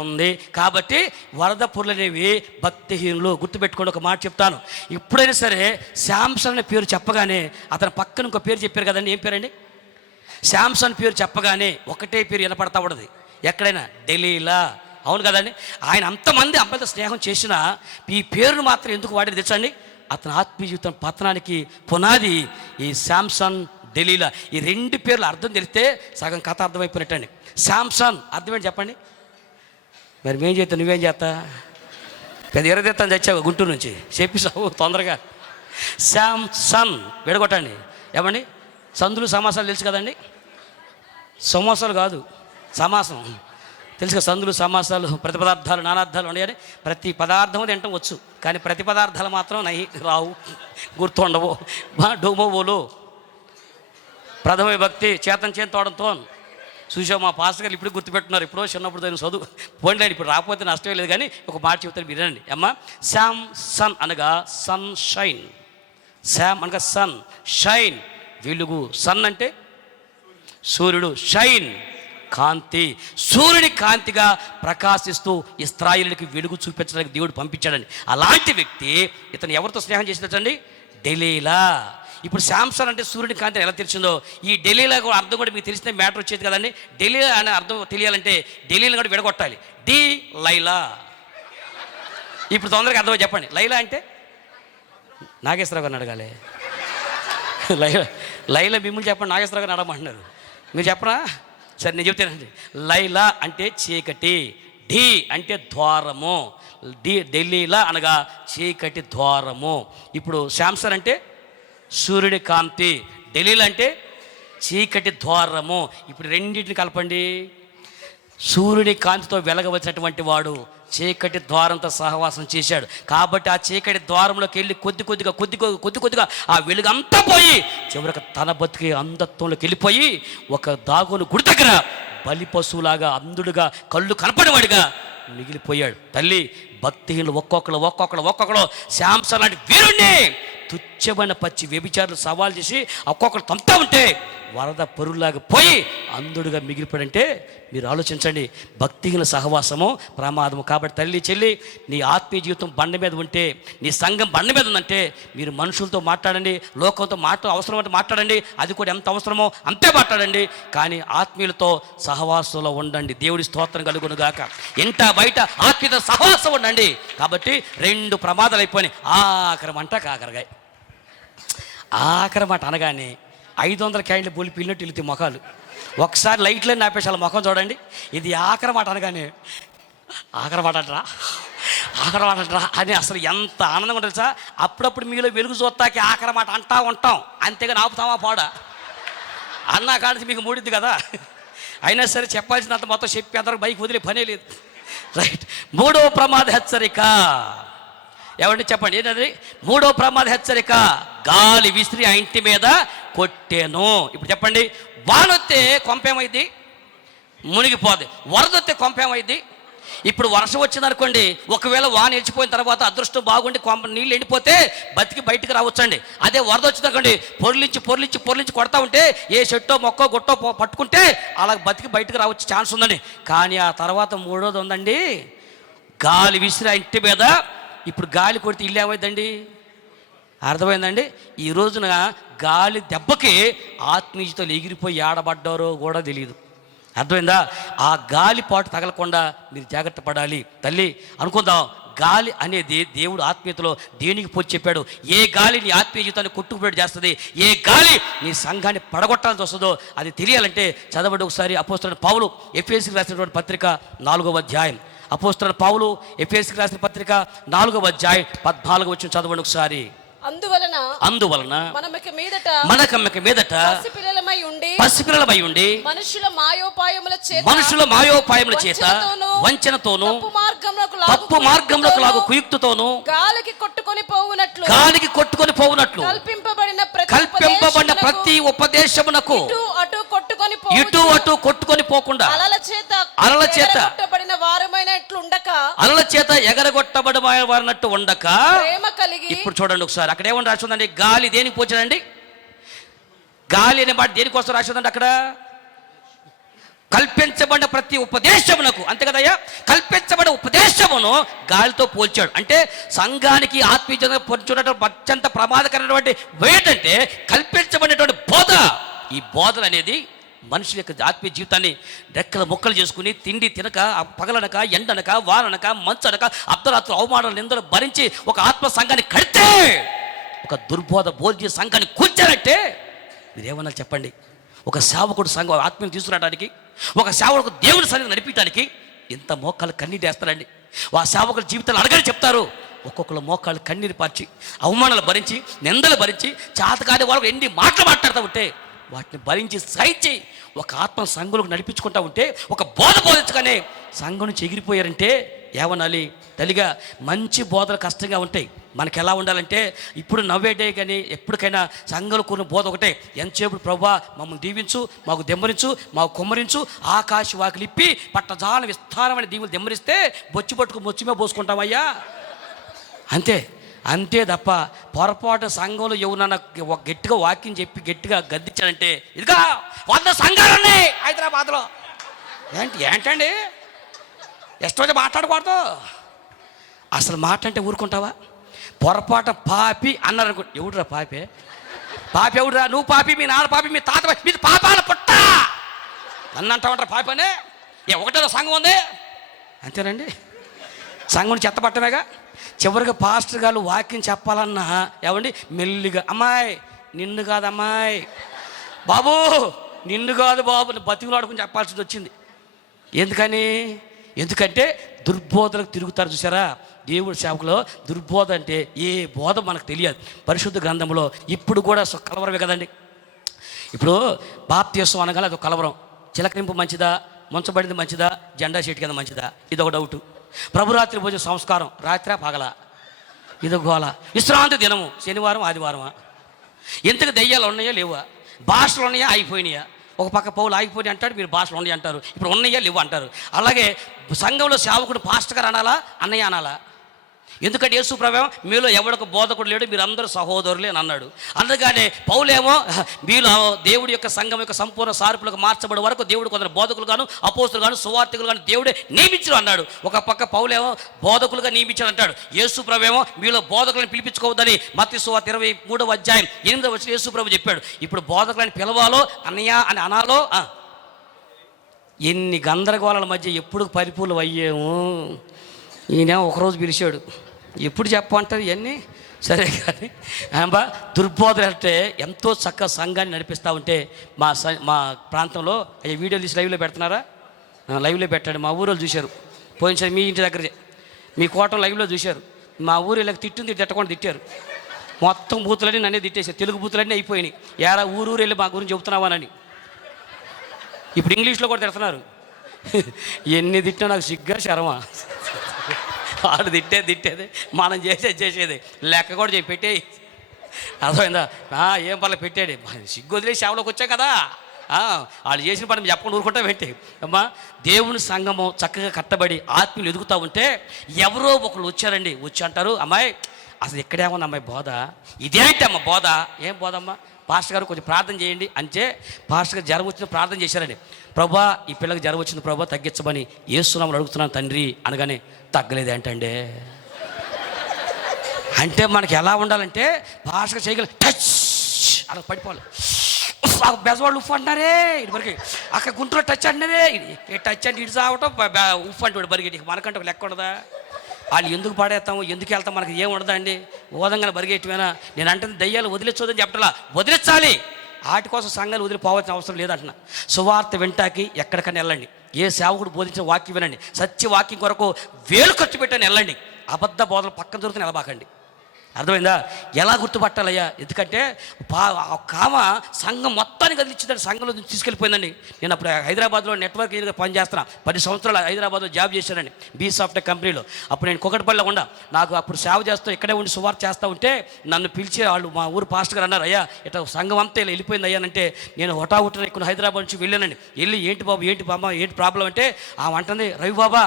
ఉంది. కాబట్టి వరద పొరులు అనేవి భక్తిహీనులు. గుర్తుపెట్టుకోండి, ఒక మాట చెప్తాను. ఎప్పుడైనా సరే శాంసన్ అనే పేరు చెప్పగానే అతని పక్కన ఇంకో పేరు చెప్పారు కదండి, ఏం పేరండి? శాంసన్ పేరు చెప్పగానే ఒకటే పేరు వినపడతా ఉండదు ఎక్కడైనా, డెలీలా. అవును కదండి. ఆయన అంతమంది అబ్బాయితో స్నేహం చేసినా ఈ పేరును మాత్రం ఎందుకు వాడేది తెచ్చండి? అతని ఆత్మీయ జీవితం పతనానికి పునాది ఈ శాంసన్, డెలీలా. ఈ రెండు పేర్లు అర్థం తెలిస్తే సగం కథ అర్థమైపోయినట్టండి. శాంసన్ అర్థం ఏంటి చెప్పండి? మరి మేం చేస్తా, నువ్వేం చేస్తా? పెద్ద ఎరదెత్తాను తెచ్చావు గుంటూరు నుంచి, చెప్పిసావు తొందరగా. శాంసన్ విడగొట్టండి. ఏమండి, సందులు సమాసాలు తెలుసు కదండి? సమోసాలు కాదు, సమాసం తెలుసు కదా. సందులు సమాసాలు, ప్రతి పదార్థాలు నానార్థాలు ఉన్నాయని ప్రతి పదార్థము తింటాం వచ్చు, కానీ ప్రతి పదార్థాలు మాత్రం రావు, గుర్తుండవు. డోమోబోలు ప్రథమ విభక్తి చేతన్ తోడంతో చూసావు. మా పాస్టర్ గారు ఇప్పుడు గుర్తుపెట్టున్నారు, ఎప్పుడో చిన్నప్పుడు దాన్ని చదువు పోండి, ఇప్పుడు రాకపోతే నష్టమే లేదు. కానీ ఒక మాట చెబుతాను వినండి అమ్మా. శామ్ సన్ అనగా సన్ షైన్. శామ్ అనగా సన్, షైన్ వెలుగు. సన్ అంటే సూర్యుడు, షైన్ కాంతి. సూర్యుడి కాంతిగా ప్రకాశిస్తూ ఇశ్రాయేలుకి వెలుగు చూపించడానికి దేవుడు పంపించాడండి. అలాంటి వ్యక్తి ఇతను ఎవరితో స్నేహం చేసినట్టండి? డెలీలా. ఇప్పుడు శాంసన్ అంటే సూర్యుడి కాంతి ఎలా తెలిసిందో, ఈ డెలీలా అర్థం కూడా మీకు తెలిసిన మ్యాటర్ వచ్చేది కదండి. డెలీలా అనే అర్థం తెలియాలంటే డెలీలా కూడా విడగొట్టాలి. డి లైలా. ఇప్పుడు తొందరగా అర్థం చెప్పండి. లైలా అంటే నాగేశ్వరరావు గారిని అడగాలి. లైలా మిమ్మల్ని చెప్పండి, నాగేశ్వరరావు గారిని అడగమంటున్నారు. మీరు చెప్పరా? సరే నేను చెప్తానండి. లైలా అంటే చీకటి, డి అంటే ద్వారము. డెలీలా అనగా చీకటి ద్వారము. ఇప్పుడు శాంసన్ అంటే సూర్యుడి కాంతి, డెలీలా అంటే చీకటి ద్వారము. ఇప్పుడు రెండింటిని కలపండి. సూర్యుడి కాంతితో వెలగవచ్చినటువంటి వాడు చీకటి ద్వారంతో సహవాసం చేశాడు. కాబట్టి ఆ చీకటి ద్వారంలోకి వెళ్ళి కొద్దిగా ఆ వెలుగంతా పోయి చివరికి తన బతికి అంధత్వంలోకి వెళ్ళిపోయి ఒక దాగుని గుడి దగ్గర బలి పశువులాగా అంధుడుగా కళ్ళు కనపడేవాడిగా మిగిలిపోయాడు. తల్లి, భక్తిహీనులు ఒక్కొక్కరు శాంసన్ లాంటి వీరుణ్ణి తుచ్చమైన పచ్చి వ్యభిచారులు సవాల్ చేసి ఒక్కొక్కరు తంతా ఉంటే వరద పొరులాగా పోయి అంధుడుగా మిగిలిపోయాడంటే మీరు ఆలోచించండి. భక్తిహీన సహవాసము ప్రమాదము. కాబట్టి తల్లి, చెల్లి, నీ ఆత్మీయ జీవితం బండ మీద ఉంటే, నీ సంఘం బండ మీద ఉందంటే మీరు మనుషులతో మాట్లాడండి, లోకంతో అవసరమంటే మాట్లాడండి, అది కూడా ఎంత అవసరమో అంతే మాట్లాడండి. కానీ ఆత్మీయులతో సహవాసంలో ఉండండి. దేవుడి స్తోత్రం కలుగును గాక. ఇంట బయట ఆత్మీయత సహవాసం ఉండండి. కాబట్టి 2 ప్రమాదాలు అయిపోయినాయి. ఆఖరి మాట అనగానే 500 క్యాండిల్ బోలి పిల్లట్టు వెళుతాయి మొఖాలు. ఒకసారి లైట్లన్నీ ఆపేసి వాళ్ళ ముఖం చూడండి. ఇది ఆఖరి మాట అనగానే ఆఖరి మాట అంటరా అని అసలు ఎంత ఆనందంగా ఉంటుంది సార్. అప్పుడప్పుడు మీలో వెలుగు చూస్తాకి ఆఖరి మాట అంటా ఉంటాం, అంతేగాని ఆపుతామా పాడా అన్నా కానీ మీకు మూడిద్ది కదా. అయినా సరే చెప్పాల్సినంత మొత్తం చెప్పి అందరికి బైక్ వదిలే పనే లేదు. రైట్. 3వ ప్రమాద హెచ్చరిక ఏమండి చెప్పండి, ఏంటది? 3వ ప్రమాద హెచ్చరిక, గాలి విసిరి ఆ ఇంటి మీద కొట్టేను. ఇప్పుడు చెప్పండి, వానొత్తే కొంపేమైంది? మునిగిపోద్ది. వరదొత్తే కొంపేమైంది? ఇప్పుడు వర్షం వచ్చిందనుకోండి, ఒకవేళ వాన నిలిచిపోయిన తర్వాత అదృష్టం బాగుండి నీళ్ళు ఎండిపోతే బతికి బయటికి రావచ్చండి. అదే వరద వచ్చిందనుకోండి, పొర్లించి కొడతా ఉంటే ఏ చెట్టో మొక్కో గుట్టో పట్టుకుంటే అలా బతికి బయటికి రావచ్చు ఛాన్స్ ఉందండి. కానీ ఆ తర్వాత 3వది ఉందండి, గాలి విసిరి ఆ ఇంటి మీద. ఇప్పుడు గాలి కొడితే ఇల్లు ఏమైందండి? అర్థమైందండి? ఈ రోజున గాలి దెబ్బకి ఆత్మీయతలు ఎగిరిపోయి ఆడబడ్డారో కూడా తెలియదు. అర్థమైందా? ఆ గాలి పాటు తగలకుండా మీరు జాగ్రత్త పడాలి. తల్లి, అనుకుందాం, గాలి అనేది దేవుడు ఆత్మీయతలో దేనికి పోచి చెప్పాడు. ఏ గాలి నీ ఆత్మీయ జీవితాన్ని కొట్టుకుపోయేట్టు చేస్తుంది, ఏ గాలి నీ సంఘాన్ని పడగొట్టాల్సి వస్తుందో అది తెలియాలంటే చదవండి ఒకసారి అపోస్తలుడైన పౌలు ఎఫెసీయులకు రాసినటువంటి పత్రిక 4వ అధ్యాయం. అపోస్తలుడైన పౌలు ఎఫెసీయులకు రాసిన పత్రిక 4వ అధ్యాయం 14వ వచనం చదవండి ఒకసారి. అందువలన మనకి మీదట పసిపిల్లలమై ఉండి మనుషుల మాయోపాయముల చేత వంచనతోను తప్పు మార్గములకు లాగు కుయుక్తితోను గాలికి కొట్టుకొని పోవునట్లు కల్పింపబడిన ప్రతి ఉపదేశమునకు ఇటు అటు కొట్టుకొని పోకుండా అలల చేత ఎగరగొట్టబడిన వారినట్టు ఉండక. ఇప్పుడు చూడండి ఒకసారి, అక్కడ ఏమని రాసిందండి? గాలి దేనికి పోచాడండి? గాలి అనే మాట దేనికోసం రాసిందండి? అక్కడ కల్పించబడిన ప్రతి ఉపదేశమునకు, అంతే కదయ్యా, కల్పించబడిన ఉపదేశమును గాలితో పోల్చాడు. అంటే సంఘానికి ఆత్మీయంగా పొంచున్నటువంటి అత్యంత ప్రమాదకరమైనటువంటి ఏంటంటే కల్పించబడినటువంటి బోధ. ఈ బోధన అనేది మనుషుల యొక్క ఆత్మీయ జీవితాన్ని రెక్కల మొక్కలు చేసుకుని తిండి తినక, పగలనక, ఎండనక, వారనక, మంచనక, అర్ధరాత్రులు అవమానాలు నిందలు భరించి ఒక ఆత్మ సంఘాన్ని కడితే, ఒక దుర్బోధ బోధి సంఘాన్ని కూర్చారంటే మీరేమన్నా చెప్పండి. ఒక సేవకుడు సంఘం ఆత్మీయం తీసుకురావడానికి, ఒక సేవకుడు దేవుని సన్నిధిని నడిపించడానికి ఎంత మోకాలు కన్నీరు వేస్తారండి. ఆ సేవకుల జీవితాలు అడగని చెప్తారు. ఒక్కొక్కరు మోకాళ్ళు కన్నీరు పార్చి, అవమానాలు భరించి, నిందలు భరించి, చాతకాని వాళ్ళు ఎన్ని మాటలు మాట్లాడుతూ ఉంటే వాటిని భరించి సహించి ఒక ఆత్మ సంఘంలోకి నడిపించుకుంటూ ఉంటే, ఒక బోధ బోధించగానే సంఘం నుంచి ఎగిరిపోయారంటే ఏమనాలి? తల్లిగా మంచి బోధలు కష్టంగా ఉంటాయి. మనకి ఎలా ఉండాలంటే, ఇప్పుడు నవ్వేటే కానీ ఎప్పటికైనా సంఘంలో కూడిన బోధ ఒకటే, ఎంతసేపు ప్రభువా మమ్మల్ని దీవించు, మాకు దెమ్మరించు, మాకు కొమ్మరించు, ఆకాశ వాకిలి ఇప్పి పట్టజాల విస్తారమైన దీవులు దెమ్మరిస్తే బొచ్చి పట్టుకు మొచ్చిమే పోసుకుంటామయ్యా, అంతే తప్ప పొరపాటు సంఘంలో ఎవరన్నా గట్టిగా వాక్యం చెప్పి గట్టిగా గద్దించాడంటే, ఇదిగా 100 సంఘాలు ఉన్నాయి హైదరాబాద్లో, ఏంటండి ఎష్టో మాట్లాడకూడదు. అసలు మాట అంటే ఊరుకుంటావా? పొరపాటు పాపి అన్నారు. ఎవడురా పాపి ఎవడురా? నువ్వు పాపి, మీ నాన్న పాపి, మీ తాత పాపి, మీది పాపాల పుట్ట నన్ను అంటామంటారా పాపి అని? ఒకటో సంఘం ఉంది అంతేనండి. సంఘం చెత్తపట్టమేగా. చివరికి పాస్టర్ గారు వాక్యం చెప్పాలన్నా ఏమండి మెల్లిగా, అమ్మాయి నిన్ను కాదు, అమ్మాయి బాబు నిన్ను కాదు బాబు, బతికులాడుకుని చెప్పాల్సి వచ్చింది. ఎందుకంటే దుర్బోధలకు తిరుగుతారు చూసారా. దేవుడి సేవకులో దుర్బోధ అంటే ఏ బోధ మనకు తెలియదు. పరిశుద్ధ గ్రంథంలో ఇప్పుడు కూడా కలవరమే కదండి. ఇప్పుడు బాప్తిసం అనగానే అదొక కలవరం. చిలకరింపు మంచిదా, ముంచబడింది మంచిదా, జెండా షీట్ కింద మంచిదా, ఇదొక డౌటు. ప్రభురాత్రి భోజన సంస్కారం రాత్రి పగల ఇది గోల. విశ్రాంతి దినము శనివారం ఆదివారమా? ఎంతకు దెయ్యాలు ఉన్నాయా లేవా? భాషలు ఉన్నాయా అయిపోయినాయా? ఒక పక్క పౌలు ఆగిపోయి అంటాడు, మీరు భాషలు ఉన్నాయి అంటారు. ఇప్పుడు ఉన్నాయా లేవు అంటారు. అలాగే సంఘంలో సేవకుడు పాస్టర్ గారు అనాలా, అన్నయ్య అనాలా? ఎందుకంటే యేసు ప్రభువు మీలో ఎవడొక బోధకుడు లేడు, మీరు అందరూ సహోదరులే అని అన్నాడు. అందుకనే పౌలేమో మీలో దేవుడి యొక్క సంఘం యొక్క సంపూర్ణ సార్పులకు మార్చబడే వరకు దేవుడు కొందరు బోధకులు గాను అపోస్తులు గాను సువార్తికులు గాను దేవుడే నియమించడు అన్నాడు. ఒక పక్క పౌలేమో బోధకులుగా నియమించాడు అంటాడు. యేసు ప్రభువేమో మీలో బోధకులను పిలిపించుకోవద్దని మత్తయి సువార్త 23వ అధ్యాయం 8వ వచనం యేసు ప్రభు చెప్పాడు. ఇప్పుడు బోధకులను పిలవాలో అన్నయ్య అని అనాలో? ఎన్ని గందరగోళాల మధ్య ఎప్పుడు పరిపూర్ణం అయ్యాము. ఈయన ఒకరోజు పిలిచాడు, ఎప్పుడు చెప్పమంటారు ఇవన్నీ సరే. కానీ బా దుర్బోధన అంటే ఎంతో చక్కగా సంఘాన్ని నడిపిస్తూ ఉంటే మా ప్రాంతంలో అయ్యే వీడియోలు తీసి లైవ్లో పెడుతున్నారా? లైవ్లో పెట్టాడు. మా ఊరు చూశారు. పోయినసారి మీ ఇంటి దగ్గర మీ కోటం లైవ్లో చూశారు. మా ఊరు ఇలా తిట్టకుండా తిట్టారు. మొత్తం బూతులన్నీ నన్నే తిట్టేశారు. తెలుగు బూతులన్నీ అయిపోయినాయి. ఏరా ఊరు వెళ్ళి మా గురించి చెబుతున్నావానని. ఇప్పుడు ఇంగ్లీష్లో కూడా తిడుతున్నారు. ఎన్ని తిట్టినా నాకు సిగ్గా శరమా. వాడు తిట్టేది మనం చేసేది లెక్క కూడా చెప్పి పెట్టేయి. అర్థమైందా? ఏం పర్లేదు పెట్టాడు. సిగ్గు వదిలేసి సేవలోకి వచ్చా కదా, వాళ్ళు చేసిన పని చెప్పకుండా ఊరుకుంటా పెట్టి. అమ్మా దేవుని సంఘము చక్కగా కట్టబడి ఆత్మీయులు ఎదుగుతూ ఉంటే ఎవరో ఒకరు వచ్చారండి, వచ్చి అంటారు, అమ్మాయి అసలు ఎక్కడేమన్నా అమ్మాయి బోధ, ఇదేంటి అమ్మ బోధ? ఏం బోధమ్మా? పాస్టర్ గారు కొంచెం ప్రార్థన చేయండి అంటే పాస్టర్ గారు జ్వరం వచ్చిన ప్రార్థన చేశారండి. ప్రభా ఈ పిల్లకి జ్వరం వచ్చింది ప్రభా తగ్గించమని యేసునామములో అడుగుతున్నాను తండ్రి అనగానే తగ్గలేదు ఏంటండి అంటే మనకి ఎలా ఉండాలంటే పాస్టర్ గారు చేయగల టచ్ అలా పడిపోవాలి. బెజవాళ్ళు ఉఫ్ అంటున్నారే ఇటు వరకు, అక్కడ గుంటూరు టచ్ అంటున్నారే టచ్ అంటే ఇటు సావటం ఉఫ్ అంటే బరిగేటి. మనకంటే ఒక లెక్క ఉండదా? వాళ్ళు ఎందుకు పాడేస్తాము, ఎందుకు వెళ్తాం, మనకి ఏం ఉండదా అండి? ఓదంగా బరిగేటివేనా? నేను అంటే దయ్యాలు వదిలేచ్చోదని చెప్పటలా, వదిలేచ్చాలి. వాటి కోసం సంఘాలు వదిలిపోవాల్సిన అవసరం లేదంటున్నా. సువార్త వింటాకి ఎక్కడికైనా వెళ్ళండి. ఏ సేవకుడు బోధించిన వాక్యం వినండి. సత్యవాక్యం కొరకు వేలు ఖర్చు పెట్టని వెళ్ళండి. అబద్ధ బోధలు పక్కన దొరికిన నిలబాకండి. అర్థమైందా? ఎలా గుర్తుపట్టాలయ్యా? ఎందుకంటే కామ సంఘం మొత్తాన్ని కదిలిచ్చిందండి, సంఘంలో తీసుకెళ్ళిపోయిందండి. నేను అప్పుడు హైదరాబాద్లో నెట్వర్క్ ఏరియాగా పనిచేస్తున్నా. 10 సంవత్సరాలు హైదరాబాద్లో జాబ్ చేశానండి, బీ సాఫ్ట్వేర్ కంపెనీలో. అప్పుడు నేను కుకట్పల్లిలో ఉండా. నాకు అప్పుడు సేవ చేస్తూ ఇక్కడే ఉండి సువార్త చేస్తూ ఉంటే నన్ను పిలిచే వాళ్ళు మా ఊరు పాస్టర్ గారు అన్నారు, అయ్యా ఇట్లా సంఘం అంతా ఇలా వెళ్ళిపోయింది అయ్యానంటే నేను హుటాహుటిన ఇక్కడ హైదరాబాద్ నుంచి వెళ్ళానండి. వెళ్ళి ఏంటి బాబు ఏంటి బాబా ఏంటి ప్రాబ్లం అంటే ఆమె అంటుంది, రవి బాబా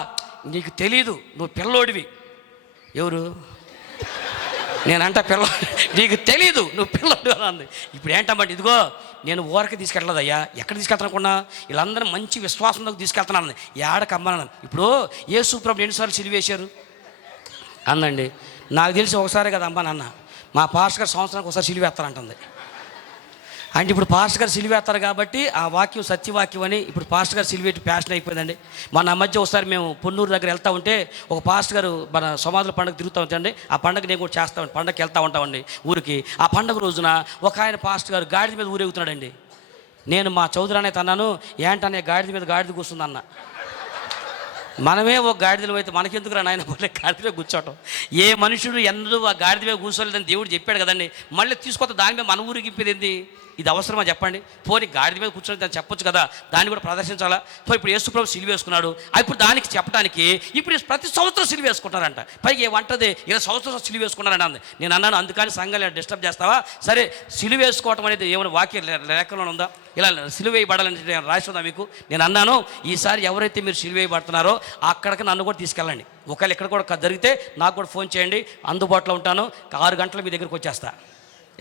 నీకు తెలీదు, నువ్వు పిల్లోడివి. ఎవరు? నేనంట పిల్ల, నీకు తెలీదు నువ్వు పిల్లడు అంది. ఇప్పుడు ఏంటమ్మంటే ఇదిగో నేను ఊరికి తీసుకెళ్ళదయ్యా. ఎక్కడ తీసుకెళ్తానుకున్నా వీళ్ళందరూ మంచి విశ్వాసంలోకి తీసుకెళ్తున్నాను. ఏడకమ్మన్నాను. ఇప్పుడు యేసు ప్రభువు ఎన్నిసార్లు సిలువేశారు అందండి. నాకు తెలిసి ఒకసారి కదా అమ్మ నాన్న, మా పాస్టర్ గారు సంవత్సరానికి ఒకసారి సిలువేస్తారంటుంది. అంటే ఇప్పుడు పాస్టర్ గారు సిలువేస్తారు కాబట్టి ఆ వాక్యం సత్యవాక్యం అని ఇప్పుడు పాస్టర్ గారు సిలువేటి ప్యాషన్ అయిపోయిందండి. మన మధ్య ఒకసారి మేము పొన్నూరు దగ్గర వెళ్తూ ఉంటే ఒక పాస్టర్ గారు మన సమాధుల పండుగ తిరుగుతూ ఉంటాండి. ఆ పండుగ నేను కూడా చేస్తామండి, పండుగకి వెళ్తూ ఉంటామండి ఊరికి. ఆ పండుగ రోజున ఒక ఆయన పాస్టర్ గారు గాడిద మీద ఊరేగుతున్నాడండి. నేను మా చౌదరి అనేది అన్నాను, ఏంటనే గాడిద మీద గాడిద కూర్చుందన్న. మనమే ఒక గాడిదలు అయితే మనకెందుకు రా నాయన గాడిద మీద కూర్చోవటం? ఏ మనుషుడు ఎందుకు ఆ గాడిద మీద కూర్చోలేదని దేవుడు చెప్పాడు కదండి. మళ్ళీ తీసుకొస్తా దాని మీద మన ఊరికి ఇప్పేది ఇది అవసరమా చెప్పండి? పోనీ గాడిద మీద కూర్చొని దాన్ని చెప్పొచ్చు కదా, దాన్ని కూడా ప్రదర్శించాలా? సో ఇప్పుడు యేసుప్రభు సిలువ వేసుకున్నాడు. ఇప్పుడు దానికి చెప్పడానికి ఇప్పుడు ప్రతి సంవత్సరం సిలువ వేసుకుంటారంట. పైకి ఏమంటది, ఇలా సంవత్సరం సిలువ వేసుకున్నారంట అంది. నేను అన్నాను అందుకని సంఘాలు డిస్టర్బ్ చేస్తావా? సరే సిలువ వేసుకోవటం అనేది ఏమైనా వాక్య లేఖలో ఉందా? ఇలా సిలువ వేయబడాలని నేను రాస్తుందా మీకు? నేను అన్నాను ఈసారి ఎవరైతే మీరు సిలువ వేయబడుతున్నారో అక్కడికి నన్ను కూడా తీసుకెళ్ళండి. ఒకవేళ ఇక్కడ కూడా జరిగితే నాకు కూడా ఫోన్ చేయండి, అందుబాటులో ఉంటాను. 6 గంటలు మీ దగ్గరికి వచ్చేస్తా.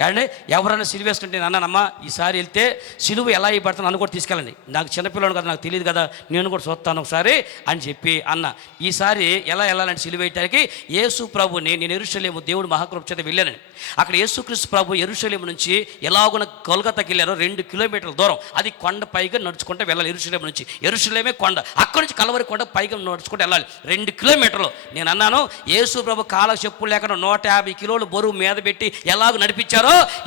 ఏమండి ఎవరైనా సిలువ వేసుకుంటే నేను అన్నానమ్మా ఈసారి వెళ్తే సిలువ ఎలా ఇవ్వబడుతుంది నన్ను కూడా తీసుకెళ్ళండి. నాకు చిన్నపిల్లలు కదా, నాకు తెలియదు కదా, నేను కూడా చూస్తాను ఒకసారి అని చెప్పి అన్న. ఈసారి ఎలా వెళ్ళాలంటే సిలువ వేయటానికి యేసు ప్రభుని నేను యెరూషలేము దేవుడు మహాకృప చేత వెళ్ళానండి. అక్కడ యేసుక్రీస్తు ప్రభు యెరూషలేము నుంచి ఎలాగున కొల్కతాకి వెళ్ళారో 2 కిలోమీటర్ల దూరం. అది కొండ పైగా నడుచుకుంటూ వెళ్ళాలి. యెరూషలేము నుంచి, యెరూషలేమే కొండ, అక్కడి నుంచి కలవరి కొండ పైగా నడుచుకుంటూ వెళ్ళాలి 2 కిలోమీటర్లు. నేను అన్నాను యేసు ప్రభు కాళ్ళ చెప్పులు లేకుండా 150 కిలోలు బరువు మీద పెట్టి ఎలాగ నడిపించారు,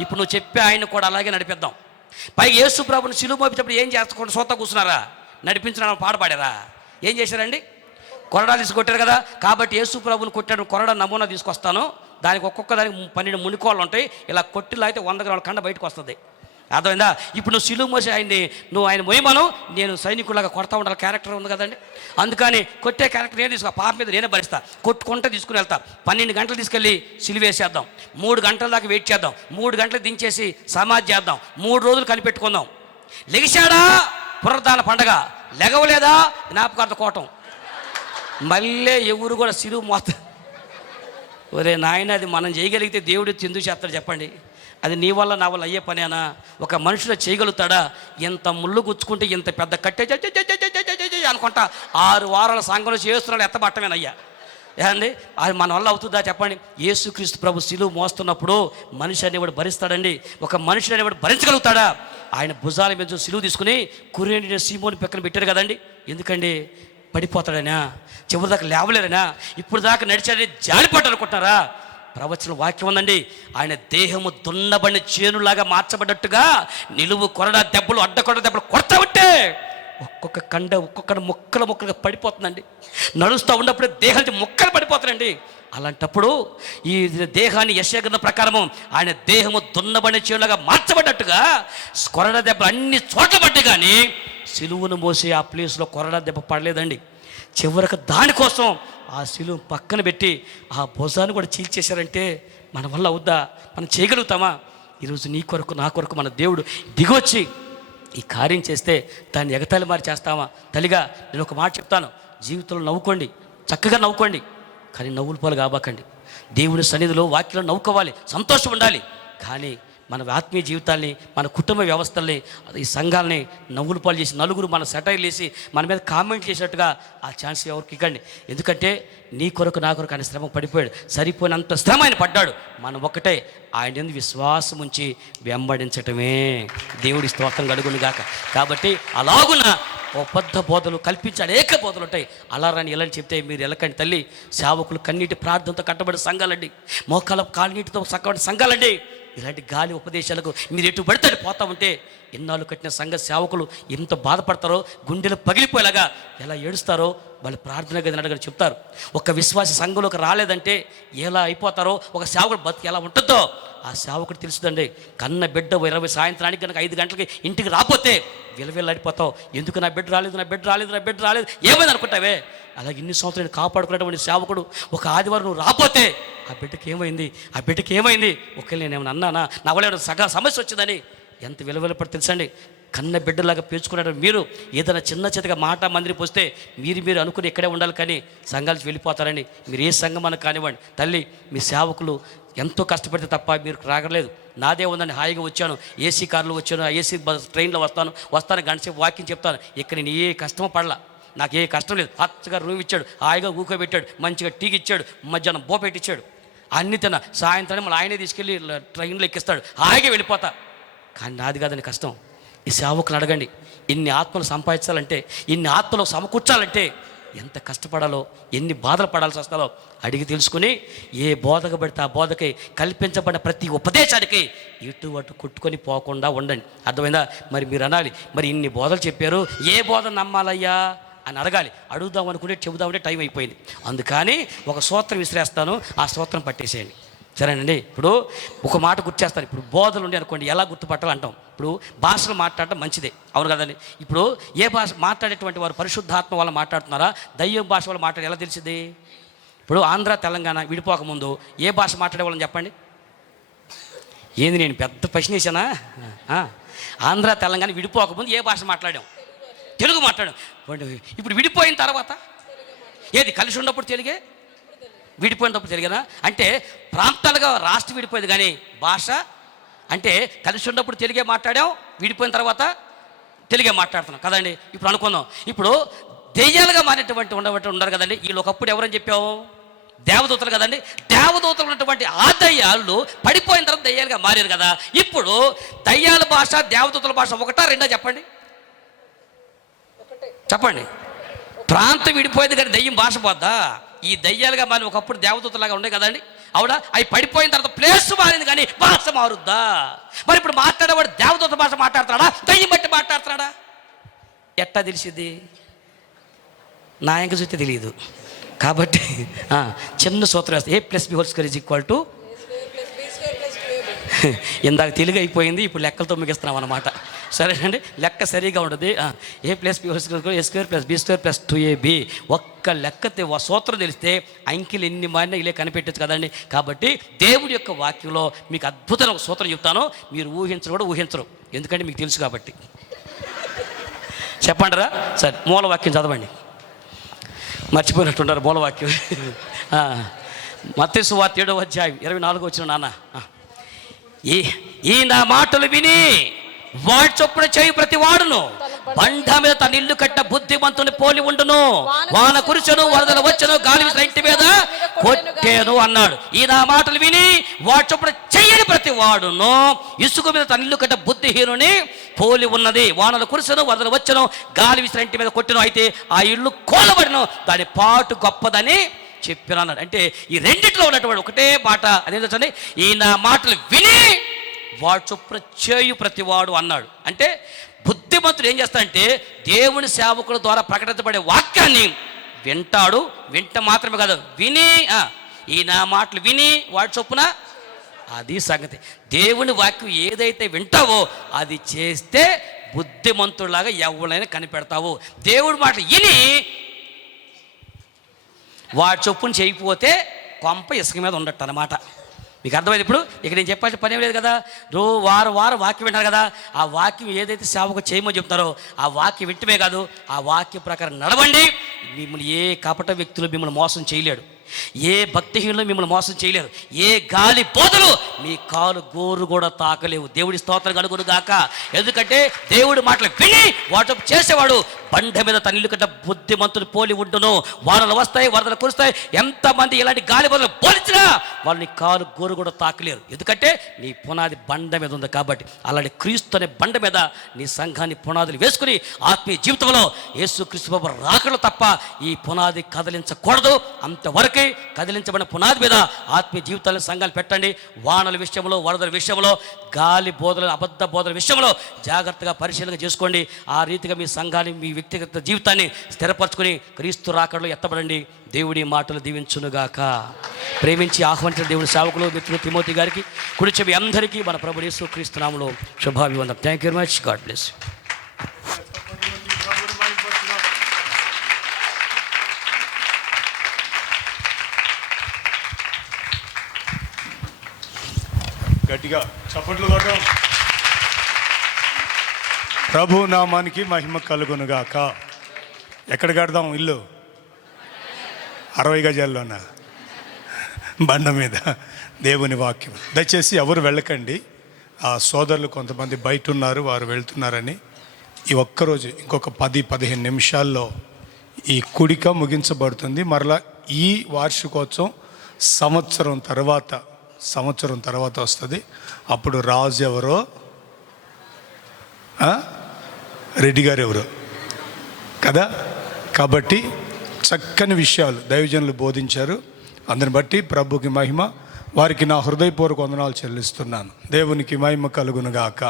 ఇప్పుడు నువ్వు చెప్పి ఆయన కూడా అలాగే నడిపిద్దాం. పైగా యేసు ప్రభుని సిలువ మోపించినప్పుడు ఏం చేస్తకుండా సోత కూర్చున్నారా? నడిపించిన పాట పాడారా? ఏం చేశారండి? కొరడాలు తీసుకొట్టారు కదా. కాబట్టి యేసు ప్రభుని కొట్టాడు కొరడా నమూనా తీసుకొస్తాను. దానికి ఒక్కొక్క దానికి 12 మునికోళ్ళు ఉంటాయి. ఇలా కొట్టిలో అయితే 100 గ్రాముల కండ బయటకు వస్తుంది. అర్థమైందా? ఇప్పుడు నువ్వు సిలువ మోసి ఆయన మోయమను, నేను సైనికులాగా కొడతా ఉండాలి క్యారెక్టర్ ఉంది కదండి. అందుకని కొట్టే క్యారెక్టర్ నేను తీసుకో, పాప మీద నేనే భరిస్తా, కొట్టుకుంటా తీసుకుని వెళ్తా. 12 గంటలు తీసుకెళ్ళి సిలువేసేద్దాం, 3 గంటల దాకా వెయిట్ చేద్దాం, 3 గంటలు దించేసి సమాధి చేద్దాం, 3 రోజులు కనిపెట్టుకుందాం. లెగిశాడా పునరుద్ధాన పండగ, లెగవలేదా జ్ఞాపకార్థ కోటం. మళ్ళీ ఎవరు కూడా సిలువ మోస్తారు. ఒరే నాయన, అది మనం చేయగలిగితే దేవుడు ఎందుకు చేస్తాడు చెప్పండి? అది నీ వల్ల నా వల్ల అయ్యే పనేనా? ఒక మనుషులు చేయగలుగుతాడా? ఎంత ముళ్ళు గుచ్చుకుంటే ఇంత పెద్ద కట్టే అనుకుంటా 6 వారాల సంఘంలో చేస్తున్నాడు ఎత్తబట్టమేనయ్యా. ఏమండి, అది మన వల్ల అవుతుందా చెప్పండి? యేసుక్రీస్తు ప్రభు సిలువ మోస్తున్నప్పుడు మనిషి అనేవాడు భరిస్తాడండి. ఒక మనిషి అనేవాడు భరించగలుగుతాడా? ఆయన భుజాల మీద సిలువ తీసుకుని కురేని సీమోని పక్కన పెట్టారు కదండి. ఎందుకండి? పడిపోతాడనా? చివరి దాకా లేవలేరనా? ఇప్పుడు దాకా నడిచాడని జాలిపడ్డారు అనుకుంటున్నారా? ప్రవచన వాక్యం ఉందండి, ఆయన దేహము దున్నబడిన చేనులాగా మార్చబడ్డట్టుగా నిలువు కొరడా దెబ్బలు, అడ్డకొరడ దెబ్బలు కొడతా ఉంటే ఒక్కొక్క కండ ఒక్కొక్క ముక్కలుగా పడిపోతుందండి. నడుస్తూ ఉన్నప్పుడే దేహానికి ముక్కలు పడిపోతాయండి. అలాంటప్పుడు ఈ దేహాన్ని యెషయా గ్రంథం ప్రకారము ఆయన దేహము దున్నబడిన చేనులాగా మార్చబడ్డట్టుగా కొరడా దెబ్బలు అన్ని చోట్ల పడ్డాయి, కానీ సిలువను మోసి ఆ ప్లేస్లో కొరడా దెబ్బ పడలేదండి. చివరికి దానికోసం ఆ సిలువ పక్కన పెట్టి ఆ భుజాన్ని కూడా చీల్చేశారంటే మన వల్ల అవుద్దా? మనం చేయగలుగుతామా? ఈరోజు నీ కొరకు నా కొరకు మన దేవుడు దిగొచ్చి ఈ కార్యం చేస్తే దాన్ని ఎగతాళి మారి చేస్తామా? తల్లిగా నేను ఒక మాట చెప్తాను, జీవితంలో నవ్వుకోండి, చక్కగా నవ్వుకోండి, కానీ నవ్వుల పాలు కాబకండి. దేవుని సన్నిధిలో వాక్యంలో నవ్వుకోవాలి, సంతోషం ఉండాలి, కానీ మన ఆత్మీయ జీవితాల్ని, మన కుటుంబ వ్యవస్థల్ని, ఈ సంఘాలని నవ్వులు పాలు చేసి నలుగురు మన సెటైర్లు వేసి మన మీద కామెంట్ చేసినట్టుగా ఆ ఛాన్స్ ఎవరికి ఇవ్వండి. ఎందుకంటే నీ కొరకు నా కొరకు ఆయన శ్రమ పడిపోయాడు, సరిపోయినంత శ్రమ ఆయన పడ్డాడు. మనం ఒక్కటే ఆయన ఎందుకు విశ్వాసం ఉంచి వెంబడించటమే. దేవుడి స్తోత్రం కలుగును గాక. కాబట్టి అలాగున బద్ధ బోధలు కల్పించి అనేక బోధలు ఉంటాయి. అలా రాని ఎలా చెప్తే మీరు ఎలకండి తల్లి. సేవకులు కన్నీటి ప్రార్థనతో కట్టబడి సంఘాలండి, మోకాల కాళ్ళనీటితో చక్కబడి సంఘాలండి. ఇలాంటి గాలి ఉపదేశాలకు మీరు ఎటు పడితే పోతా ఉంటే ఎన్నాళ్ళు కట్టిన సంఘ సేవకులు ఎంత బాధపడతారో, గుండెలు పగిలిపోయేలాగా ఎలా ఏడుస్తారో వాళ్ళు ప్రార్థన గదిని అడగని చెప్తారు. ఒక విశ్వాస సంఘంలోకి రాలేదంటే ఎలా అయిపోతారో, ఒక సేవకుడు బతికి ఎలా ఉంటుందో ఆ సేవకుడు తెలుసుదండి. కన్న బిడ్డ 20 సాయంత్రానికి కనుక 5 గంటలకి ఇంటికి రాకపోతే విలవిల్లాడిపోతావు. ఎందుకు నా బిడ్డ రాలేదు, నా బిడ్డ రాలేదు, నా బిడ్డ రాలేదు ఏమైంది అనుకుంటావే? అలాగే ఇన్ని సంవత్సరాలు కాపాడుకున్నటువంటి సేవకుడు ఒక ఆదివారం నువ్వు రాకపోతే ఆ బిడ్డకి ఏమైంది, ఆ బిడ్డకి ఏమైంది, ఒకవేళ నేను ఏమైనా అన్నానా, నా వల్ల ఏమైనా సమస్య వచ్చిందని ఎంత విలువలపడి తెలుసండి. కన్న బిడ్డలాగా పేర్చుకున్నాడు. మీరు ఏదైనా చిన్న చిన్నగా మాట మందిరికి వస్తే మీరు అనుకుని ఇక్కడే ఉండాలి, కానీ సంఘాలకు వెళ్ళిపోతారని. మీరు ఏ సంఘం అని కానివ్వండి తల్లి, మీ సేవకులు ఎంతో కష్టపడితే తప్ప మీరు రాగలేదు. నాదే ఉందని హాయిగా వచ్చాను, ఏసీ కార్లో వచ్చాను, ఏసీ ట్రైన్లో వస్తాను గంటసేపు వాకింగ్ చెప్తాను. ఇక్కడ నేను ఏ కష్టమో పడలా, నాకు ఏ కష్టం లేదు. హచ్చగా రూమ్ ఇచ్చాడు, హాయిగా ఊకోబెట్టాడు, మంచిగా టీకి ఇచ్చాడు, మధ్యాహ్నం బోపెట్టి ఇచ్చాడు, అన్ని తిన్నా. సాయంత్రం మళ్ళీ ఆయనే తీసుకెళ్ళి ట్రైన్లో ఎక్కిస్తాడు, హాయిగా వెళ్ళిపోతా. కానీ నాది కాదని కష్టం. ఈ సేవకులు అడగండి, ఇన్ని ఆత్మలు సంపాదించాలంటే, ఇన్ని ఆత్మలు సమకూర్చాలంటే ఎంత కష్టపడాలో, ఎన్ని బాధలు పడాల్సి వస్తాలో అడిగి తెలుసుకుని ఏ బోధకు పడితే ఆ బోధకి కల్పించబడిన ప్రతి ఉపదేశానికి ఇటు అటు కొట్టుకొని పోకుండా ఉండండి. అర్థమైందా? మరి మీరు అనాలి, మరి ఇన్ని బోధలు చెప్పారు, ఏ బోధ నమ్మాలయ్యా అని అడగాలి. అడుగుదాం అనుకుంటే చెబుదామంటే టైం అయిపోయింది. అందుకని ఒక సూత్రం విసిరేస్తాను, ఆ సూత్రం పట్టేసేయండి. సరేనండి. ఇప్పుడు ఒక మాట గుర్చేస్తాను. ఇప్పుడు బోధలు ఉండి అనుకోండి, ఎలా గుర్తుపట్టాలంటాం. ఇప్పుడు భాషలు మాట్లాడటం మంచిదే, అవును కదండి. ఇప్పుడు ఏ భాష మాట్లాడేటువంటి వారు పరిశుద్ధాత్మ వాళ్ళు మాట్లాడుతున్నారా, దయ్యం భాష వాళ్ళు మాట్లాడే ఎలా తెలిసింది? ఇప్పుడు ఆంధ్ర తెలంగాణ విడిపోకముందు ఏ భాష మాట్లాడేవాళ్ళని చెప్పండి. ఏంది నేను పెద్ద ప్రశ్న వేసానా? ఆంధ్ర తెలంగాణ విడిపోకముందు ఏ భాష మాట్లాడాం? తెలుగు మాట్లాడాం. ఇప్పుడు విడిపోయిన తర్వాత ఏది? కలిసి ఉన్నప్పుడు తెలుగే, విడిపోయినప్పుడు తెలుగేనా? అంటే ప్రాంతాలుగా రాష్ట్రం విడిపోయింది, కానీ భాష అంటే కలిసి ఉన్నప్పుడు తెలుగే మాట్లాడాం, విడిపోయిన తర్వాత తెలుగే మాట్లాడుతున్నాం కదండి. ఇప్పుడు అనుకుందాం, ఇప్పుడు దెయ్యాలుగా మారినటువంటి ఉండరు కదండి. వీళ్ళు ఒకప్పుడు ఎవరని చెప్పాము? దేవదూతలు కదండి. దేవదూతలు ఉన్నటువంటి ఆ దయ్యాలు పడిపోయిన తర్వాత దయ్యాలుగా మారారు కదా. ఇప్పుడు దయ్యాల భాష దేవదూతల భాష ఒకటా రెండా చెప్పండి? చెప్పండి. ప్రాంతం విడిపోయింది కానీ దయ్యం భాష పోద్దా? ఈ దయ్యాలుగా మరి ఒకప్పుడు దేవదూతలాగా ఉండే కదండి, అవునా? అవి పడిపోయిన తర్వాత ప్లేస్ మారింది కానీ భాష మారుద్దా? మరి ఇప్పుడు మాట్లాడేవాడు దేవదూత భాష మాట్లాడతాడా, దయ్యం బట్టి మాట్లాడతాడా? ఎట్టా తెలిసింది? నా ఇంక చూస్తే తెలియదు. కాబట్టి చిన్న సూత్రం వేస్తే A+B² = ఇందాక తెలుగు అయిపోయింది, ఇప్పుడు లెక్కలతో ముగిస్తున్నాం అన్నమాట. సరేనండి, లెక్క సరిగా ఉంటుంది. A + B² A² + B² + 2AB. ఒక్క లెక్క సూత్రం తెలిస్తే అంకెలు ఎన్ని మారినా ఇలా కనిపెట్టచ్చు కదండి. కాబట్టి దేవుడి యొక్క వాక్యంలో మీకు అద్భుతమైన ఒక సూత్రం చెప్తాను. మీరు ఊహించరు కూడా ఊహించరు, ఎందుకంటే మీకు తెలుసు కాబట్టి. చెప్పండిరా. సరే, మూలవాక్యం చదవండి. మర్చిపోయినట్టున్నారు మూలవాక్యం. మత్తయి సువార్త 7వ అధ్యాయం 24 వచ్చిన నాన్న. ఈ నా మాటలు విని వాడి చొప్పున చేయు ప్రతి వాడును బండ మీద తన ఇల్లు కట్ట బుద్ధిమంతుని పోలి ఉండును. వాన కురిచెను, వరదలు వచ్చెను, గాలి వీసిన ఇంటి మీద కొట్టేను అన్నాడు. ఈ నా మాటలు విని వాడి చొప్పున చెయ్యని ప్రతి వాడును ఇసుక మీద తన ఇల్లు కట్ట బుద్ధిహీనుని పోలి ఉన్నది. వానలు కురిసెను, వరదలు వచ్చెను, గాలి వీసిన ఇంటి మీద కొట్టెను, అయితే ఆ ఇల్లు కూలబడిను, దాని పాటు గొప్పదని చెప్పిన అన్నాడు. అంటే ఈ రెండిట్లో ఉన్నటువంటి ఒకటే మాట, అదేంటో చూడండి, ఈ నా మాటలు విని వాడు చొప్పున చేయు ప్రతివాడు అన్నాడు. అంటే బుద్ధిమంతుడు ఏం చేస్తాడంటే దేవుని సేవకుల ద్వారా ప్రకటించబడే వాక్యాన్ని వింటాడు. వింట మాత్రమే కాదు, విని ఈ నా మాటలు విని వాడి చొప్పున, అది సంగతి. దేవుని వాక్యం ఏదైతే వింటావో అది చేస్తే బుద్ధిమంతుడిలాగా ఎవరైనా కనిపెడతావు. దేవుడి మాటలు విని వాడి చొప్పున చేయకపోతే కొంప ఇసుక మీద ఉండట్టు అన్నమాట. మీకు అర్థమైంది? ఇప్పుడు ఇక్కడ నేను చెప్పాల్సిన పని ఏం లేదు కదా. వారం వాక్యం వింటారు కదా, ఆ వాక్యం ఏదైతే సేవకు చేయమని చెప్తారో ఆ వాక్యం వింటమే కాదు, ఆ వాక్యం ప్రకారం నడవండి. మిమ్మల్ని ఏ కపట వ్యక్తులు మిమ్మల్ని మోసం చేయలేడు, ఏ భక్తిహీనులు మిమ్మల్ని మోసం చేయలేరు, ఏ గాలి బోధలు మీ కాలు గోరు కూడా తాకలేవు. దేవుడి స్తోత్రం కలుగును గాక. ఎందుకంటే దేవుడి మాటలు విని వాటి చేసేవాడు బండ మీద తన ఇల్లు కట్ట బుద్ధిమంతులు పోలి ఉండును. వానలు వస్తాయి, వరదలు కురుస్తాయి, ఎంతమంది ఇలాంటి గాలి బోధలు పోలించినా వాళ్ళని కాలు గోరు కూడా తాకలేరు. ఎందుకంటే నీ పునాది బండ మీద ఉంది కాబట్టి. అలాంటి క్రీస్తు అనే బండ మీద నీ సంఘాన్ని పునాదులు వేసుకుని ఆత్మీయ జీవితంలో యేసుక్రీస్తు బాబు రాకడలు తప్ప ఈ పునాది కదిలించకూడదు. అంతవరకే కదిలించబడిన పునాది మీద ఆత్మీయ జీవితాలను సంఘాలు పెట్టండి. వానల విషయంలో, వరదల విషయంలో, గాలి బోధల, అబద్ధ బోధల విషయంలో జాగ్రత్తగా పరిశీలన చేసుకోండి. ఆ రీతిగా మీ సంఘాన్ని, మీ వ్యక్తిగత జీవితాన్ని స్థిరపరచుకొని క్రీస్తు రాకడలో ఎత్తబడండి. దేవుడి మాటలు దీవించునుగాక. ప్రేమించి ఆహ్వానించిన దేవుడి సేవకులు మిత్రులు తిమోతి గారికి, కుడిచెవి అందరికీ మన ప్రభువు యేసు క్రీస్తు నామములో శుభాభివందనం. Thank you very much. God bless. గట్టిగా చప్పట్లు కొట్టం. ప్రభు నామానికి మహిమ కలుగునుగాక. ఎక్కడ కడదాం ఇల్లు? 60 గజాల్లోనా? బండ మీద. దేవుని వాక్యం. దయచేసి ఎవరు వెళ్ళకండి. ఆ సోదరులు కొంతమంది బయట ఉన్నారు, వారు వెళ్తున్నారని. ఈ ఒక్కరోజు ఇంకొక 10-15 నిమిషాల్లో ఈ కూడిక ముగించబడుతుంది. మరలా ఈ వార్షికోత్సవం సంవత్సరం తర్వాత వస్తుంది. అప్పుడు రాజు ఎవరో, రెడ్డి గారు ఎవరో కదా. కాబట్టి చక్కని విషయాలు దైవజనులు బోధించారు. అందుని బట్టి ప్రభుకి మహిమ. వారికి నా హృదయపూర్వక వందనాలు చెల్లిస్తున్నాను. దేవునికి మహిమ కలుగునుగాక.